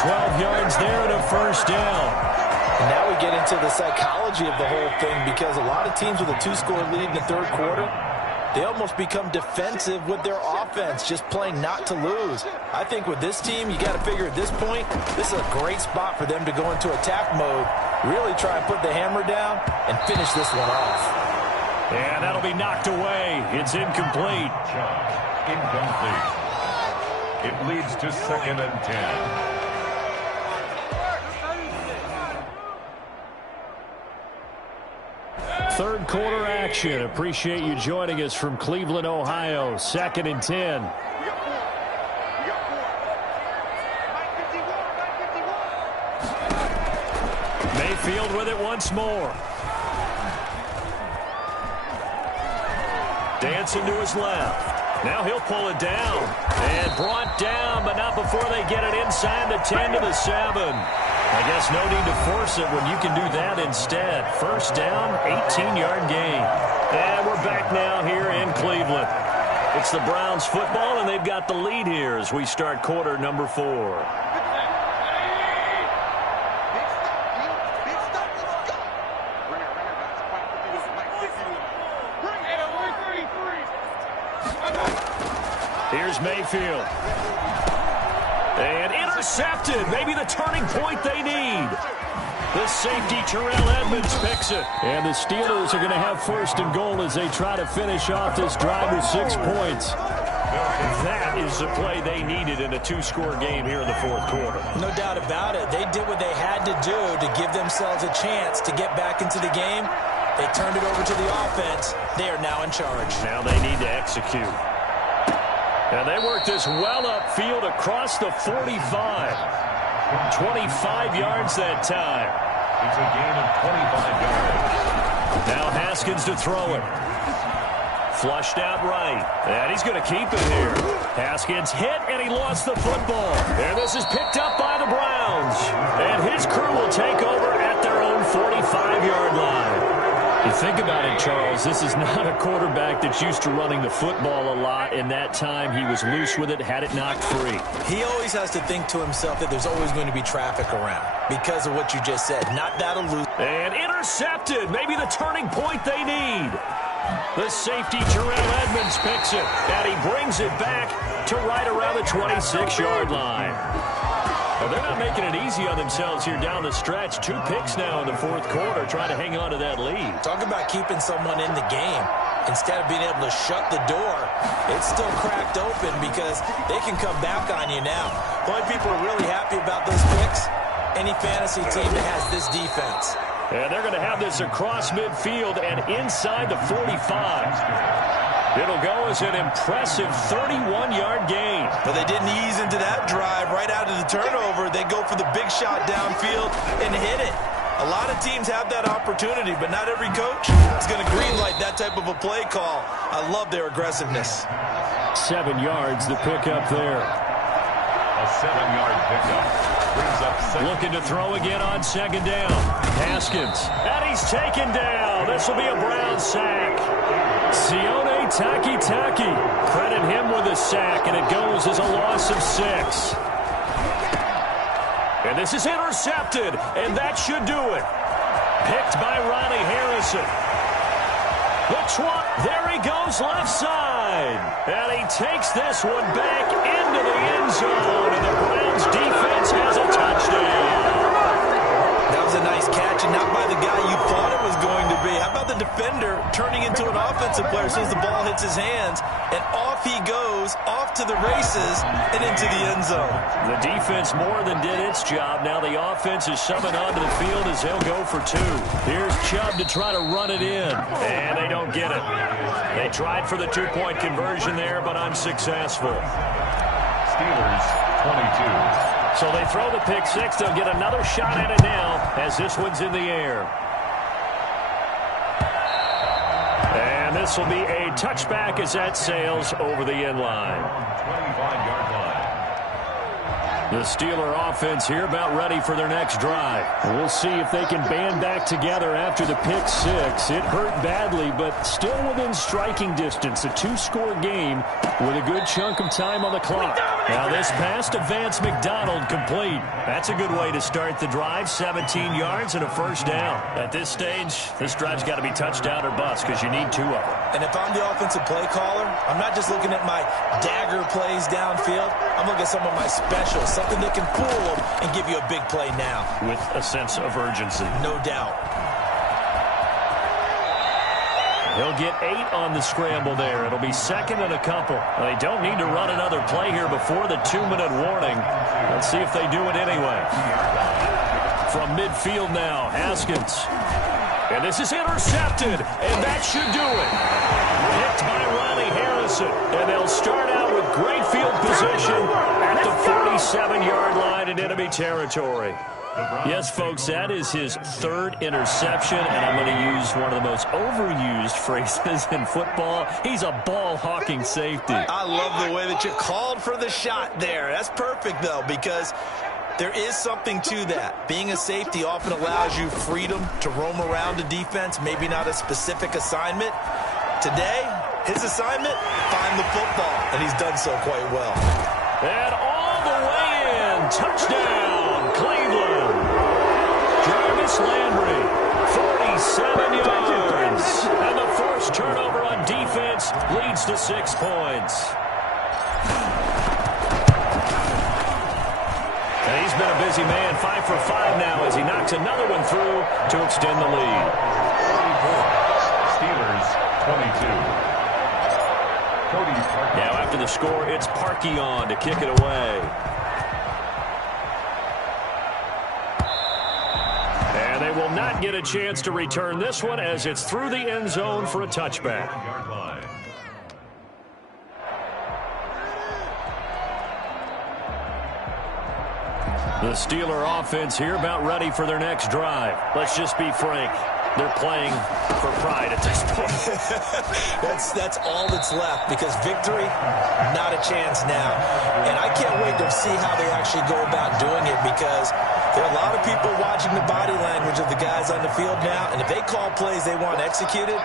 12 yards there and a 1st down. And now we get into the psychology of the whole thing because a lot of teams with a 2-score lead in the 3rd quarter, they almost become defensive with their offense, just playing not to lose. I think with this team, you got to figure at this point, this is a great spot for them to go into attack mode, really try and put the hammer down and finish this one off. And that'll be knocked away. It's incomplete. Incomplete. It leads to 2nd and 10. Third quarter action. Appreciate you joining us from Cleveland, Ohio. 2nd and 10. Mayfield with it once more. Dancing to his left. Now he'll pull it down. And brought down, but not before they get it inside the 10 to the 7. I guess no need to force it when you can do that instead. 1st down, 18-yard gain. And we're back now here in Cleveland. It's the Browns football, and they've got the lead here as we start quarter number 4. Here's Mayfield. And intercepted. Maybe the turning point they need. The safety, Terrell Edmonds, picks it. And the Steelers are going to have 1st and goal as they try to finish off this drive with 6 points. That is the play they needed in a 2-score game here in the 4th quarter. No doubt about it. They did what they had to do to give themselves a chance to get back into the game. They turned it over to the offense. They are now in charge. Now they need to execute. And they work this well upfield across the 45. 25 yards that time. It's a gain of 25 yards. Now Haskins to throw it. Flushed out right. And he's going to keep it here. Haskins hit, and he lost the football. And this is picked up by the Browns. And his crew will take over at their own 45-yard line. You think about it, Charles, this is not a quarterback that's used to running the football a lot. In that time, he was loose with it, had it knocked free. He always has to think to himself that there's always going to be traffic around because of what you just said. Not that elusive. And intercepted. Maybe the turning point they need. The safety, Terrell Edmonds, picks it. And he brings it back to right around the 26-yard line. Well, they're not making it easy on themselves here down the stretch. 2 picks now in the 4th quarter, trying to hang on to that lead. Talk about keeping someone in the game. Instead of being able to shut the door, it's still cracked open because they can come back on you now. The only people who are really happy about those picks, any fantasy team that has this defense. And they're going to have this across midfield and inside the 45. It'll go as an impressive 31-yard gain. But they didn't ease into that drive right out of the turnover. They go for the big shot downfield and hit it. A lot of teams have that opportunity, but not every coach is going to greenlight that type of a play call. I love their aggressiveness. 7 yards, the pickup there. A 7-yard pickup. Brings up second. Looking to throw again on 2nd down. Haskins. And he's taken down. This will be a Brown sack. Sione Takitaki. Credit him with a sack, and it goes as a loss of 6. And this is intercepted, and that should do it. Picked by Ronnie Harrison. There he goes left side. And he takes this one back into the end zone, and the Browns defense has a touchdown. That was a nice catch, and not by the guy you thought it was going to be. How about the defender turning into an offensive player as soon as the ball hits his hands, and off he goes, off to the races, and into the end zone. The defense more than did its job. Now the offense is summoned onto the field as he'll go for 2. Here's Chubb to try to run it in, and they don't get it. They tried for the 2-point conversion there, but unsuccessful. Steelers 22. So they throw the pick 6. They'll get another shot at it now as this one's in the air. And this will be a touchback as that sails over the end line. 25-yard line. The Steeler offense here about ready for their next drive. We'll see if they can band back together after the pick 6. It hurt badly, but still within striking distance. A 2-score game with a good chunk of time on the clock. Now this pass to Vance McDonald complete. That's a good way to start the drive. 17 yards and a 1st down. At this stage, this drive's got to be touchdown or bust because you need 2 of them. And if I'm the offensive play caller, I'm not just looking at my dagger plays downfield. I'm looking at some of my specials, something that can fool them and give you a big play now. With a sense of urgency. No doubt. He'll get 8 on the scramble there. It'll be 2nd and a couple. They don't need to run another play here before the 2-minute warning. Let's see if they do it anyway. From midfield now, Haskins. And this is intercepted, and that should do it. Picked by Ronnie Harrison, and they'll start out with great field position at the 47-yard line in enemy territory. Yes, folks, that is his 3rd interception, and I'm going to use one of the most overused phrases in football. He's a ball-hawking safety. I love the way that you called for the shot there. That's perfect, though, because there is something to that. Being a safety often allows you freedom to roam around a defense, maybe not a specific assignment. Today, His assignment, find the football, and he's done so quite well. And all the way in, touchdown, Cleveland. Jarvis Landry, 47 yards. And the forced turnover on defense leads to 6 points. And he's been a busy man, 5 for 5 now as he knocks another one through to extend the lead. Steelers, 22. Now after the score, it's Parkey on to kick it away. And they will not get a chance to return this one as it's through the end zone for a touchback. The Steeler offense here about ready for their next drive. Let's just be frank. They're playing for pride at this point. That's all that's left because victory, not a chance now. And I can't wait to see how they actually go about doing it because there are a lot of people watching the body language of the guys on the field now. And if they call plays they want executed,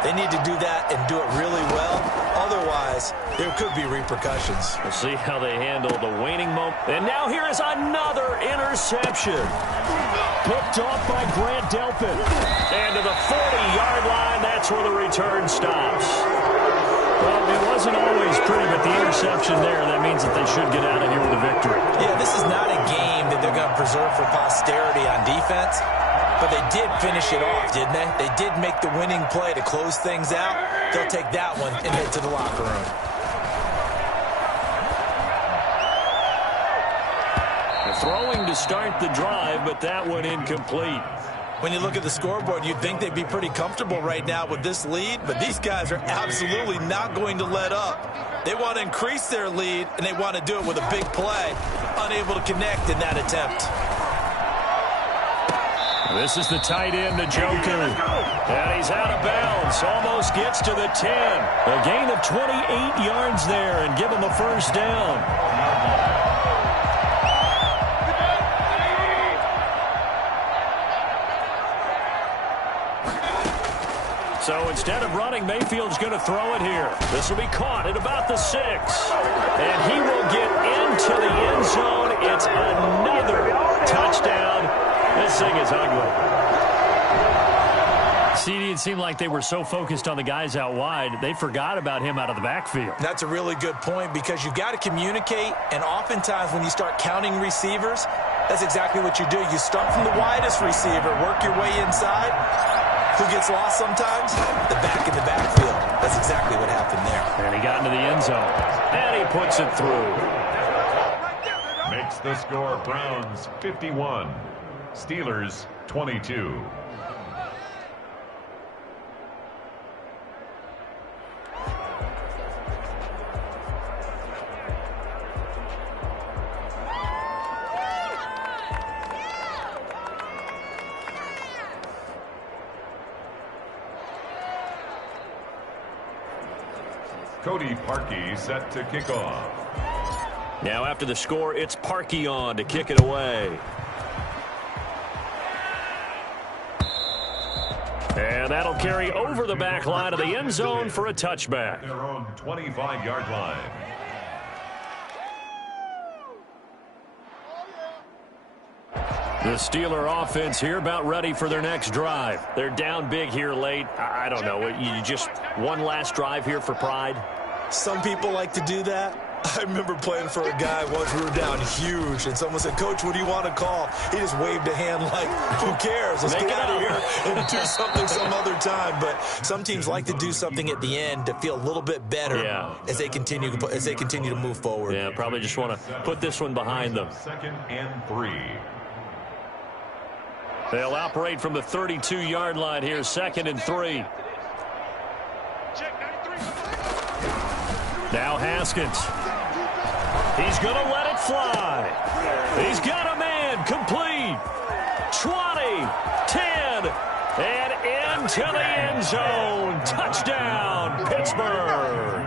they need to do that and do it really well. Otherwise, there could be repercussions. We'll see how they handle the waning moment. And now here is another interception. Picked off by Grant Delpit. And to the 40-yard line, that's where the return stops. Well, it wasn't always pretty, but the interception there, that means that they should get out of here with a victory. Yeah, this is not a game that they're going to preserve for posterity on defense. But they did finish it off, didn't they? They did make the winning play to close things out. They'll take that one and head to the locker room. Throwing to start the drive, but that one incomplete. When you look at the scoreboard, you'd think they'd be pretty comfortable right now with this lead, but these guys are absolutely not going to let up. They want to increase their lead, and they want to do it with a big play. Unable to connect in that attempt. This is the tight end, Njoku. And he's out of bounds. Almost gets to the 10. A gain of 28 yards there and give him a first down. So instead of running, Mayfield's going to throw it here. This will be caught at about the 6. And he will get into the end zone. It's another touchdown. This thing is ugly. CD, it seemed like they were so focused on the guys out wide, they forgot about him out of the backfield. That's a really good point because you've got to communicate, and oftentimes when you start counting receivers, that's exactly what you do. You start from the widest receiver, work your way inside. Who gets lost sometimes? The back in the backfield. That's exactly what happened there. And he got into the end zone. And he puts it through. Makes the score Browns 51. Steelers 22. Cody Parkey set to kick off. Now after the score, it's Parkey on to kick it away. And that'll carry over the back line of the end zone for a touchback. Their own 25-yard line. The Steeler offense here about ready for their next drive. They're down big here late. I don't know. You just one last drive here for pride? Some people like to do that. I remember playing for a guy once we were down huge, and someone said, "Coach, what do you want to call?" He just waved a hand like, who cares? Let's get out of here and do something some other time. But some teams like to do something at the end to feel a little bit better as they continue to move forward. Yeah, probably just want to put this one behind them. 2nd and 3. They'll operate from the 32-yard line here, 2nd and 3. Now Haskins. He's going to let it fly. He's got a man complete. 20, 10, and into the end zone. Touchdown, Pittsburgh.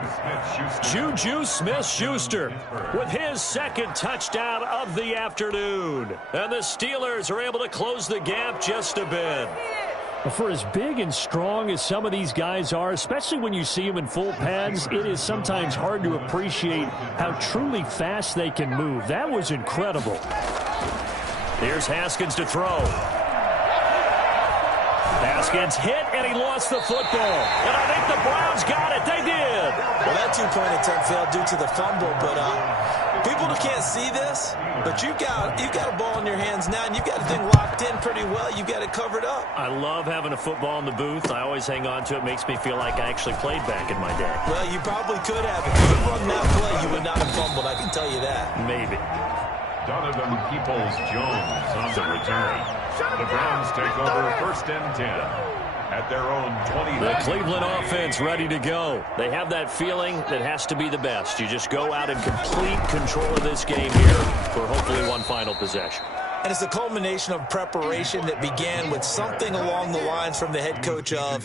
Juju Smith-Schuster with his 2nd touchdown of the afternoon. And the Steelers are able to close the gap just a bit. For as big and strong as some of these guys are, especially when you see them in full pads, it is sometimes hard to appreciate how truly fast they can move. That was incredible. Here's Haskins to throw. Haskins hit, and he lost the football. And I think the Browns got it. They did. Well, that two-point attempt failed due to the fumble, but people can't see this, but you've got a ball in your hands now, and you've got the thing locked in pretty well. You've got it covered up. I love having a football in the booth. I always hang on to it. Makes me feel like I actually played back in my day. Well, you probably could have. If you had run that play, you would not have fumbled. I can tell you that. Maybe. Donovan Peoples-Jones on the return. The Browns take over 1st and 10 at their own 20. The Cleveland offense ready to go. They have that feeling that has to be the best. You just go out in complete control of this game here for hopefully one final possession. And it's a culmination of preparation that began with something along the lines from the head coach of,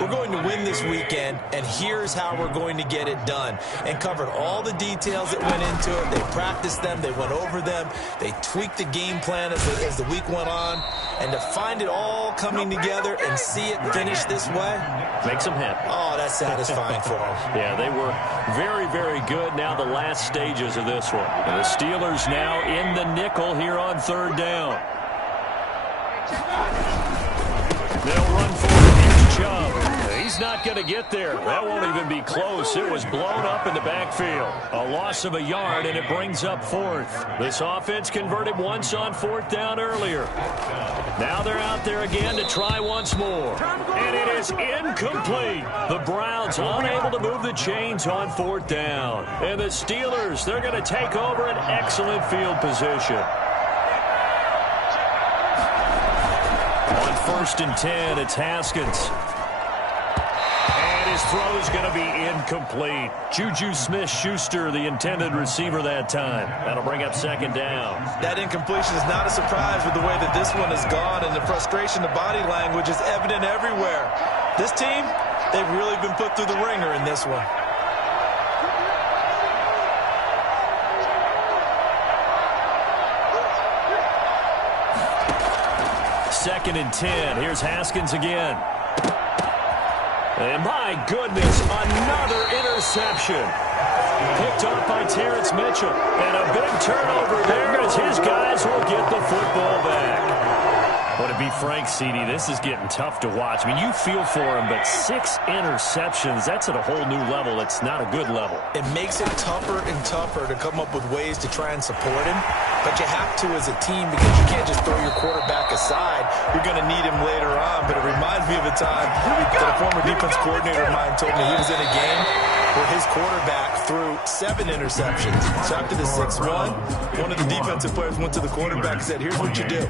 we're going to win this weekend, and here's how we're going to get it done. And covered all the details that went into it. They practiced them. They went over them. They tweaked the game plan as the week went on. And to find it all coming together and see it finish this way, makes them happy. Oh, that's satisfying for them. Yeah, they were very, very good. Now the last stages of this one. And the Steelers now in the nickel here on 3rd down. They'll run for it. Here's Chubb. He's not going to get there. That won't even be close. It was blown up in the backfield. A loss of a yard, and it brings up 4th. This offense converted once on 4th down earlier. Now they're out there again to try once more. And it is incomplete. The Browns unable to move the chains on 4th down. And the Steelers, they're going to take over an excellent field position. On 1st and 10, it's Haskins. His throw is going to be incomplete. Juju Smith-Schuster, the intended receiver that time. That'll bring up 2nd down. That incompletion is not a surprise with the way that this one has gone, and the frustration, the body language is evident everywhere. This team, they've really been put through the ringer in this one. Second and 10. Here's Haskins again. And my goodness, another interception. Picked off by Terrence Mitchell. And a big turnover there as his guys will get the football back. Well, to be frank, CD, this is getting tough to watch. I mean, you feel for him, but 6 interceptions, that's at a whole new level. It's not a good level. It makes it tougher and tougher to come up with ways to try and support him. But you have to as a team because you can't just throw your quarterback aside. You're going to need him later on. But it reminds me of a time that a former defense coordinator of mine told me he was in a game where his quarterback threw 7 interceptions. So after the 6-1, one of the defensive players went to the quarterback and said, here's what you do.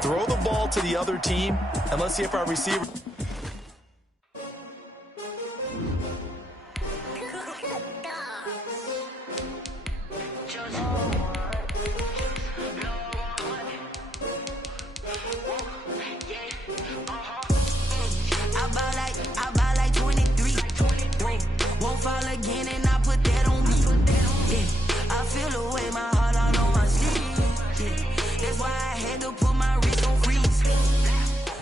Throw the ball to the other team, and let's see if our receiver...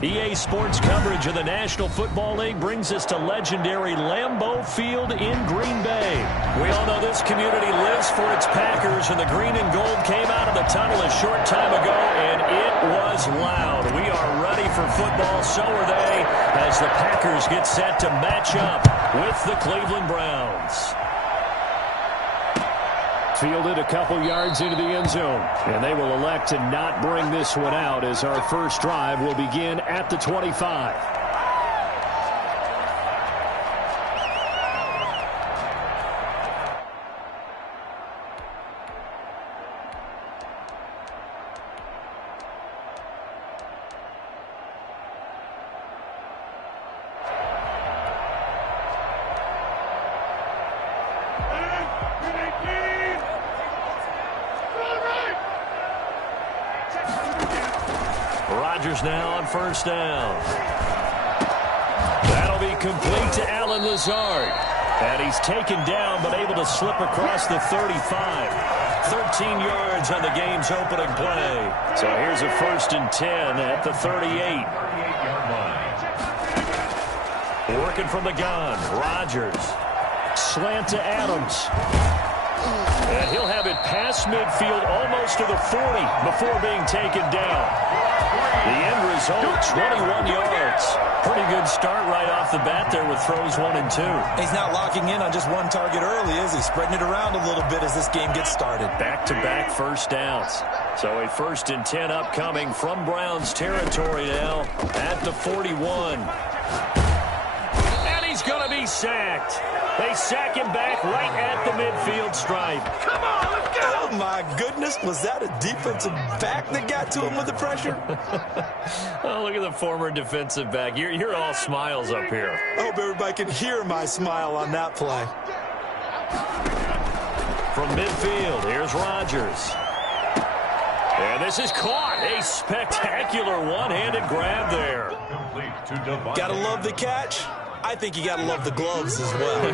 EA Sports coverage of the National Football League brings us to legendary Lambeau Field in Green Bay. We all know this community lives for its Packers, and the green and gold came out of the tunnel a short time ago, and it was loud. We are ready for football, so are they, as the Packers get set to match up with the Cleveland Browns. Fielded a couple yards into the end zone. And they will elect to not bring this one out as our first drive will begin at the 25. Rodgers now on 1st down. That'll be complete to Allen Lazard. And he's taken down but able to slip across the 35. 13 yards on the game's opening play. So here's a 1st and 10 at the 38. 38-yard line. Working from the gun. Rodgers. Slant to Adams. And he'll have it past midfield almost to the 40 before being taken down. The end result, 21 yards. Pretty good start right off the bat there with throws 1 and 2. He's not locking in on just one target early, is he? Spreading it around a little bit as this game gets started. Back-to-back first downs. So a 1st and 10 upcoming from Browns territory now at the 41. And he's going to be sacked. They sack him back right at the midfield stripe. Come on, let's go! Oh, my goodness. Was that a defensive back that got to him with the pressure? Oh, look at the former defensive back. You're all smiles up here. I hope everybody can hear my smile on that play. From midfield, here's Rodgers. And this is caught. A spectacular one-handed grab there. Gotta love the catch. I think you got to love the gloves as well.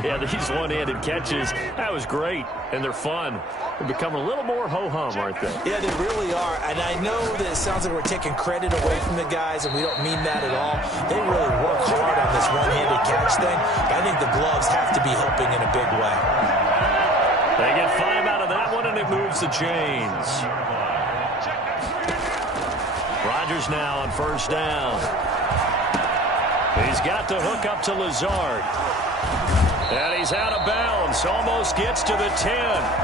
Yeah, these one-handed catches, that was great, and they're fun. They're becoming a little more ho-hum, aren't they? Yeah, they really are, and I know that it sounds like we're taking credit away from the guys, and we don't mean that at all. They really work hard on this one-handed catch thing, but I think the gloves have to be helping in a big way. They get 5 out of that one, and it moves the chains. Rodgers now on 1st down. He's got the hook up to Lazard. And he's out of bounds. Almost gets to the 10.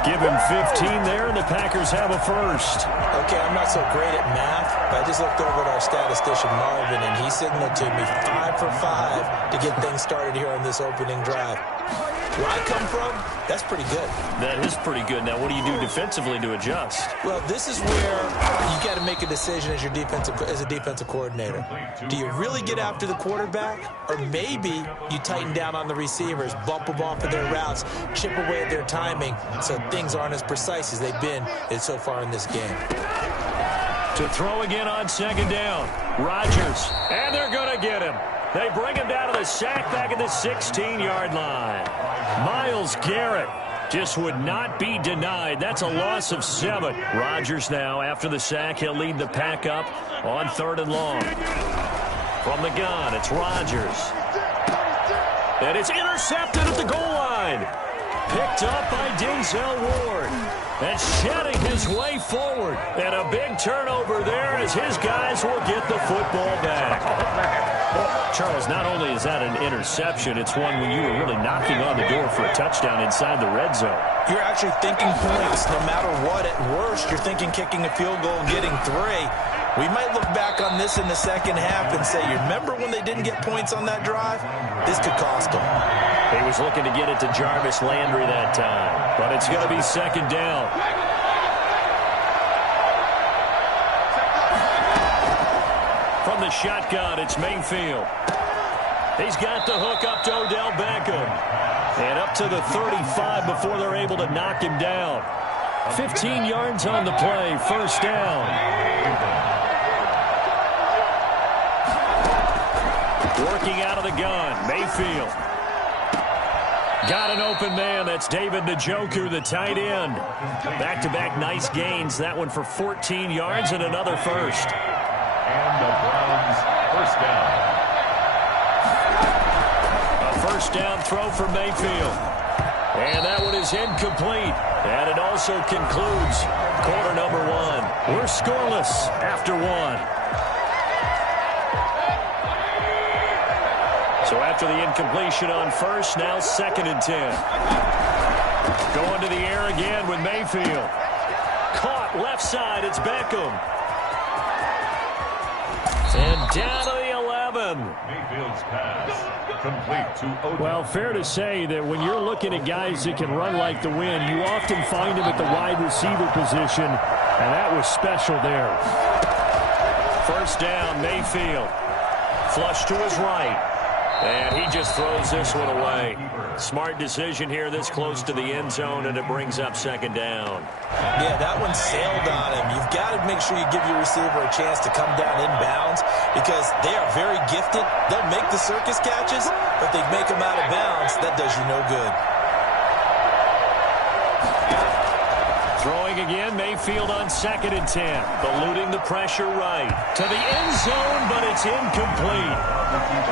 Give him 15 there, and the Packers have a 1st. Okay, I'm not so great at math, but I just looked over at our statistician, Marvin, and he signaled to me 5 for 5 to get things started here on this opening drive. Where I come from, that's pretty good. That is pretty good. Now, what do you do defensively to adjust? Well, this is where you got to make a decision as a defensive coordinator. Do you really get after the quarterback, or maybe you tighten down on the receivers, bump them off of their routes, chip away at their timing, so things aren't as precise as they've been so far in this game. To throw again on 2nd down, Rodgers, and they're going to get him. They bring him down to the sack back at the 16-yard line. Myles Garrett just would not be denied. That's a loss of 7. Rodgers now, after the sack, he'll lead the pack up on 3rd and long. From the gun, it's Rodgers. And it's intercepted at the goal line. Picked up by Denzel Ward. And shedding his way forward. And a big turnover there as his guys will get the football back. Charles, not only is that an interception, it's one when you were really knocking on the door for a touchdown inside the red zone. You're actually thinking points. No matter what, at worst, you're thinking kicking a field goal and getting 3. We might look back on this in the second half and say, you remember when they didn't get points on that drive? This could cost them. He was looking to get it to Jarvis Landry that time, but it's going to be 2nd down. From the shotgun, it's Mayfield. He's got the hook up to Odell Beckham. And up to the 35 before they're able to knock him down. 15 yards on the play, 1st down. Working out of the gun, Mayfield. Got an open man. That's David Njoku, the tight end. Back-to-back nice gains. That one for 14 yards and another 1st. And the Browns 1st down. A 1st down throw for Mayfield. And that one is incomplete. And it also concludes quarter number 1. We're scoreless after 1. So after the incompletion on 1st, now 2nd and 10. Going to the air again with Mayfield. Caught left side, it's Beckham. And down to the 11. Mayfield's pass complete to Odell. Well, fair to say that when you're looking at guys that can run like the wind, you often find them at the wide receiver position, and that was special there. 1st down, Mayfield. Flush to his right. And he just throws this one away. Smart decision here this close to the end zone, and it brings up 2nd down. Yeah, that one sailed on him. You've got to make sure you give your receiver a chance to come down inbounds because they are very gifted. They'll make the circus catches, but if they make them out of bounds, that does you no good. Throwing again, Mayfield on 2nd and 10. Eluding the pressure right. To the end zone, but it's incomplete.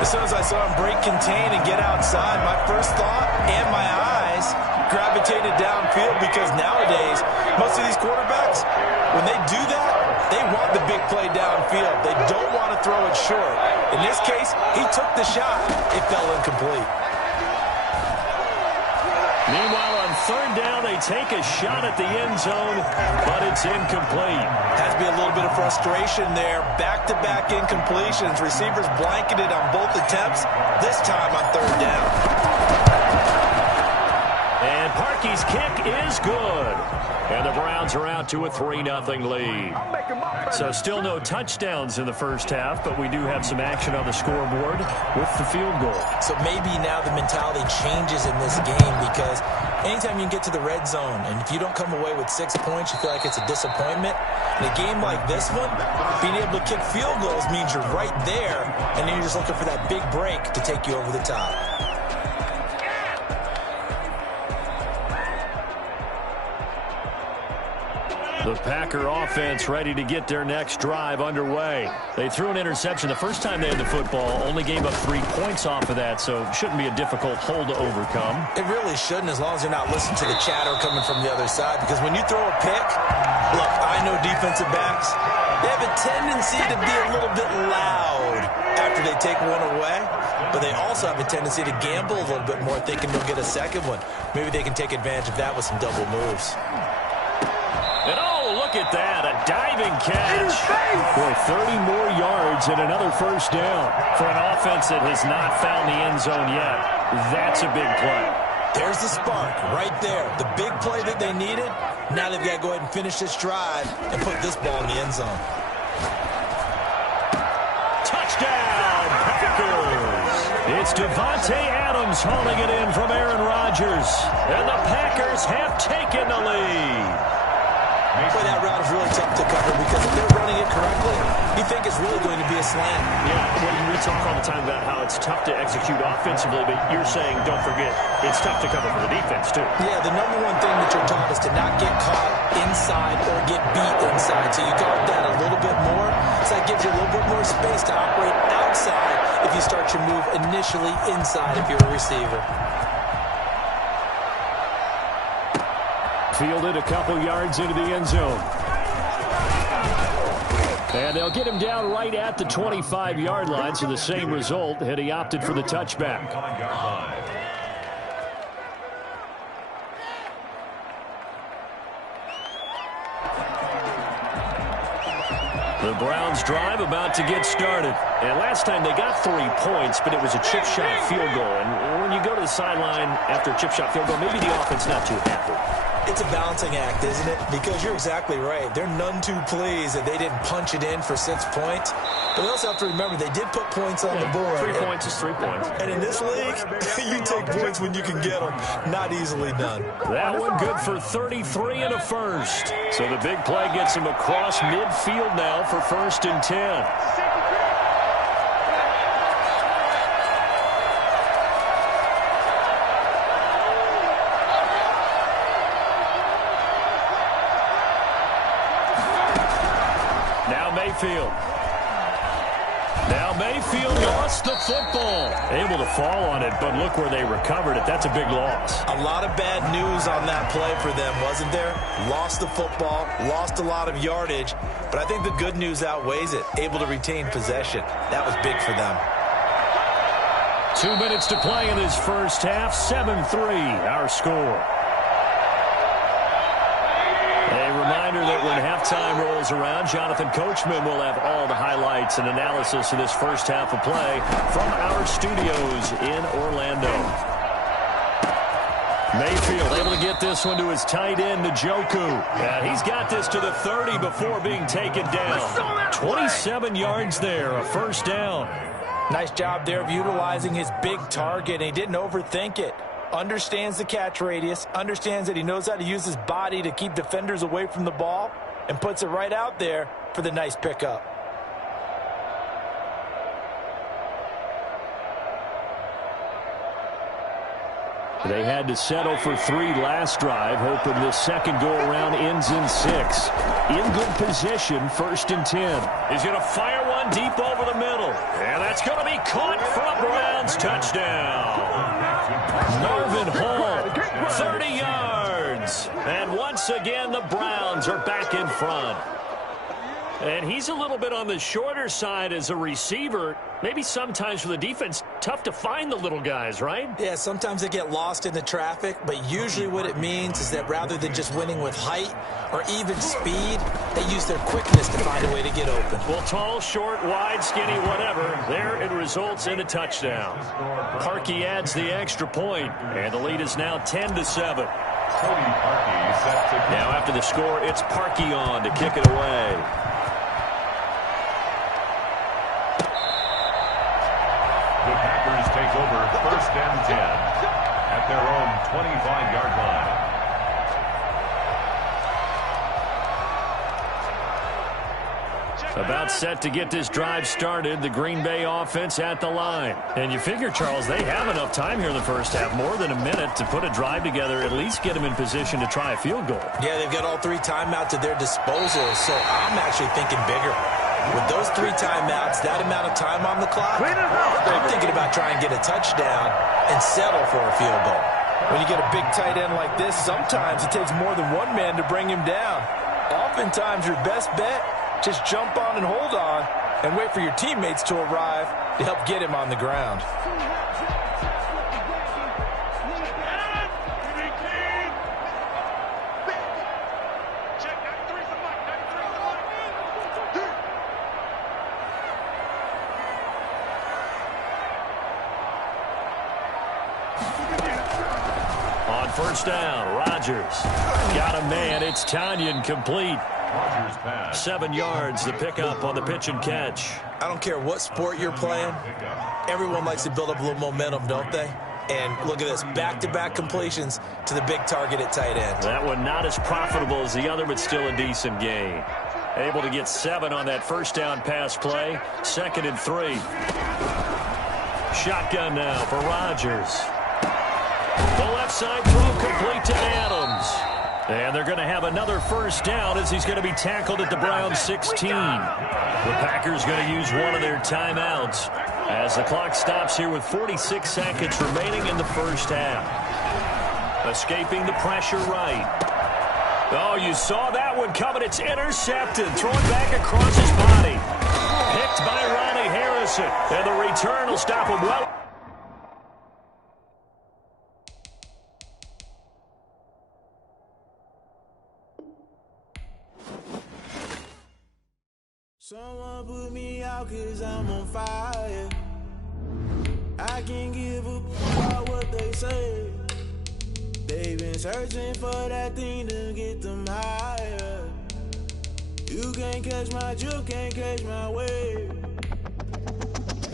As soon as I saw him break contain and get outside, my first thought and my eyes gravitated downfield, because nowadays, most of these quarterbacks, when they do that, they want the big play downfield. They don't want to throw it short. In this case, he took the shot. It fell incomplete. Meanwhile, on 3rd down, they take a shot at the end zone, but it's incomplete. Has to be a little bit of frustration there. Back-to-back incompletions. Receivers blanketed on both attempts, this time on 3rd down. And Parkey's kick is good. And the Browns are out to a 3-0 lead. So still no touchdowns in the first half, but we do have some action on the scoreboard with the field goal. So maybe now the mentality changes in this game, because anytime you can get to the red zone, and if you don't come away with 6 points, you feel like it's a disappointment. In a game like this one, being able to kick field goals means you're right there, and then you're just looking for that big break to take you over the top. The Packer offense ready to get their next drive underway. They threw an interception the first time they had the football, only gave up 3 points off of that, so it shouldn't be a difficult hole to overcome. It really shouldn't, as long as you're not listening to the chatter coming from the other side, because when you throw a pick, look, I know defensive backs, they have a tendency to be a little bit loud after they take one away, but they also have a tendency to gamble a little bit more, thinking they'll get a second one. Maybe they can take advantage of that with some double moves. And oh, look at that, a diving catch. Boy, 30 more yards and another first down. For an offense that has not found the end zone yet, that's a big play. There's the spark right there. The big play that they needed. Now they've got to go ahead and finish this drive and put this ball in the end zone. Touchdown, Packers. It's Devontae Adams hauling it in from Aaron Rodgers. And the Packers have taken the lead. Boy, that route is really tough to cover, because if they're running it correctly, you think it's really going to be a slant. Yeah, well, we talk all the time about how it's tough to execute offensively, but you're saying, don't forget, it's tough to cover for the defense, too. Yeah, the number one thing that you're taught is to not get caught inside or get beat inside. So you guard that a little bit more. So that gives you a little bit more space to operate outside if you start your move initially inside if you're a receiver. Fielded a couple yards into the end zone. And they'll get him down right at the 25-yard line, so the same result had he opted for the touchback. The Browns drive about to get started. And last time they got 3 points, but it was a chip shot field goal. And when you go to the sideline after a chip shot field goal, maybe the offense not too happy. It's a balancing act, isn't it? Because you're exactly right. They're none too pleased that they didn't punch it in for 6 points. But they also have to remember they did put points on the board. 3 points is 3 points. And in this league, you take points when you can get them. Not easily done. That one good for 33 and a first. So the big play gets him across midfield now for 1st and 10. Now Mayfield lost the football. Able to fall on it, but look where they recovered it. That's a big loss. A lot of bad news on that play for them, wasn't there? Lost the football, lost a lot of yardage, but I think the good news outweighs it. Able to retain possession. That was big for them. 2 minutes to play in this first half. 7-3, our score. A reminder that when halftime rolls around, Jonathan Coachman will have all the highlights and analysis of this first half of play from our studios in Orlando. Mayfield able to get this one to his tight end, Njoku. And he's got this to the 30 before being taken down. 27 yards there, a first down. Nice job there of utilizing his big target, and he didn't overthink it. Understands the catch radius, understands that he knows how to use his body to keep defenders away from the ball, and puts it right out there for the nice pickup. They had to settle for 3 last drive, hoping this second go-around ends in 6. In good position, 1st and 10. He's going to fire one deep over the middle. And that's going to be caught for a Browns touchdown. Marvin Hall, 30 yards. And once again, the Browns are back in front. And he's a little bit on the shorter side as a receiver. Maybe sometimes for the defense, tough to find the little guys, right? Yeah, sometimes they get lost in the traffic, but usually what it means is that rather than just winning with height or even speed, they use their quickness to find a way to get open. Well, tall, short, wide, skinny, whatever, there it results in a touchdown. Parkey adds the extra point, and the lead is now 10-7. Now after the score, it's Parkey on to kick it away. The Packers take over 1st and 10 at their own 25-yard line. About set to get this drive started, the Green Bay offense at the line. And you figure, Charles, they have enough time here in the first half, more than a minute, to put a drive together, at least get them in position to try a field goal. Yeah, they've got all 3 timeouts at their disposal, so I'm actually thinking bigger. With those 3 timeouts, that amount of time on the clock, I'm thinking about trying to get a touchdown and settle for a field goal. When you get a big tight end like this, sometimes it takes more than one man to bring him down. Oftentimes, your best bet, just jump on and hold on and wait for your teammates to arrive to help get him on the ground. On 1st down, Rodgers got a man. It's Tanyan complete. 7 yards, the pickup on the pitch and catch. I don't care what sport you're playing. Everyone likes to build up a little momentum, don't they? And look at this, back-to-back completions to the big target at tight end. That one not as profitable as the other, but still a decent gain. Able to get 7 on that 1st down pass play. 2nd and 3. Shotgun now for Rodgers. The left side throw complete to Adams. And they're going to have another 1st down as he's going to be tackled at the Browns 16. The Packers going to use one of their timeouts as the clock stops here with 46 seconds remaining in the first half. Escaping the pressure right. Oh, you saw that one coming. It's intercepted. Thrown back across his body. Picked by Ronnie Harrison. And the return will stop him well. Someone put me out 'cause I'm on fire. I can't give up about what they say. They've been searching for that thing to get them higher. You can't catch my drift, can't catch my wave.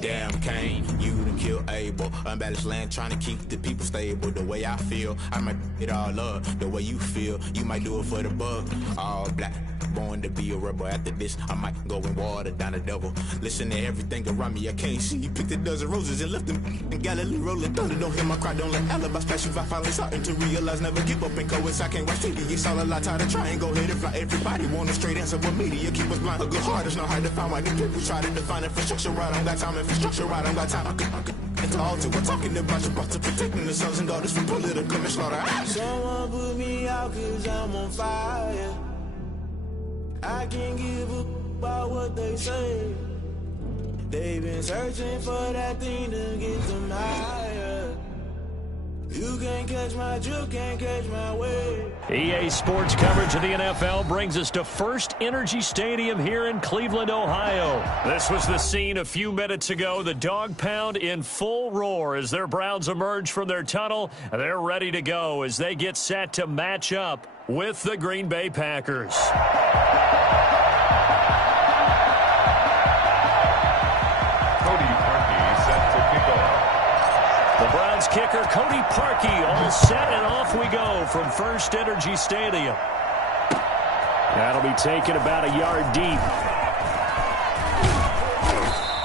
Damn Kane, you done killed Abel. Unbalanced land trying to keep the people stable. The way I feel, I might it all up. The way you feel, you might do it for the buck. All black, born to be a rebel. After this, I might go and water down the devil. Listen to everything around me, I can't see. Picked a dozen roses and left them in Galilee rolling thunder. Don't hear my cry, don't let alibis pass you. I finally starting to realize, never give up and coincide. Can't watch TV, it's all a lot. Tired of trying, go ahead and fly. Everybody want a straight answer, but media keep us blind. A good heart is not hard to find. Why the people try to define infrastructure right? I don't got time, infrastructure right, I don't got time. It's all to we're talking about your to protecting the sons and daughters from political slaughter. Someone put me out 'cause I'm on fire. I can't give up about what they say. They've been searching for that thing to get them higher. You can't catch my drift, can't catch my wave. EA Sports coverage of the NFL brings us to First Energy Stadium here in Cleveland, Ohio. This was the scene a few minutes ago. The dog pound in full roar as their Browns emerge from their tunnel. They're ready to go as they get set to match up with the Green Bay Packers. The Browns kicker, Cody Parkey, all set, and off we go from First Energy Stadium. That'll be taken about a yard deep.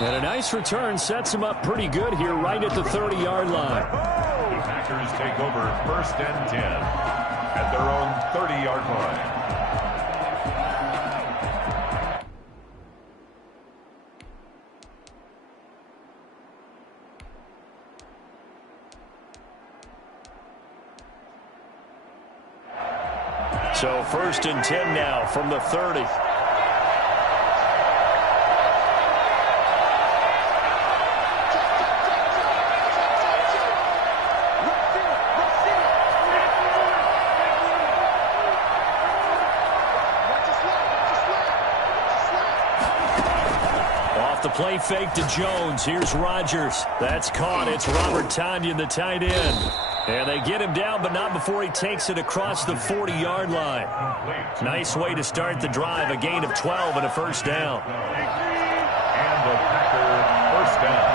And a nice return sets him up pretty good here right at the 30-yard line. Packers take over 1st and 10 at their own 30-yard line. So 1st and 10 now from the 30. Off the play fake to Jones. Here's Rodgers. That's caught. It's Robert Tonyan, the tight end. And they get him down, but not before he takes it across the 40-yard line. Nice way to start the drive, a gain of 12 and a first down. And the Packer first down.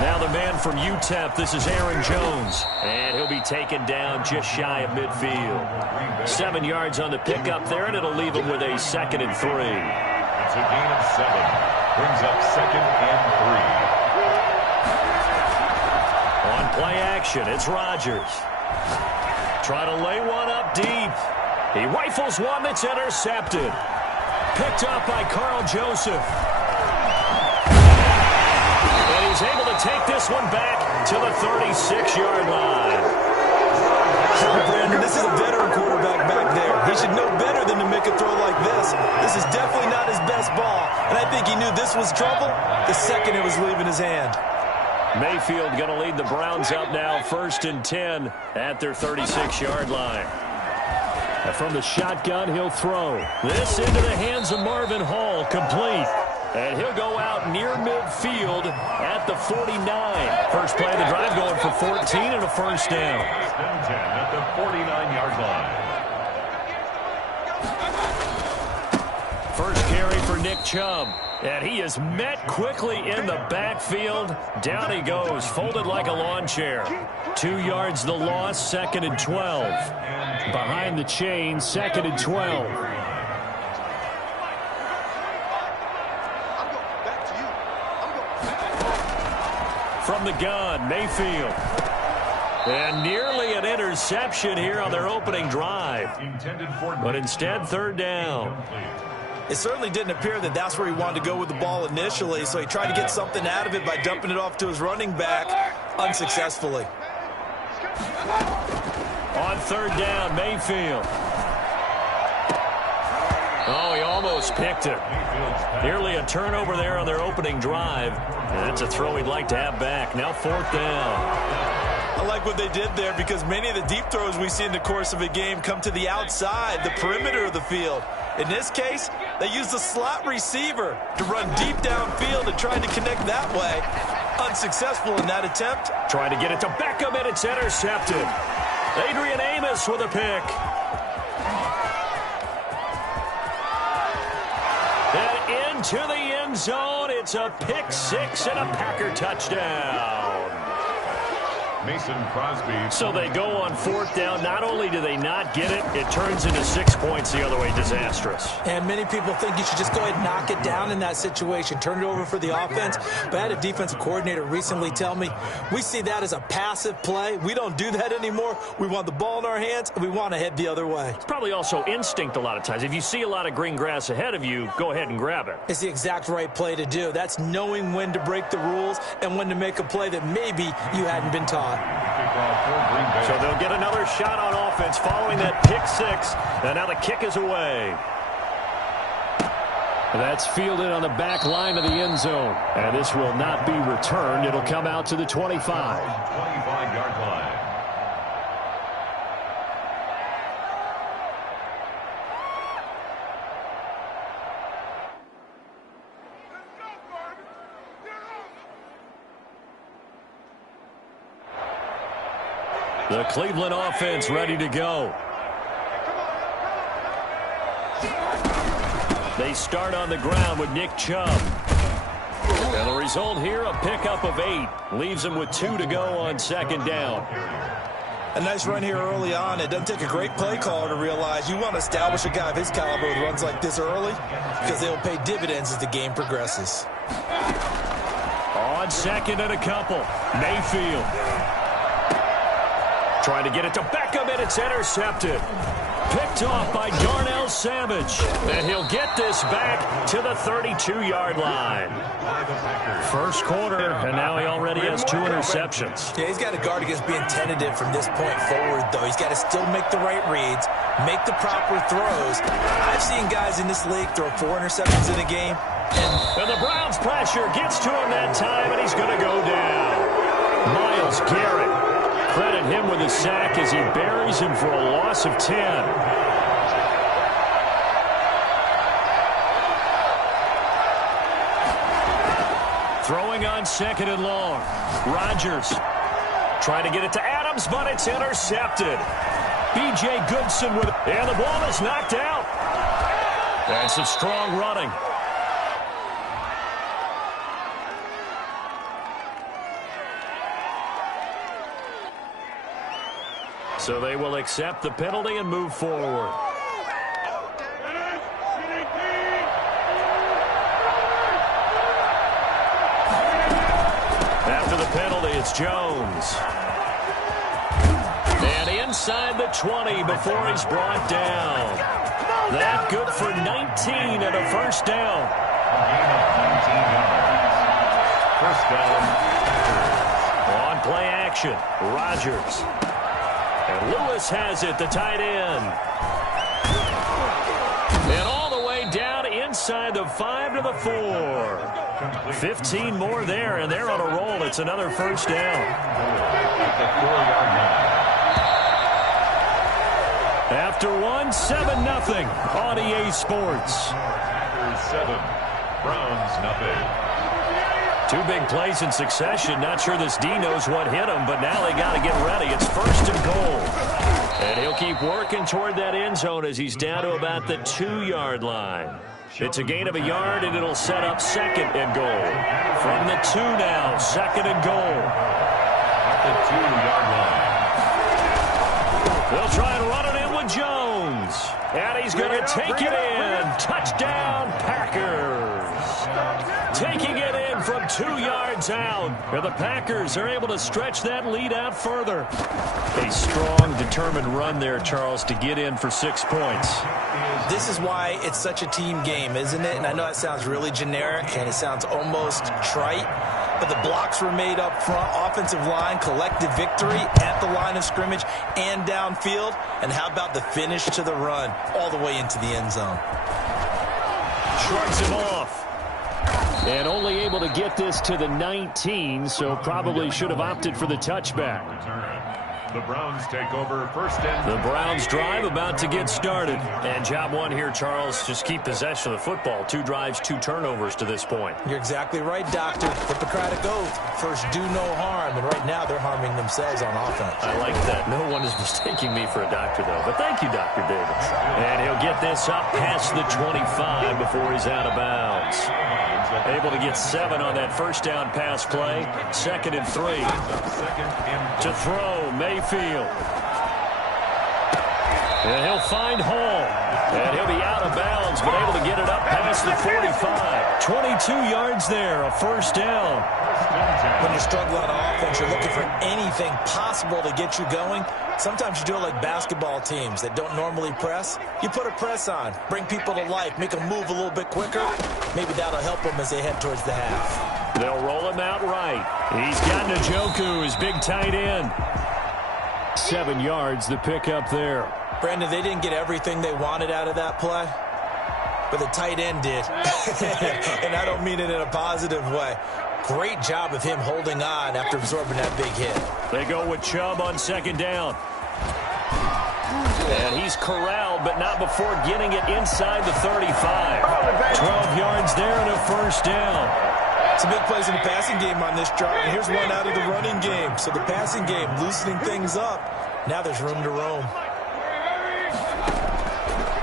Now the man from UTEP, this is Aaron Jones. And he'll be taken down just shy of midfield. 7 yards on the pickup there, and it'll leave him with a 2nd and 3. It's a gain of 7. Brings up 2nd and 3. On play action, it's Rodgers. Try to lay one up deep. He rifles one that's intercepted. Picked up by Carl Joseph. And he's able to take this one back to the 36-yard line. Brandon, this is a veteran quarterback back there. He should know better than to make a throw like this. This is definitely not his best ball. And I think he knew this was trouble the second it was leaving his hand. Mayfield going to lead the Browns up now, 1st and 10 at their 36-yard line. And from the shotgun, he'll throw. This into the hands of Marvin Hall, complete. And he'll go out near midfield at the 49. First play of the drive going for 14 and a first down. 1st and 10 at the 49-yard line. First carry for Nick Chubb. And he is met quickly in the backfield. Down he goes, folded like a lawn chair. 2 yards the loss, 2nd and 12. Behind the chain, 2nd and 12. From the gun, Mayfield. And nearly an interception here on their opening drive. But instead, 3rd down. It certainly didn't appear that that's where he wanted to go with the ball initially, so he tried to get something out of it by dumping it off to his running back unsuccessfully. On 3rd down, Mayfield. Oh, he almost picked it. Nearly a turnover there on their opening drive. And that's a throw he'd like to have back. Now 4th down. I like what they did there because many of the deep throws we see in the course of a game come to the outside, the perimeter of the field. In this case, they used the slot receiver to run deep downfield and tried to connect that way. Unsuccessful in that attempt. Trying to get it to Beckham, and it's intercepted. Adrian Amos with a pick. And into the end zone, it's a pick 6 and a Packer touchdown. Mason Crosby. So they go on 4th down. Not only do they not get it, it turns into 6 points the other way. Disastrous. And many people think you should just go ahead and knock it down in that situation. Turn it over for the offense. But I had a defensive coordinator recently tell me, we see that as a passive play. We don't do that anymore. We want the ball in our hands, and we want to head the other way. It's probably also instinct a lot of times. If you see a lot of green grass ahead of you, go ahead and grab it. It's the exact right play to do. That's knowing when to break the rules and when to make a play that maybe you hadn't been taught. So they'll get another shot on offense following that pick 6. And now the kick is away. That's fielded on the back line of the end zone. And this will not be returned. It'll come out to the 25. 25-yard line. The Cleveland offense ready to go. They start on the ground with Nick Chubb. And the result here, a pickup of 8. Leaves them with 2 to go on 2nd down. A nice run here early on. It doesn't take a great play caller to realize you want to establish a guy of his caliber with runs like this early because they will pay dividends as the game progresses. On On second and a couple, Mayfield. Trying to get it to Beckham, and it's intercepted. Picked off by Darnell Savage. And he'll get this back to the 32-yard line. First quarter, and now he already has 2 interceptions. Yeah, he's got to guard against being tentative from this point forward, though. He's got to still make the right reads, make the proper throws. I've seen guys in this league throw 4 interceptions in a game. And the Browns' pressure gets to him that time, and he's going to go down. Myles Garrett. Credit him with a sack as he buries him for a loss of 10. Throwing on second and long. Rodgers trying to get it to Adams, but it's intercepted. B.J. Goodson with it, and the ball is knocked out. And some strong running. So they will accept the penalty and move forward. After the penalty, it's Jones. And inside the 20 before he's brought down. That good for 19 and a first down. First down. On play action, Rodgers. And Lewis has it, the tight end. And all the way down inside the 5 to the 4. 15 more there, and they're on a roll. It's another first down. After one, 7-0 on EA Sports. 7, Browns nothing. 2 big plays in succession. Not sure this D knows what hit him, but now they got to get ready. It's first and goal. And he'll keep working toward that end zone as he's down to about the 2-yard line. It's a gain of a yard, and it'll set up second and goal. From the 2 now, second and goal. At the 2-yard line. They'll try and run it in with Jones. And he's going to take it in. Touchdown, Packers. Taking it in from 2 yards out. And the Packers are able to stretch that lead out further. A strong, determined run there, Charles, to get in for 6 points. This is why it's such a team game, isn't it? And I know it sounds really generic, and it sounds almost trite. But the blocks were made up front, offensive line, collective victory at the line of scrimmage and downfield. And how about the finish to the run all the way into the end zone? Shrugs him off. And only able to get this to the 19, so probably should have opted for the touchback. The Browns take over first and... The Browns drive about to get started. And job one here, Charles, just keep possession of the football. 2 drives, 2 turnovers to this point. You're exactly right, Doctor. Hippocratic oath. First, do no harm. And right now, they're harming themselves on offense. I like that. No one is mistaking me for a doctor, though. But thank you, Dr. Davis. And he'll get this up past the 25 before he's out of bounds. Able to get 7 on that first down pass play. Second and 3. To throw, Mayfield. And he'll find Hall. And he'll be out of bounds, but able to get it up past the 45. 22 yards there, a first down. When you're struggling on offense, you're looking for anything possible to get you going. Sometimes you do it like basketball teams that don't normally press. You put a press on, bring people to life, make them move a little bit quicker. Maybe that'll help them as they head towards the half. They'll roll him out right. He's got Njoku, his big tight end. 7 yards, the pickup there. Brandon, they didn't get everything they wanted out of that play, but the tight end did. And I don't mean it in a positive way. Great job of him holding on after absorbing that big hit. They go with Chubb on second down. And he's corralled, but not before getting it inside the 35. 12 yards there and a first down. Some big plays in the passing game on this drive. And here's one out of the running game. So the passing game loosening things up. Now there's room to roam.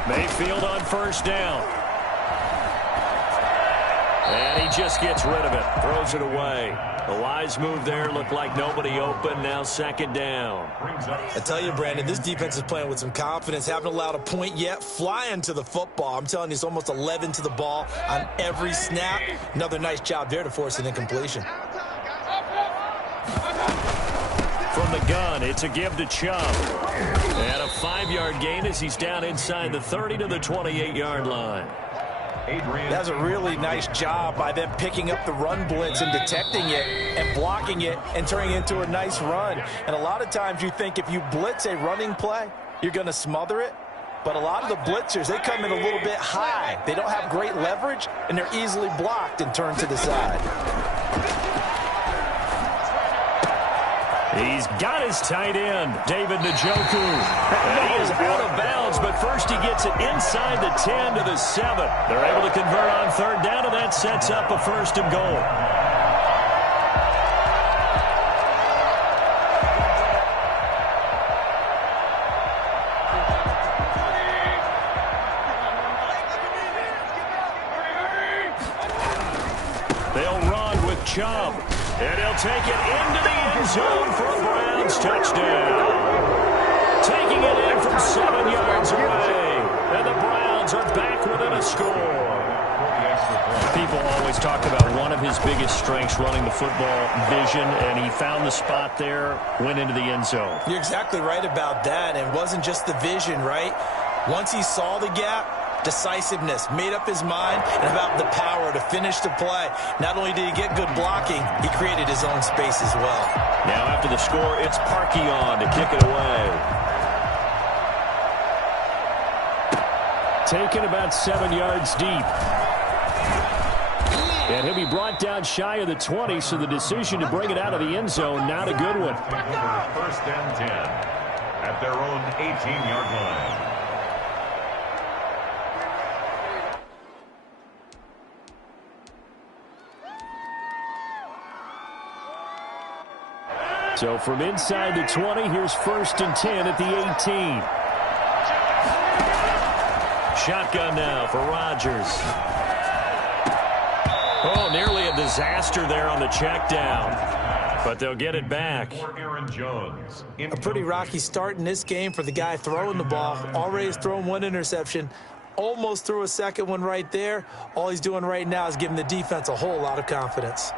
Mayfield on first down. And he just gets rid of it. Throws it away. A wise move there. Looked like nobody open. Now second down. I tell you, Brandon, this defense is playing with some confidence. Haven't allowed a point yet. Flying to the football. I'm telling you, it's almost 11 to the ball on every snap. Another nice job there to force an incompletion. From the gun, it's a give to Chubb. And a 5-yard gain as he's down inside the 30 to the 28-yard line. That's a really nice job by them picking up the run blitz and detecting it and blocking it and turning it into a nice run. And a lot of times you think if you blitz a running play, you're going to smother it. But a lot of the blitzers, they come in a little bit high. They don't have great leverage, and they're easily blocked and turned to the side. He's got his tight end, David Njoku. And he is out of bounds, but first he gets it inside the 10 to the 7. They're able to convert on third down, and that sets up a 1st and goal. They'll run with Chubb. And he'll take it into the end zone for a Browns touchdown. Taking it in from 7 yards away. And the Browns are back within a score. People always talk about one of his biggest strengths, running the football, vision, and he found the spot there, went into the end zone. You're exactly right about that, and it wasn't just the vision, right? Once he saw the gap, decisiveness, made up his mind, and about the power to finish the play. Not only did he get good blocking, he created his own space as well. Now after the score, it's Parkey on to kick it away. Taken about 7 yards deep. And he'll be brought down shy of the 20, so the decision to bring it out of the end zone, not a good one. 1st and 10 at their own 18-yard line. So from inside the 20, here's 1st and 10 at the 18. Shotgun now for Rodgers. Oh, nearly a disaster there on the check down. But they'll get it back. A pretty rocky start in this game for the guy throwing the ball. Already has thrown 1 interception. Almost threw a second one right there. All he's doing right now is giving the defense a whole lot of confidence.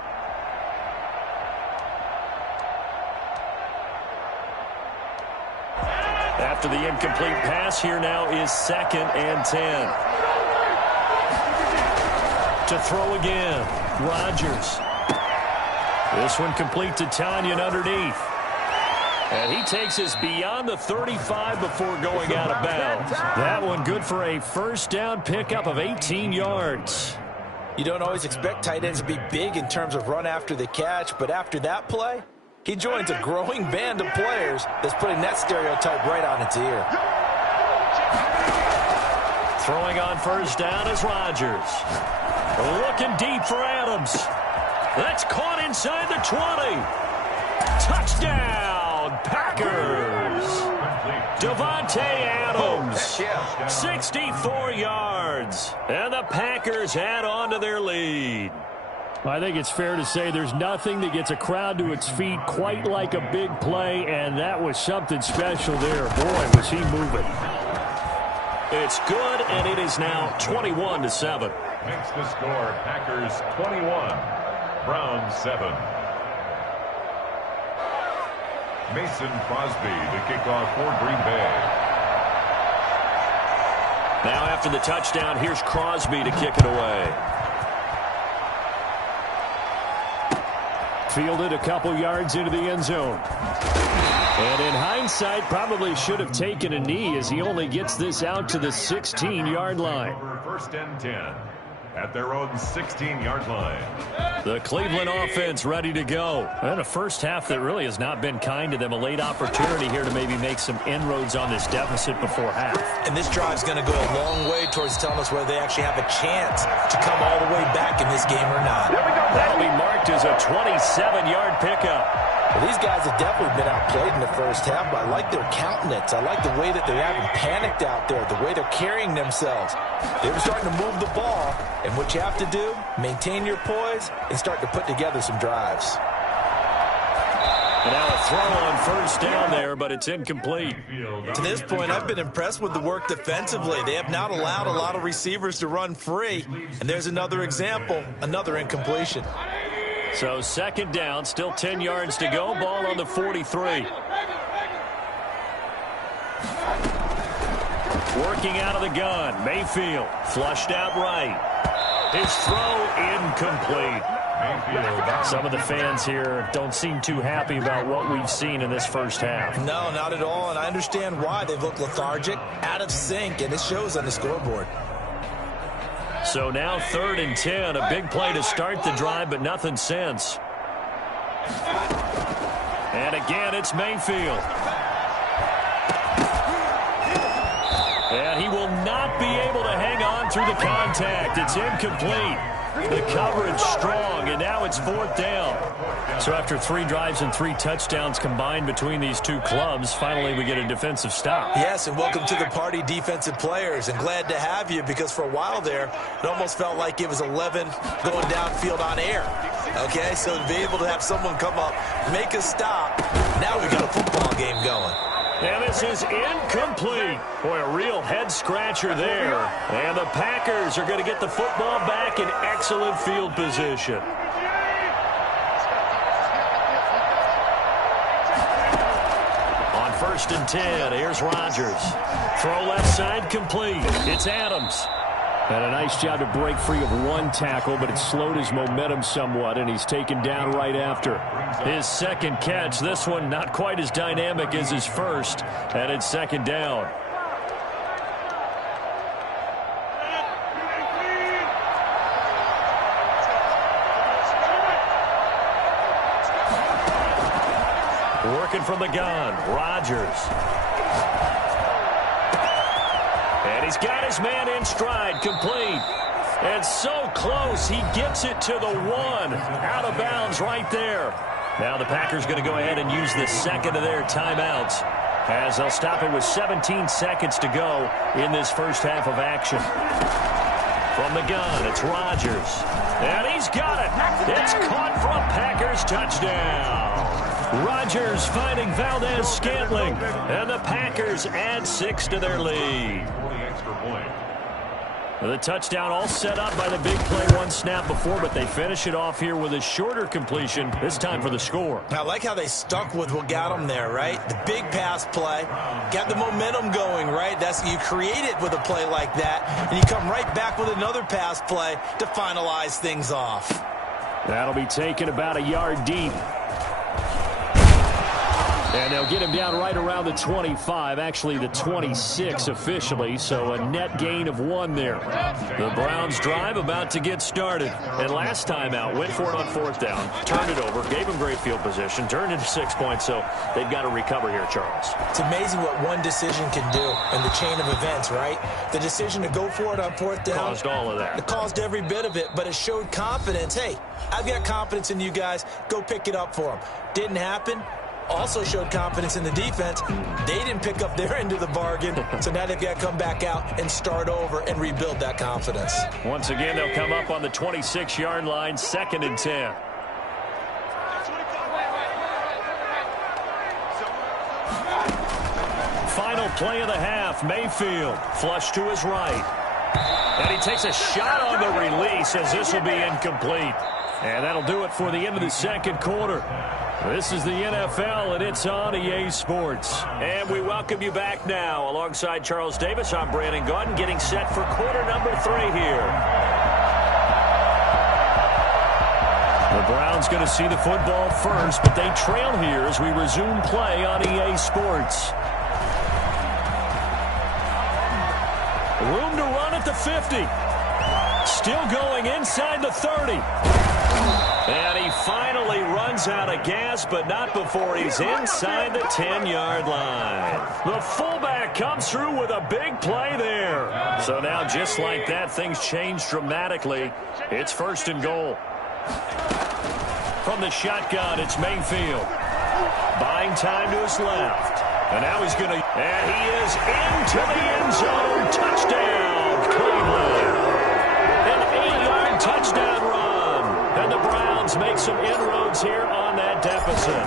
After the incomplete pass, here now is 2nd and 10. To throw again, Rodgers. This one complete to Tanyan underneath. And he takes us beyond the 35 before going out of bounds. That one good for a 1st down pickup of 18 yards. You don't always expect tight ends to be big in terms of run after the catch, but after that play, he joins a growing band of players that's putting that stereotype right on its ear. Throwing on 1st down is Rodgers. Looking deep for Adams. That's caught inside the 20. Touchdown, Packers. Devontae Adams, 64 yards. And the Packers add on to their lead. I think it's fair to say there's nothing that gets a crowd to its feet quite like a big play, and that was something special there. Boy, was he moving. It's good, and it is now 21-7. Makes the score Packers 21, Browns 7. Mason Crosby to kick off for Green Bay. Now after the touchdown, here's Crosby to kick it away. Fielded a couple yards into the end zone. And in hindsight, probably should have taken a knee as he only gets this out to the 16-yard line. 1st and 10 at their own 16-yard line. The Cleveland offense ready to go. And a first half that really has not been kind to them. A late opportunity here to maybe make some inroads on this deficit before half. And this drive's going to go a long way towards telling us whether they actually have a chance to come all the way back in this game or not. That'll be marked as a 27-yard pickup. Well, these guys have definitely been outplayed in the first half, but I like their countenance. I like the way that they haven't panicked out there, the way they're carrying themselves. They were starting to move the ball, and what you have to do, maintain your poise and start to put together some drives. And now a throw on 1st down there, but it's incomplete. To this point, I've been impressed with the work defensively. They have not allowed a lot of receivers to run free. And there's another example, another incompletion. So second down, still 10 yards to go. Ball on the 43. Working out of the gun. Mayfield flushed out right. His throw incomplete. Some of the fans here don't seem too happy about what we've seen in this first half. No, not at all, and I understand why. They've looked lethargic, out of sync, and it shows on the scoreboard. So now 3rd and 10, a big play to start the drive, but nothing since. And again, it's Mayfield. And he will not be able to hang on through the contact. It's incomplete. The coverage strong, and now it's 4th down. So after 3 drives and 3 touchdowns combined between these two clubs, finally we get a defensive stop. Yes, and welcome to the party, defensive players, and glad to have you, because for a while there, it almost felt like it was 11 going downfield on air. Okay, so to be able to have someone come up, make a stop, now we got a football game going. And this is incomplete. Boy, a real head-scratcher there. And the Packers are going to get the football back in excellent field position. On 1st and 10, here's Rodgers. Throw left side complete. It's Adams. And a nice job to break free of 1 tackle, but it slowed his momentum somewhat, and he's taken down right after. His second catch, this one not quite as dynamic as his first, and it's 2nd down. Working from the gun, Rodgers. And he's got his man in stride, complete. And so close, he gets it to the 1. Out of bounds right there. Now the Packers going to go ahead and use the second of their timeouts, as they'll stop it with 17 seconds to go in this first half of action. From the gun, it's Rodgers. And he's got it. It's caught for a Packers touchdown. Rodgers finding Valdez-Scantling, and the Packers add 6 to their lead. The touchdown all set up by the big play 1 snap before, but they finish it off here with a shorter completion, this time for the score. I like how they stuck with what got them there, right? The big pass play, got the momentum going, right? That's you create it with a play like that, and you come right back with another pass play to finalize things off. That'll be taken about a yard deep. And they'll get him down right around the 25, actually the 26 officially, so a net gain of 1 there. The Browns drive about to get started. And last time out, went for it on 4th down, turned it over, gave them great field position, turned into 6 points, so they've got to recover here, Charles. It's amazing what one decision can do in the chain of events, right? The decision to go for it on 4th down caused all of that. It caused every bit of it, but it showed confidence. Hey, I've got confidence in you guys. Go pick it up for them. Didn't happen. Also showed confidence in the defense. They didn't pick up their end of the bargain, so now they've got to come back out and start over and rebuild that confidence. Once again, they'll come up on the 26-yard line, 2nd and 10. Final play of the half, Mayfield, flush to his right. And he takes a shot on the release, as this will be incomplete. And that'll do it for the end of the 2nd quarter. This is the NFL, and it's on EA Sports. And we welcome you back now. Alongside Charles Davis, I'm Brandon Gaudin, getting set for quarter number 3 here. The Browns going to see the football first, but they trail here as we resume play on EA Sports. Room to run at the 50. Still going inside the 30. And he finally runs out of gas, but not before he's inside the 10-yard line. The fullback comes through with a big play there. So now, just like that, things change dramatically. It's 1st and goal. From the shotgun, it's Mayfield. Buying time to his left. And now he's going to... And he is into the end zone. Touchdown, Cleveland. An 8-yard touchdown run. And the Browns make some inroads here on that deficit.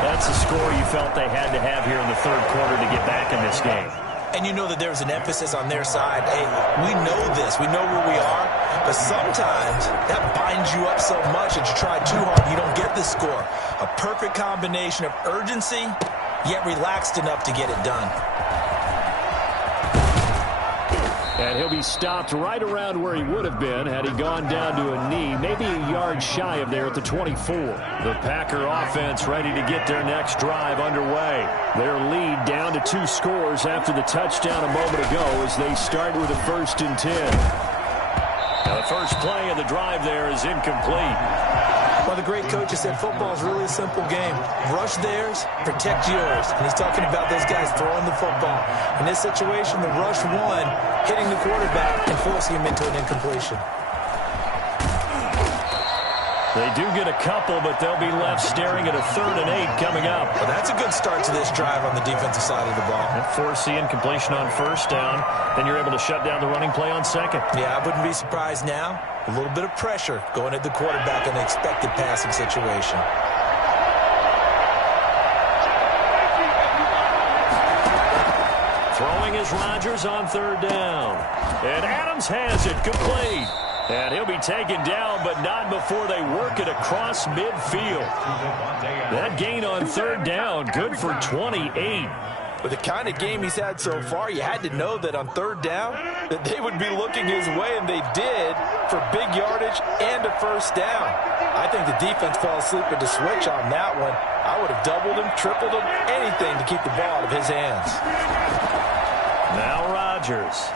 That's the score you felt they had to have here in the 3rd quarter to get back in this game. and you know that there's an emphasis on their side. Hey, we know this. We know where we are. But sometimes that binds you up so much that you try too hard, you don't get the score. A perfect combination of urgency, yet relaxed enough to get it done. And he'll be stopped right around where he would have been had he gone down to a knee, maybe a yard shy of there at the 24. The Packer offense ready to get their next drive underway. Their lead down to 2 scores after the touchdown a moment ago as they start with a 1st and 10. Now the first play of the drive there is incomplete. Well, the great coach has said football is really a simple game. Rush theirs, protect yours. And he's talking about those guys throwing the football. In this situation, the rush won, hitting the quarterback and forcing him into an incompletion. They do get a couple, but they'll be left staring at a 3rd and 8 coming up. Well, that's a good start to this drive on the defensive side of the ball. And force the incompletion on 1st down. Then you're able to shut down the running play on 2nd. Yeah, I wouldn't be surprised now. A little bit of pressure going at the quarterback in an expected passing situation. Throwing is Rodgers on 3rd down. And Adams has it complete. And he'll be taken down, but not before they work it across midfield. That gain on 3rd down, good for 28. With the kind of game he's had so far, you had to know that on 3rd down that they would be looking his way, and they did for big yardage and a 1st down. I think the defense fell asleep with the switch on that one. I would have doubled him, tripled him, anything to keep the ball out of his hands. Now Rodgers.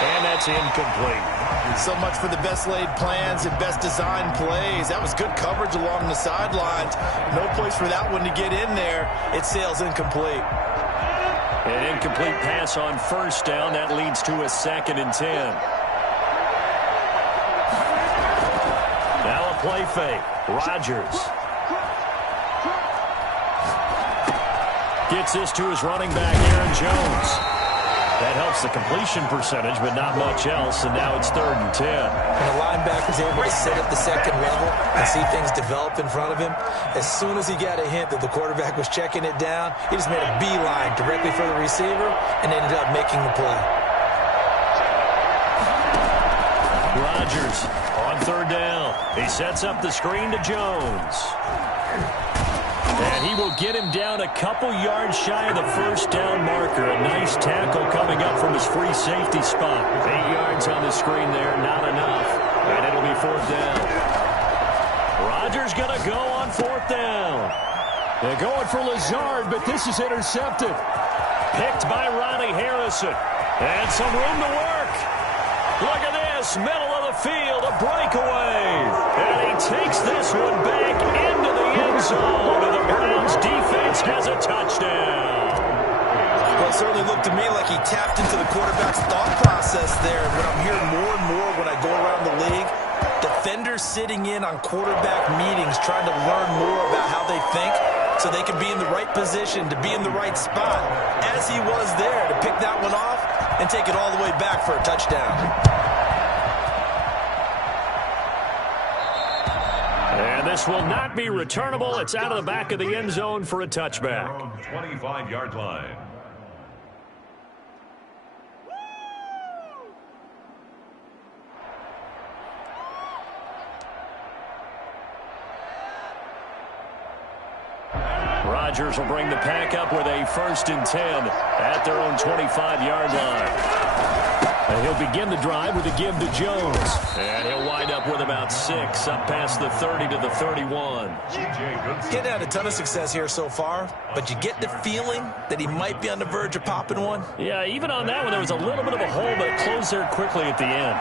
And that's incomplete. So much for the best laid plans and best designed plays. That was good coverage along the sidelines. No place for that one to get in there. It sails incomplete. An incomplete pass on 1st down. That leads to a 2nd and 10. Now a play fake. Rodgers gets this to his running back, Aaron Jones. That helps the completion percentage, but not much else, and now it's 3rd and 10. And the linebacker's able to sit at the 2nd level and see things develop in front of him. As soon as he got a hint that the quarterback was checking it down, he just made a beeline directly for the receiver and ended up making the play. Rodgers on 3rd down. He sets up the screen to Jones. And he will get him down a couple yards shy of the 1st down marker. A nice tackle coming up from his free safety spot. 8 yards on the screen there, not enough. And it'll be 4th down. Rodgers going to go on 4th down. They're going for Lazard, but this is intercepted. Picked by Ronnie Harrison. And some room to work. Look at this, middle of the field, a breakaway. And he takes this one back into the end zone. And the Browns defense has a touchdown. Well, it certainly looked to me like he tapped into the quarterback's thought process there. What I'm hearing more and more when I go around the league, defenders sitting in on quarterback meetings trying to learn more about how they think so they can be in the right position to be in the right spot, as he was there to pick that one off and take it all the way back for a touchdown. And this will not be returnable. It's out of the back of the end zone for a touchback. 25-yard line. Rodgers will bring the pack up with a 1st and 10 at their own 25-yard line. And he'll begin the drive with a give to Jones. And he'll wind up with about 6 up past the 30 to the 31. Getting had a ton of success here so far, but you get the feeling that he might be on the verge of popping one. Yeah, even on that one, there was a little bit of a hole, but it closed there quickly at the end.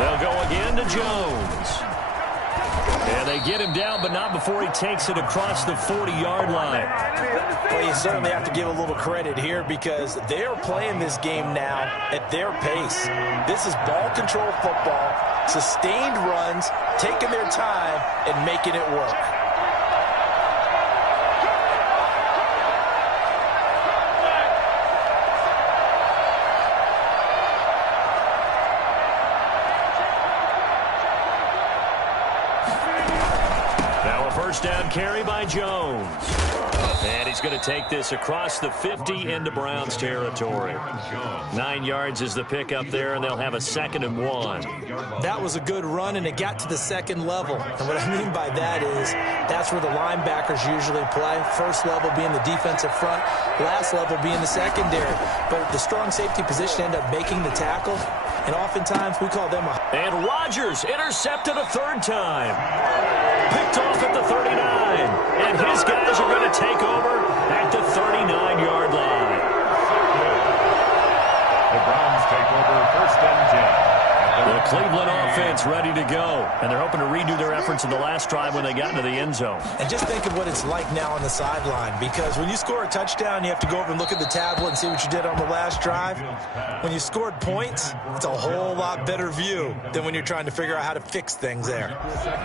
They'll go again to Jones. And they get him down, but not before he takes it across the 40-yard line. Well, you certainly have to give a little credit here because they are playing this game now at their pace. This is ball control football, sustained runs, taking their time, and making it work. first down carry by Jones. And he's going to take this across the 50 into Browns territory. 9 yards is the pickup there, and they'll have a 2nd and 1. That was a good run, and it got to the second level. And what I mean by that is that's where the linebackers usually play. First level being the defensive front, last level being the secondary. But the strong safety position ended up making the tackle, and oftentimes we call them a... And Rodgers intercepted a 3rd time. Picked off at the 39. And his guys are going to take over at the 39-yard line. The Browns take over 1st and 10. The Cleveland offense ready to go. And they're hoping to redo their efforts in the last drive when they got into the end zone. And just think of what it's like now on the sideline, because when you score a touchdown, you have to go over and look at the tablet and see what you did on the last drive. When you scored points, it's a whole lot better view than when you're trying to figure out how to fix things there.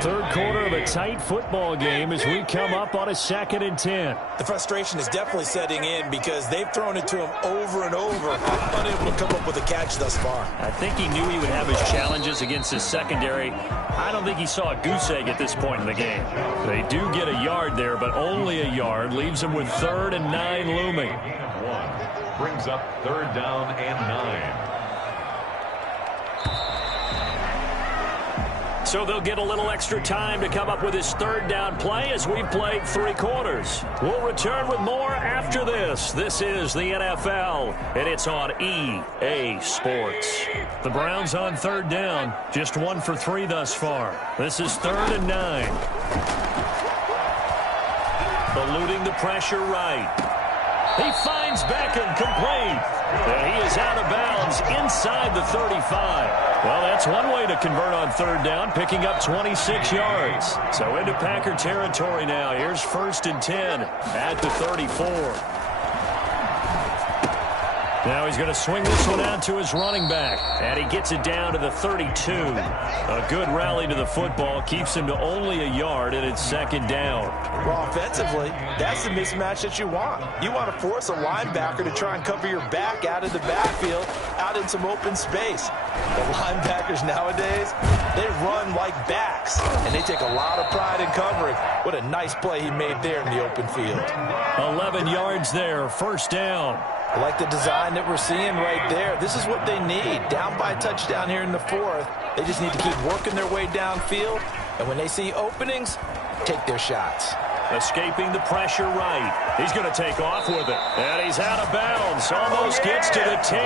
3rd quarter of a tight football game as we come up on a 2nd and 10. The frustration is definitely setting in because they've thrown it to him over and over, unable to come up with a catch thus far. I think he knew he would have his challenges against his secondary. I don't think he saw a goose egg at this point in the game. They do get a yard there, but only a yard. Leaves him with 3rd and 9 looming. 1 brings up 3rd down and 9. So they'll get a little extra time to come up with his 3rd down play as we've played 3 quarters. We'll return with more after this. This is the NFL, and it's on EA Sports. The Browns on 3rd down, just 1 for 3 thus far. This is 3rd and 9. Eluding the pressure right. He finds Beckham complete. And he is out of bounds inside the 35. Well, that's one way to convert on 3rd down, picking up 26 yards. So into Packer territory now. Here's 1st and 10 at the 34. Now he's going to swing this one out to his running back. And he gets it down to the 32. A good rally to the football. Keeps him to only a yard, and it's 2nd down. Well, offensively, that's the mismatch that you want. You want to force a linebacker to try and cover your back out of the backfield, out in some open space. The linebackers nowadays, they run like backs, and they take a lot of pride in covering. What a nice play he made there in the open field. 11 yards there, 1st down. I like the design that we're seeing right there. This is what they need. Down by a touchdown here in the 4th. They just need to keep working their way downfield. And when they see openings, take their shots. Escaping the pressure right. He's going to take off with it. And he's out of bounds. Almost gets to the 10.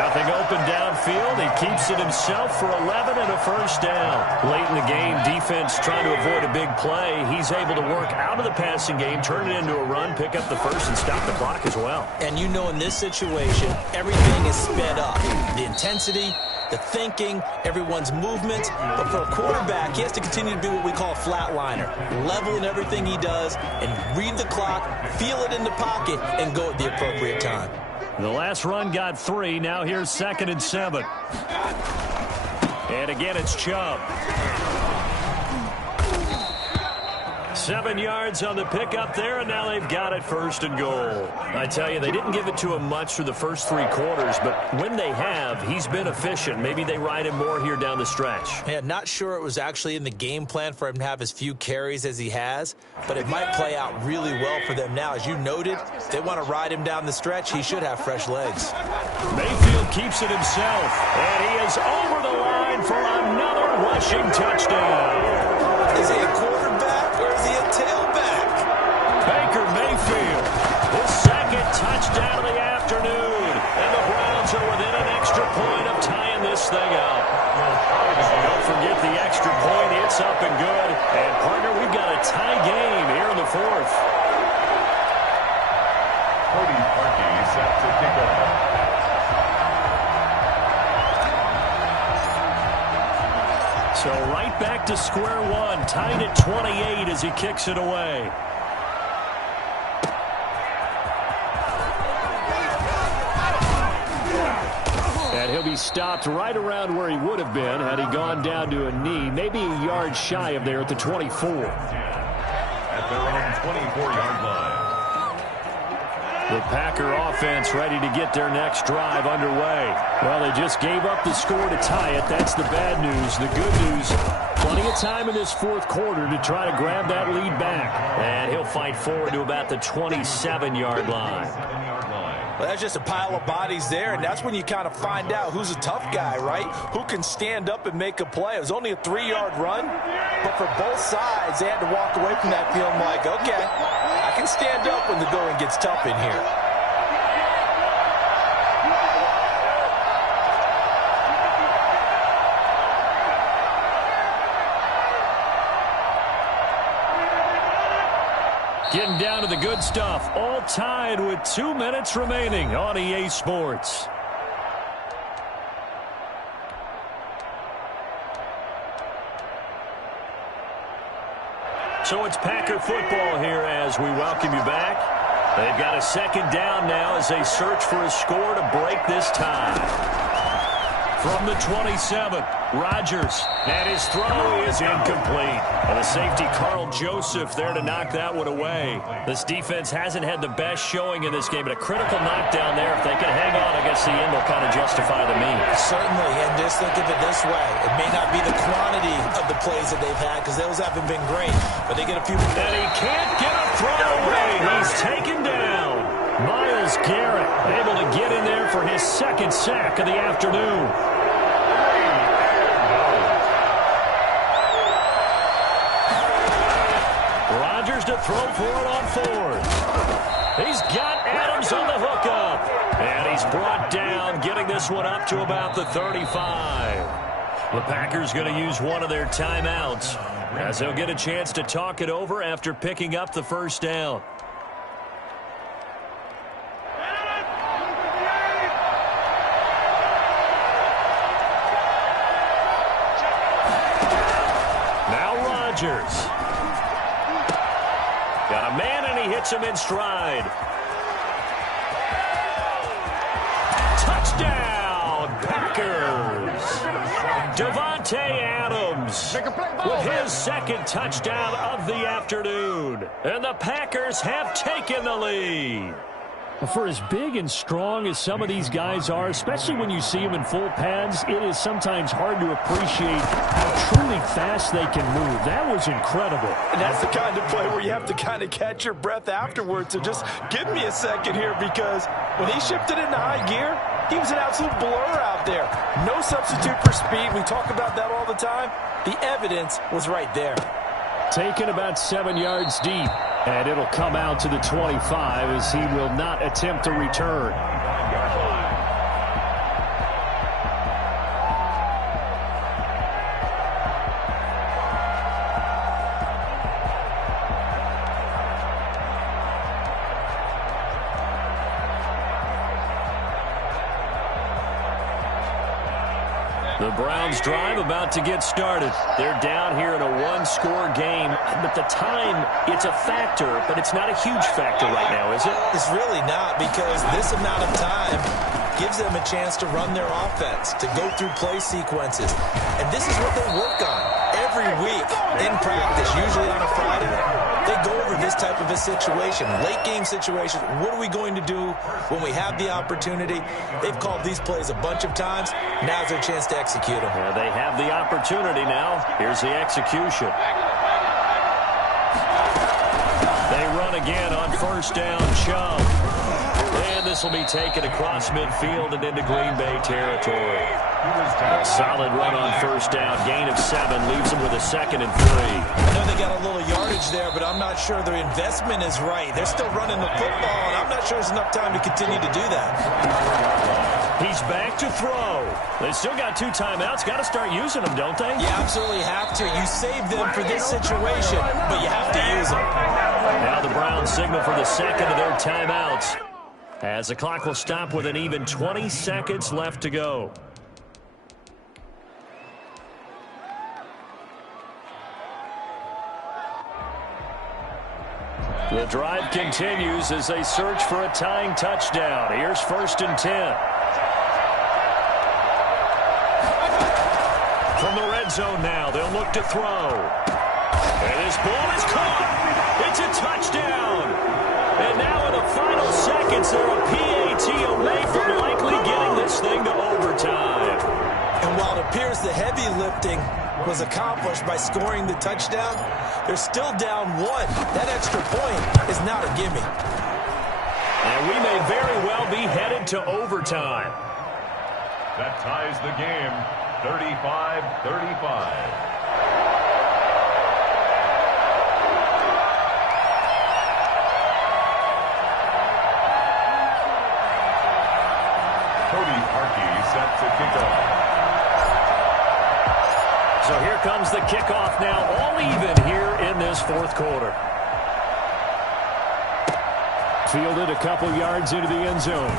Nothing open downfield. He keeps it himself for 11 and a 1st down. Late in the game, defense trying to avoid a big play. He's able to work out of the passing game, turn it into a run, pick up the 1st, and stop the clock as well. And you know in this situation, everything is sped up. The intensity, the thinking, everyone's movement. But for a quarterback, he has to continue to be what we call a flatliner. Level in everything he does and read the clock, feel it in the pocket, and go at the appropriate time. The last run got 3. Now here's 2nd and 7. And again, it's Chubb. 7 yards on the pickup there, and now they've got it 1st and goal. I tell you, they didn't give it to him much through the first 3 quarters, but when they have, he's been efficient. Maybe they ride him more here down the stretch. Yeah, not sure it was actually in the game plan for him to have as few carries as he has, but it might play out really well for them now. As you noted, if they want to ride him down the stretch, he should have fresh legs. Mayfield keeps it himself, and he is over the line for another rushing touchdown. Is he a quarterback or is he a tailback? Baker Mayfield, his 2nd touchdown of the afternoon, and the Browns are within an extra point of tying this thing up. Don't forget the extra point. It's up and good. And, partner, we've got a tie game here in the 4th. Cody Parkey set to kick off. So right back to square one, tied at 28 as he kicks it away. And he'll be stopped right around where he would have been had he gone down to a knee, maybe a yard shy of there at the 24. At their own 24-yard line. The Packer offense ready to get their next drive underway. Well, they just gave up the score to tie it. That's the bad news. The good news, Plenty of time in this fourth quarter to try to grab that lead back. And he'll fight forward to about the 27-yard line. Well, that's just a pile of bodies there, and that's when you kind of find out who's a tough guy, right? Who can stand up and make a play. It was only a 3-yard run, but for both sides, they had to walk away from that feeling like, okay, I can stand up when the going gets tough in here. Getting down to the good stuff. All tied with 2 minutes remaining on EA Sports. So it's Packer football here as we welcome you back. They've got a second down now as they search for a score to break this tie. From the 27, Rodgers, and his throw is incomplete. And the safety, Carl Joseph, there to knock that one away. This defense hasn't had the best showing in this game, but a critical knockdown there. If they can hang on, I guess the end will kind of justify the means. Certainly, and just think of it this way. It may not be the quantity of the plays that they've had, because those haven't been great, but they get a few. And he can't get a throw away. He's taken down. Myles Garrett able to get in there for his second sack of the afternoon. Rodgers to throw for it on fourth. He's got Adams on the hookup. And he's brought down, getting this one up to about the 35. The Packers going to use one of their timeouts as they'll get a chance to talk it over after picking up the first down. Now Rodgers. Got a man, and he hits him in stride. Touchdown, Packers. Davante Adams with his second touchdown of the afternoon. And the Packers have taken the lead. For as big and strong as some of these guys are, especially when you see them in full pads, it is sometimes hard to appreciate how truly fast they can move. That was incredible. And that's the kind of play where you have to kind of catch your breath afterwards. So just give me a second here, because when he shifted into high gear, he was an absolute blur out there. No substitute for speed. We talk about that all the time. The evidence was right there. Taken about 7 yards deep. And it'll come out to the 25 as he will not attempt to return. The Browns drive about to get started. They're down here in a one-score game, but the time, it's a factor, but it's not a huge factor right now, is it? It's really not, because this amount of time gives them a chance to run their offense, to go through play sequences. And this is what they work on every week in practice, usually on a Friday. They go over this type of a situation, late-game situation. What are we going to do when we have the opportunity? They've called these plays a bunch of times. Now's their chance to execute them. Yeah, they have the opportunity now. Here's the execution. They run again on first down, Chubb. And this will be taken across midfield and into Green Bay territory. A solid run on first down. Gain of 7 leaves them with a 2nd and 3. I know they got a little yardage there, but I'm not sure their investment is right. They're still running the football, and I'm not sure there's enough time to continue to do that. He's back to throw. They still got 2 timeouts. Got to start using them, don't they? You absolutely have to. You save them for this situation, but you have to use them. Now the Browns signal for the second of their timeouts, as the clock will stop with an even 20 seconds left to go. The drive continues as they search for a tying touchdown. Here's 1st and 10. From the red zone now, they'll look to throw. And this ball is caught. It's a touchdown. And now in the final seconds, they're a PAT away from likely getting this thing to overtime. And while it appears the heavy lifting was accomplished by scoring the touchdown. They're still down 1. That extra point is not a gimme. And we may very well be headed to overtime. That ties the game, 35-35. Set to kick off. So here comes the kickoff now, all even here in this fourth quarter. Fielded a couple yards into the end zone.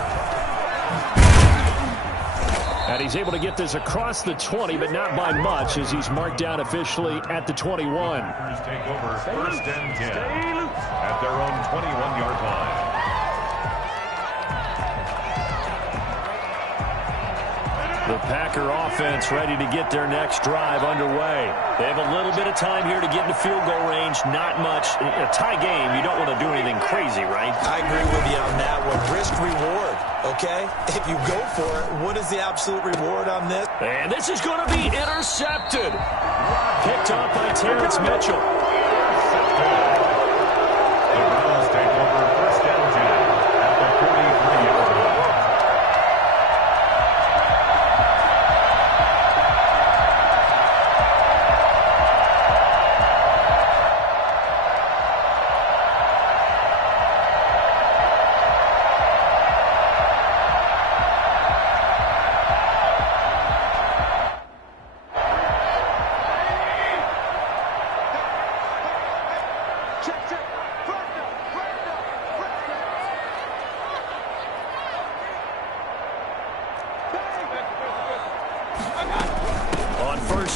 And he's able to get this across the 20, but not by much, as he's marked down officially at the 21. Take over first and 10 at their own 21-yard line. The Packer offense ready to get their next drive underway. They have a little bit of time here to get into field goal range. Not much. In a tie game, you don't want to do anything crazy, right? I agree with you on that one. Risk reward, okay? If you go for it, what is the absolute reward on this? And this is going to be intercepted. Picked up by Terrence Mitchell. The Browns take over first and 10 at the 43-yard line.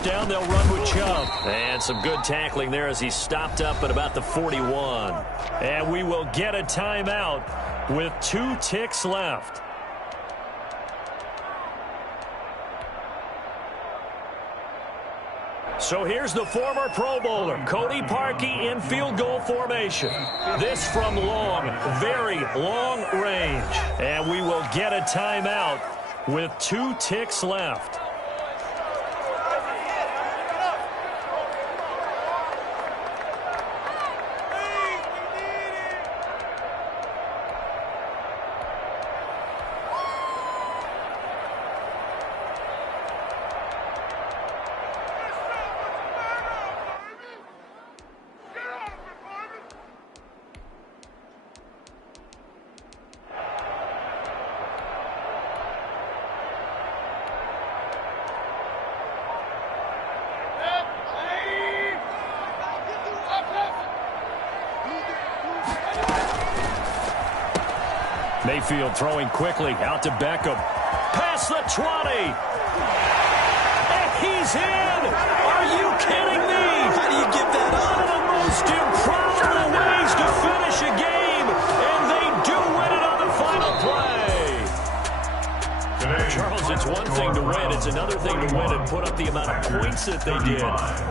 Down, they'll run with Chubb. And some good tackling there as he stopped up at about the 41. And we will get a timeout with 2 ticks left. So here's the former Pro Bowler, Cody Parkey, in field goal formation. This from long, very long range. And we will get a timeout with 2 ticks left. Mayfield throwing quickly out to Beckham. Past the 20. And he's in. Are you kidding me? How do you give that up? One of the most improbable ways to finish a game. And they do win it on the final play. Charles, it's one thing to win. It's another thing to win and put up the amount of points that they did.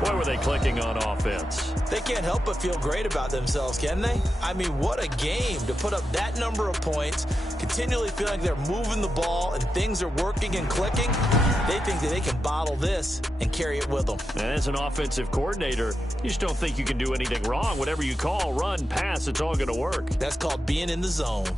Boy, were they clicking on offense. They can't help but feel great about themselves, can they? I mean, what a game to put up that number of points, continually feeling like they're moving the ball and things are working and clicking. They think that they can bottle this and carry it with them. And as an offensive coordinator, you just don't think you can do anything wrong. Whatever you call, run, pass, it's all going to work. That's called being in the zone.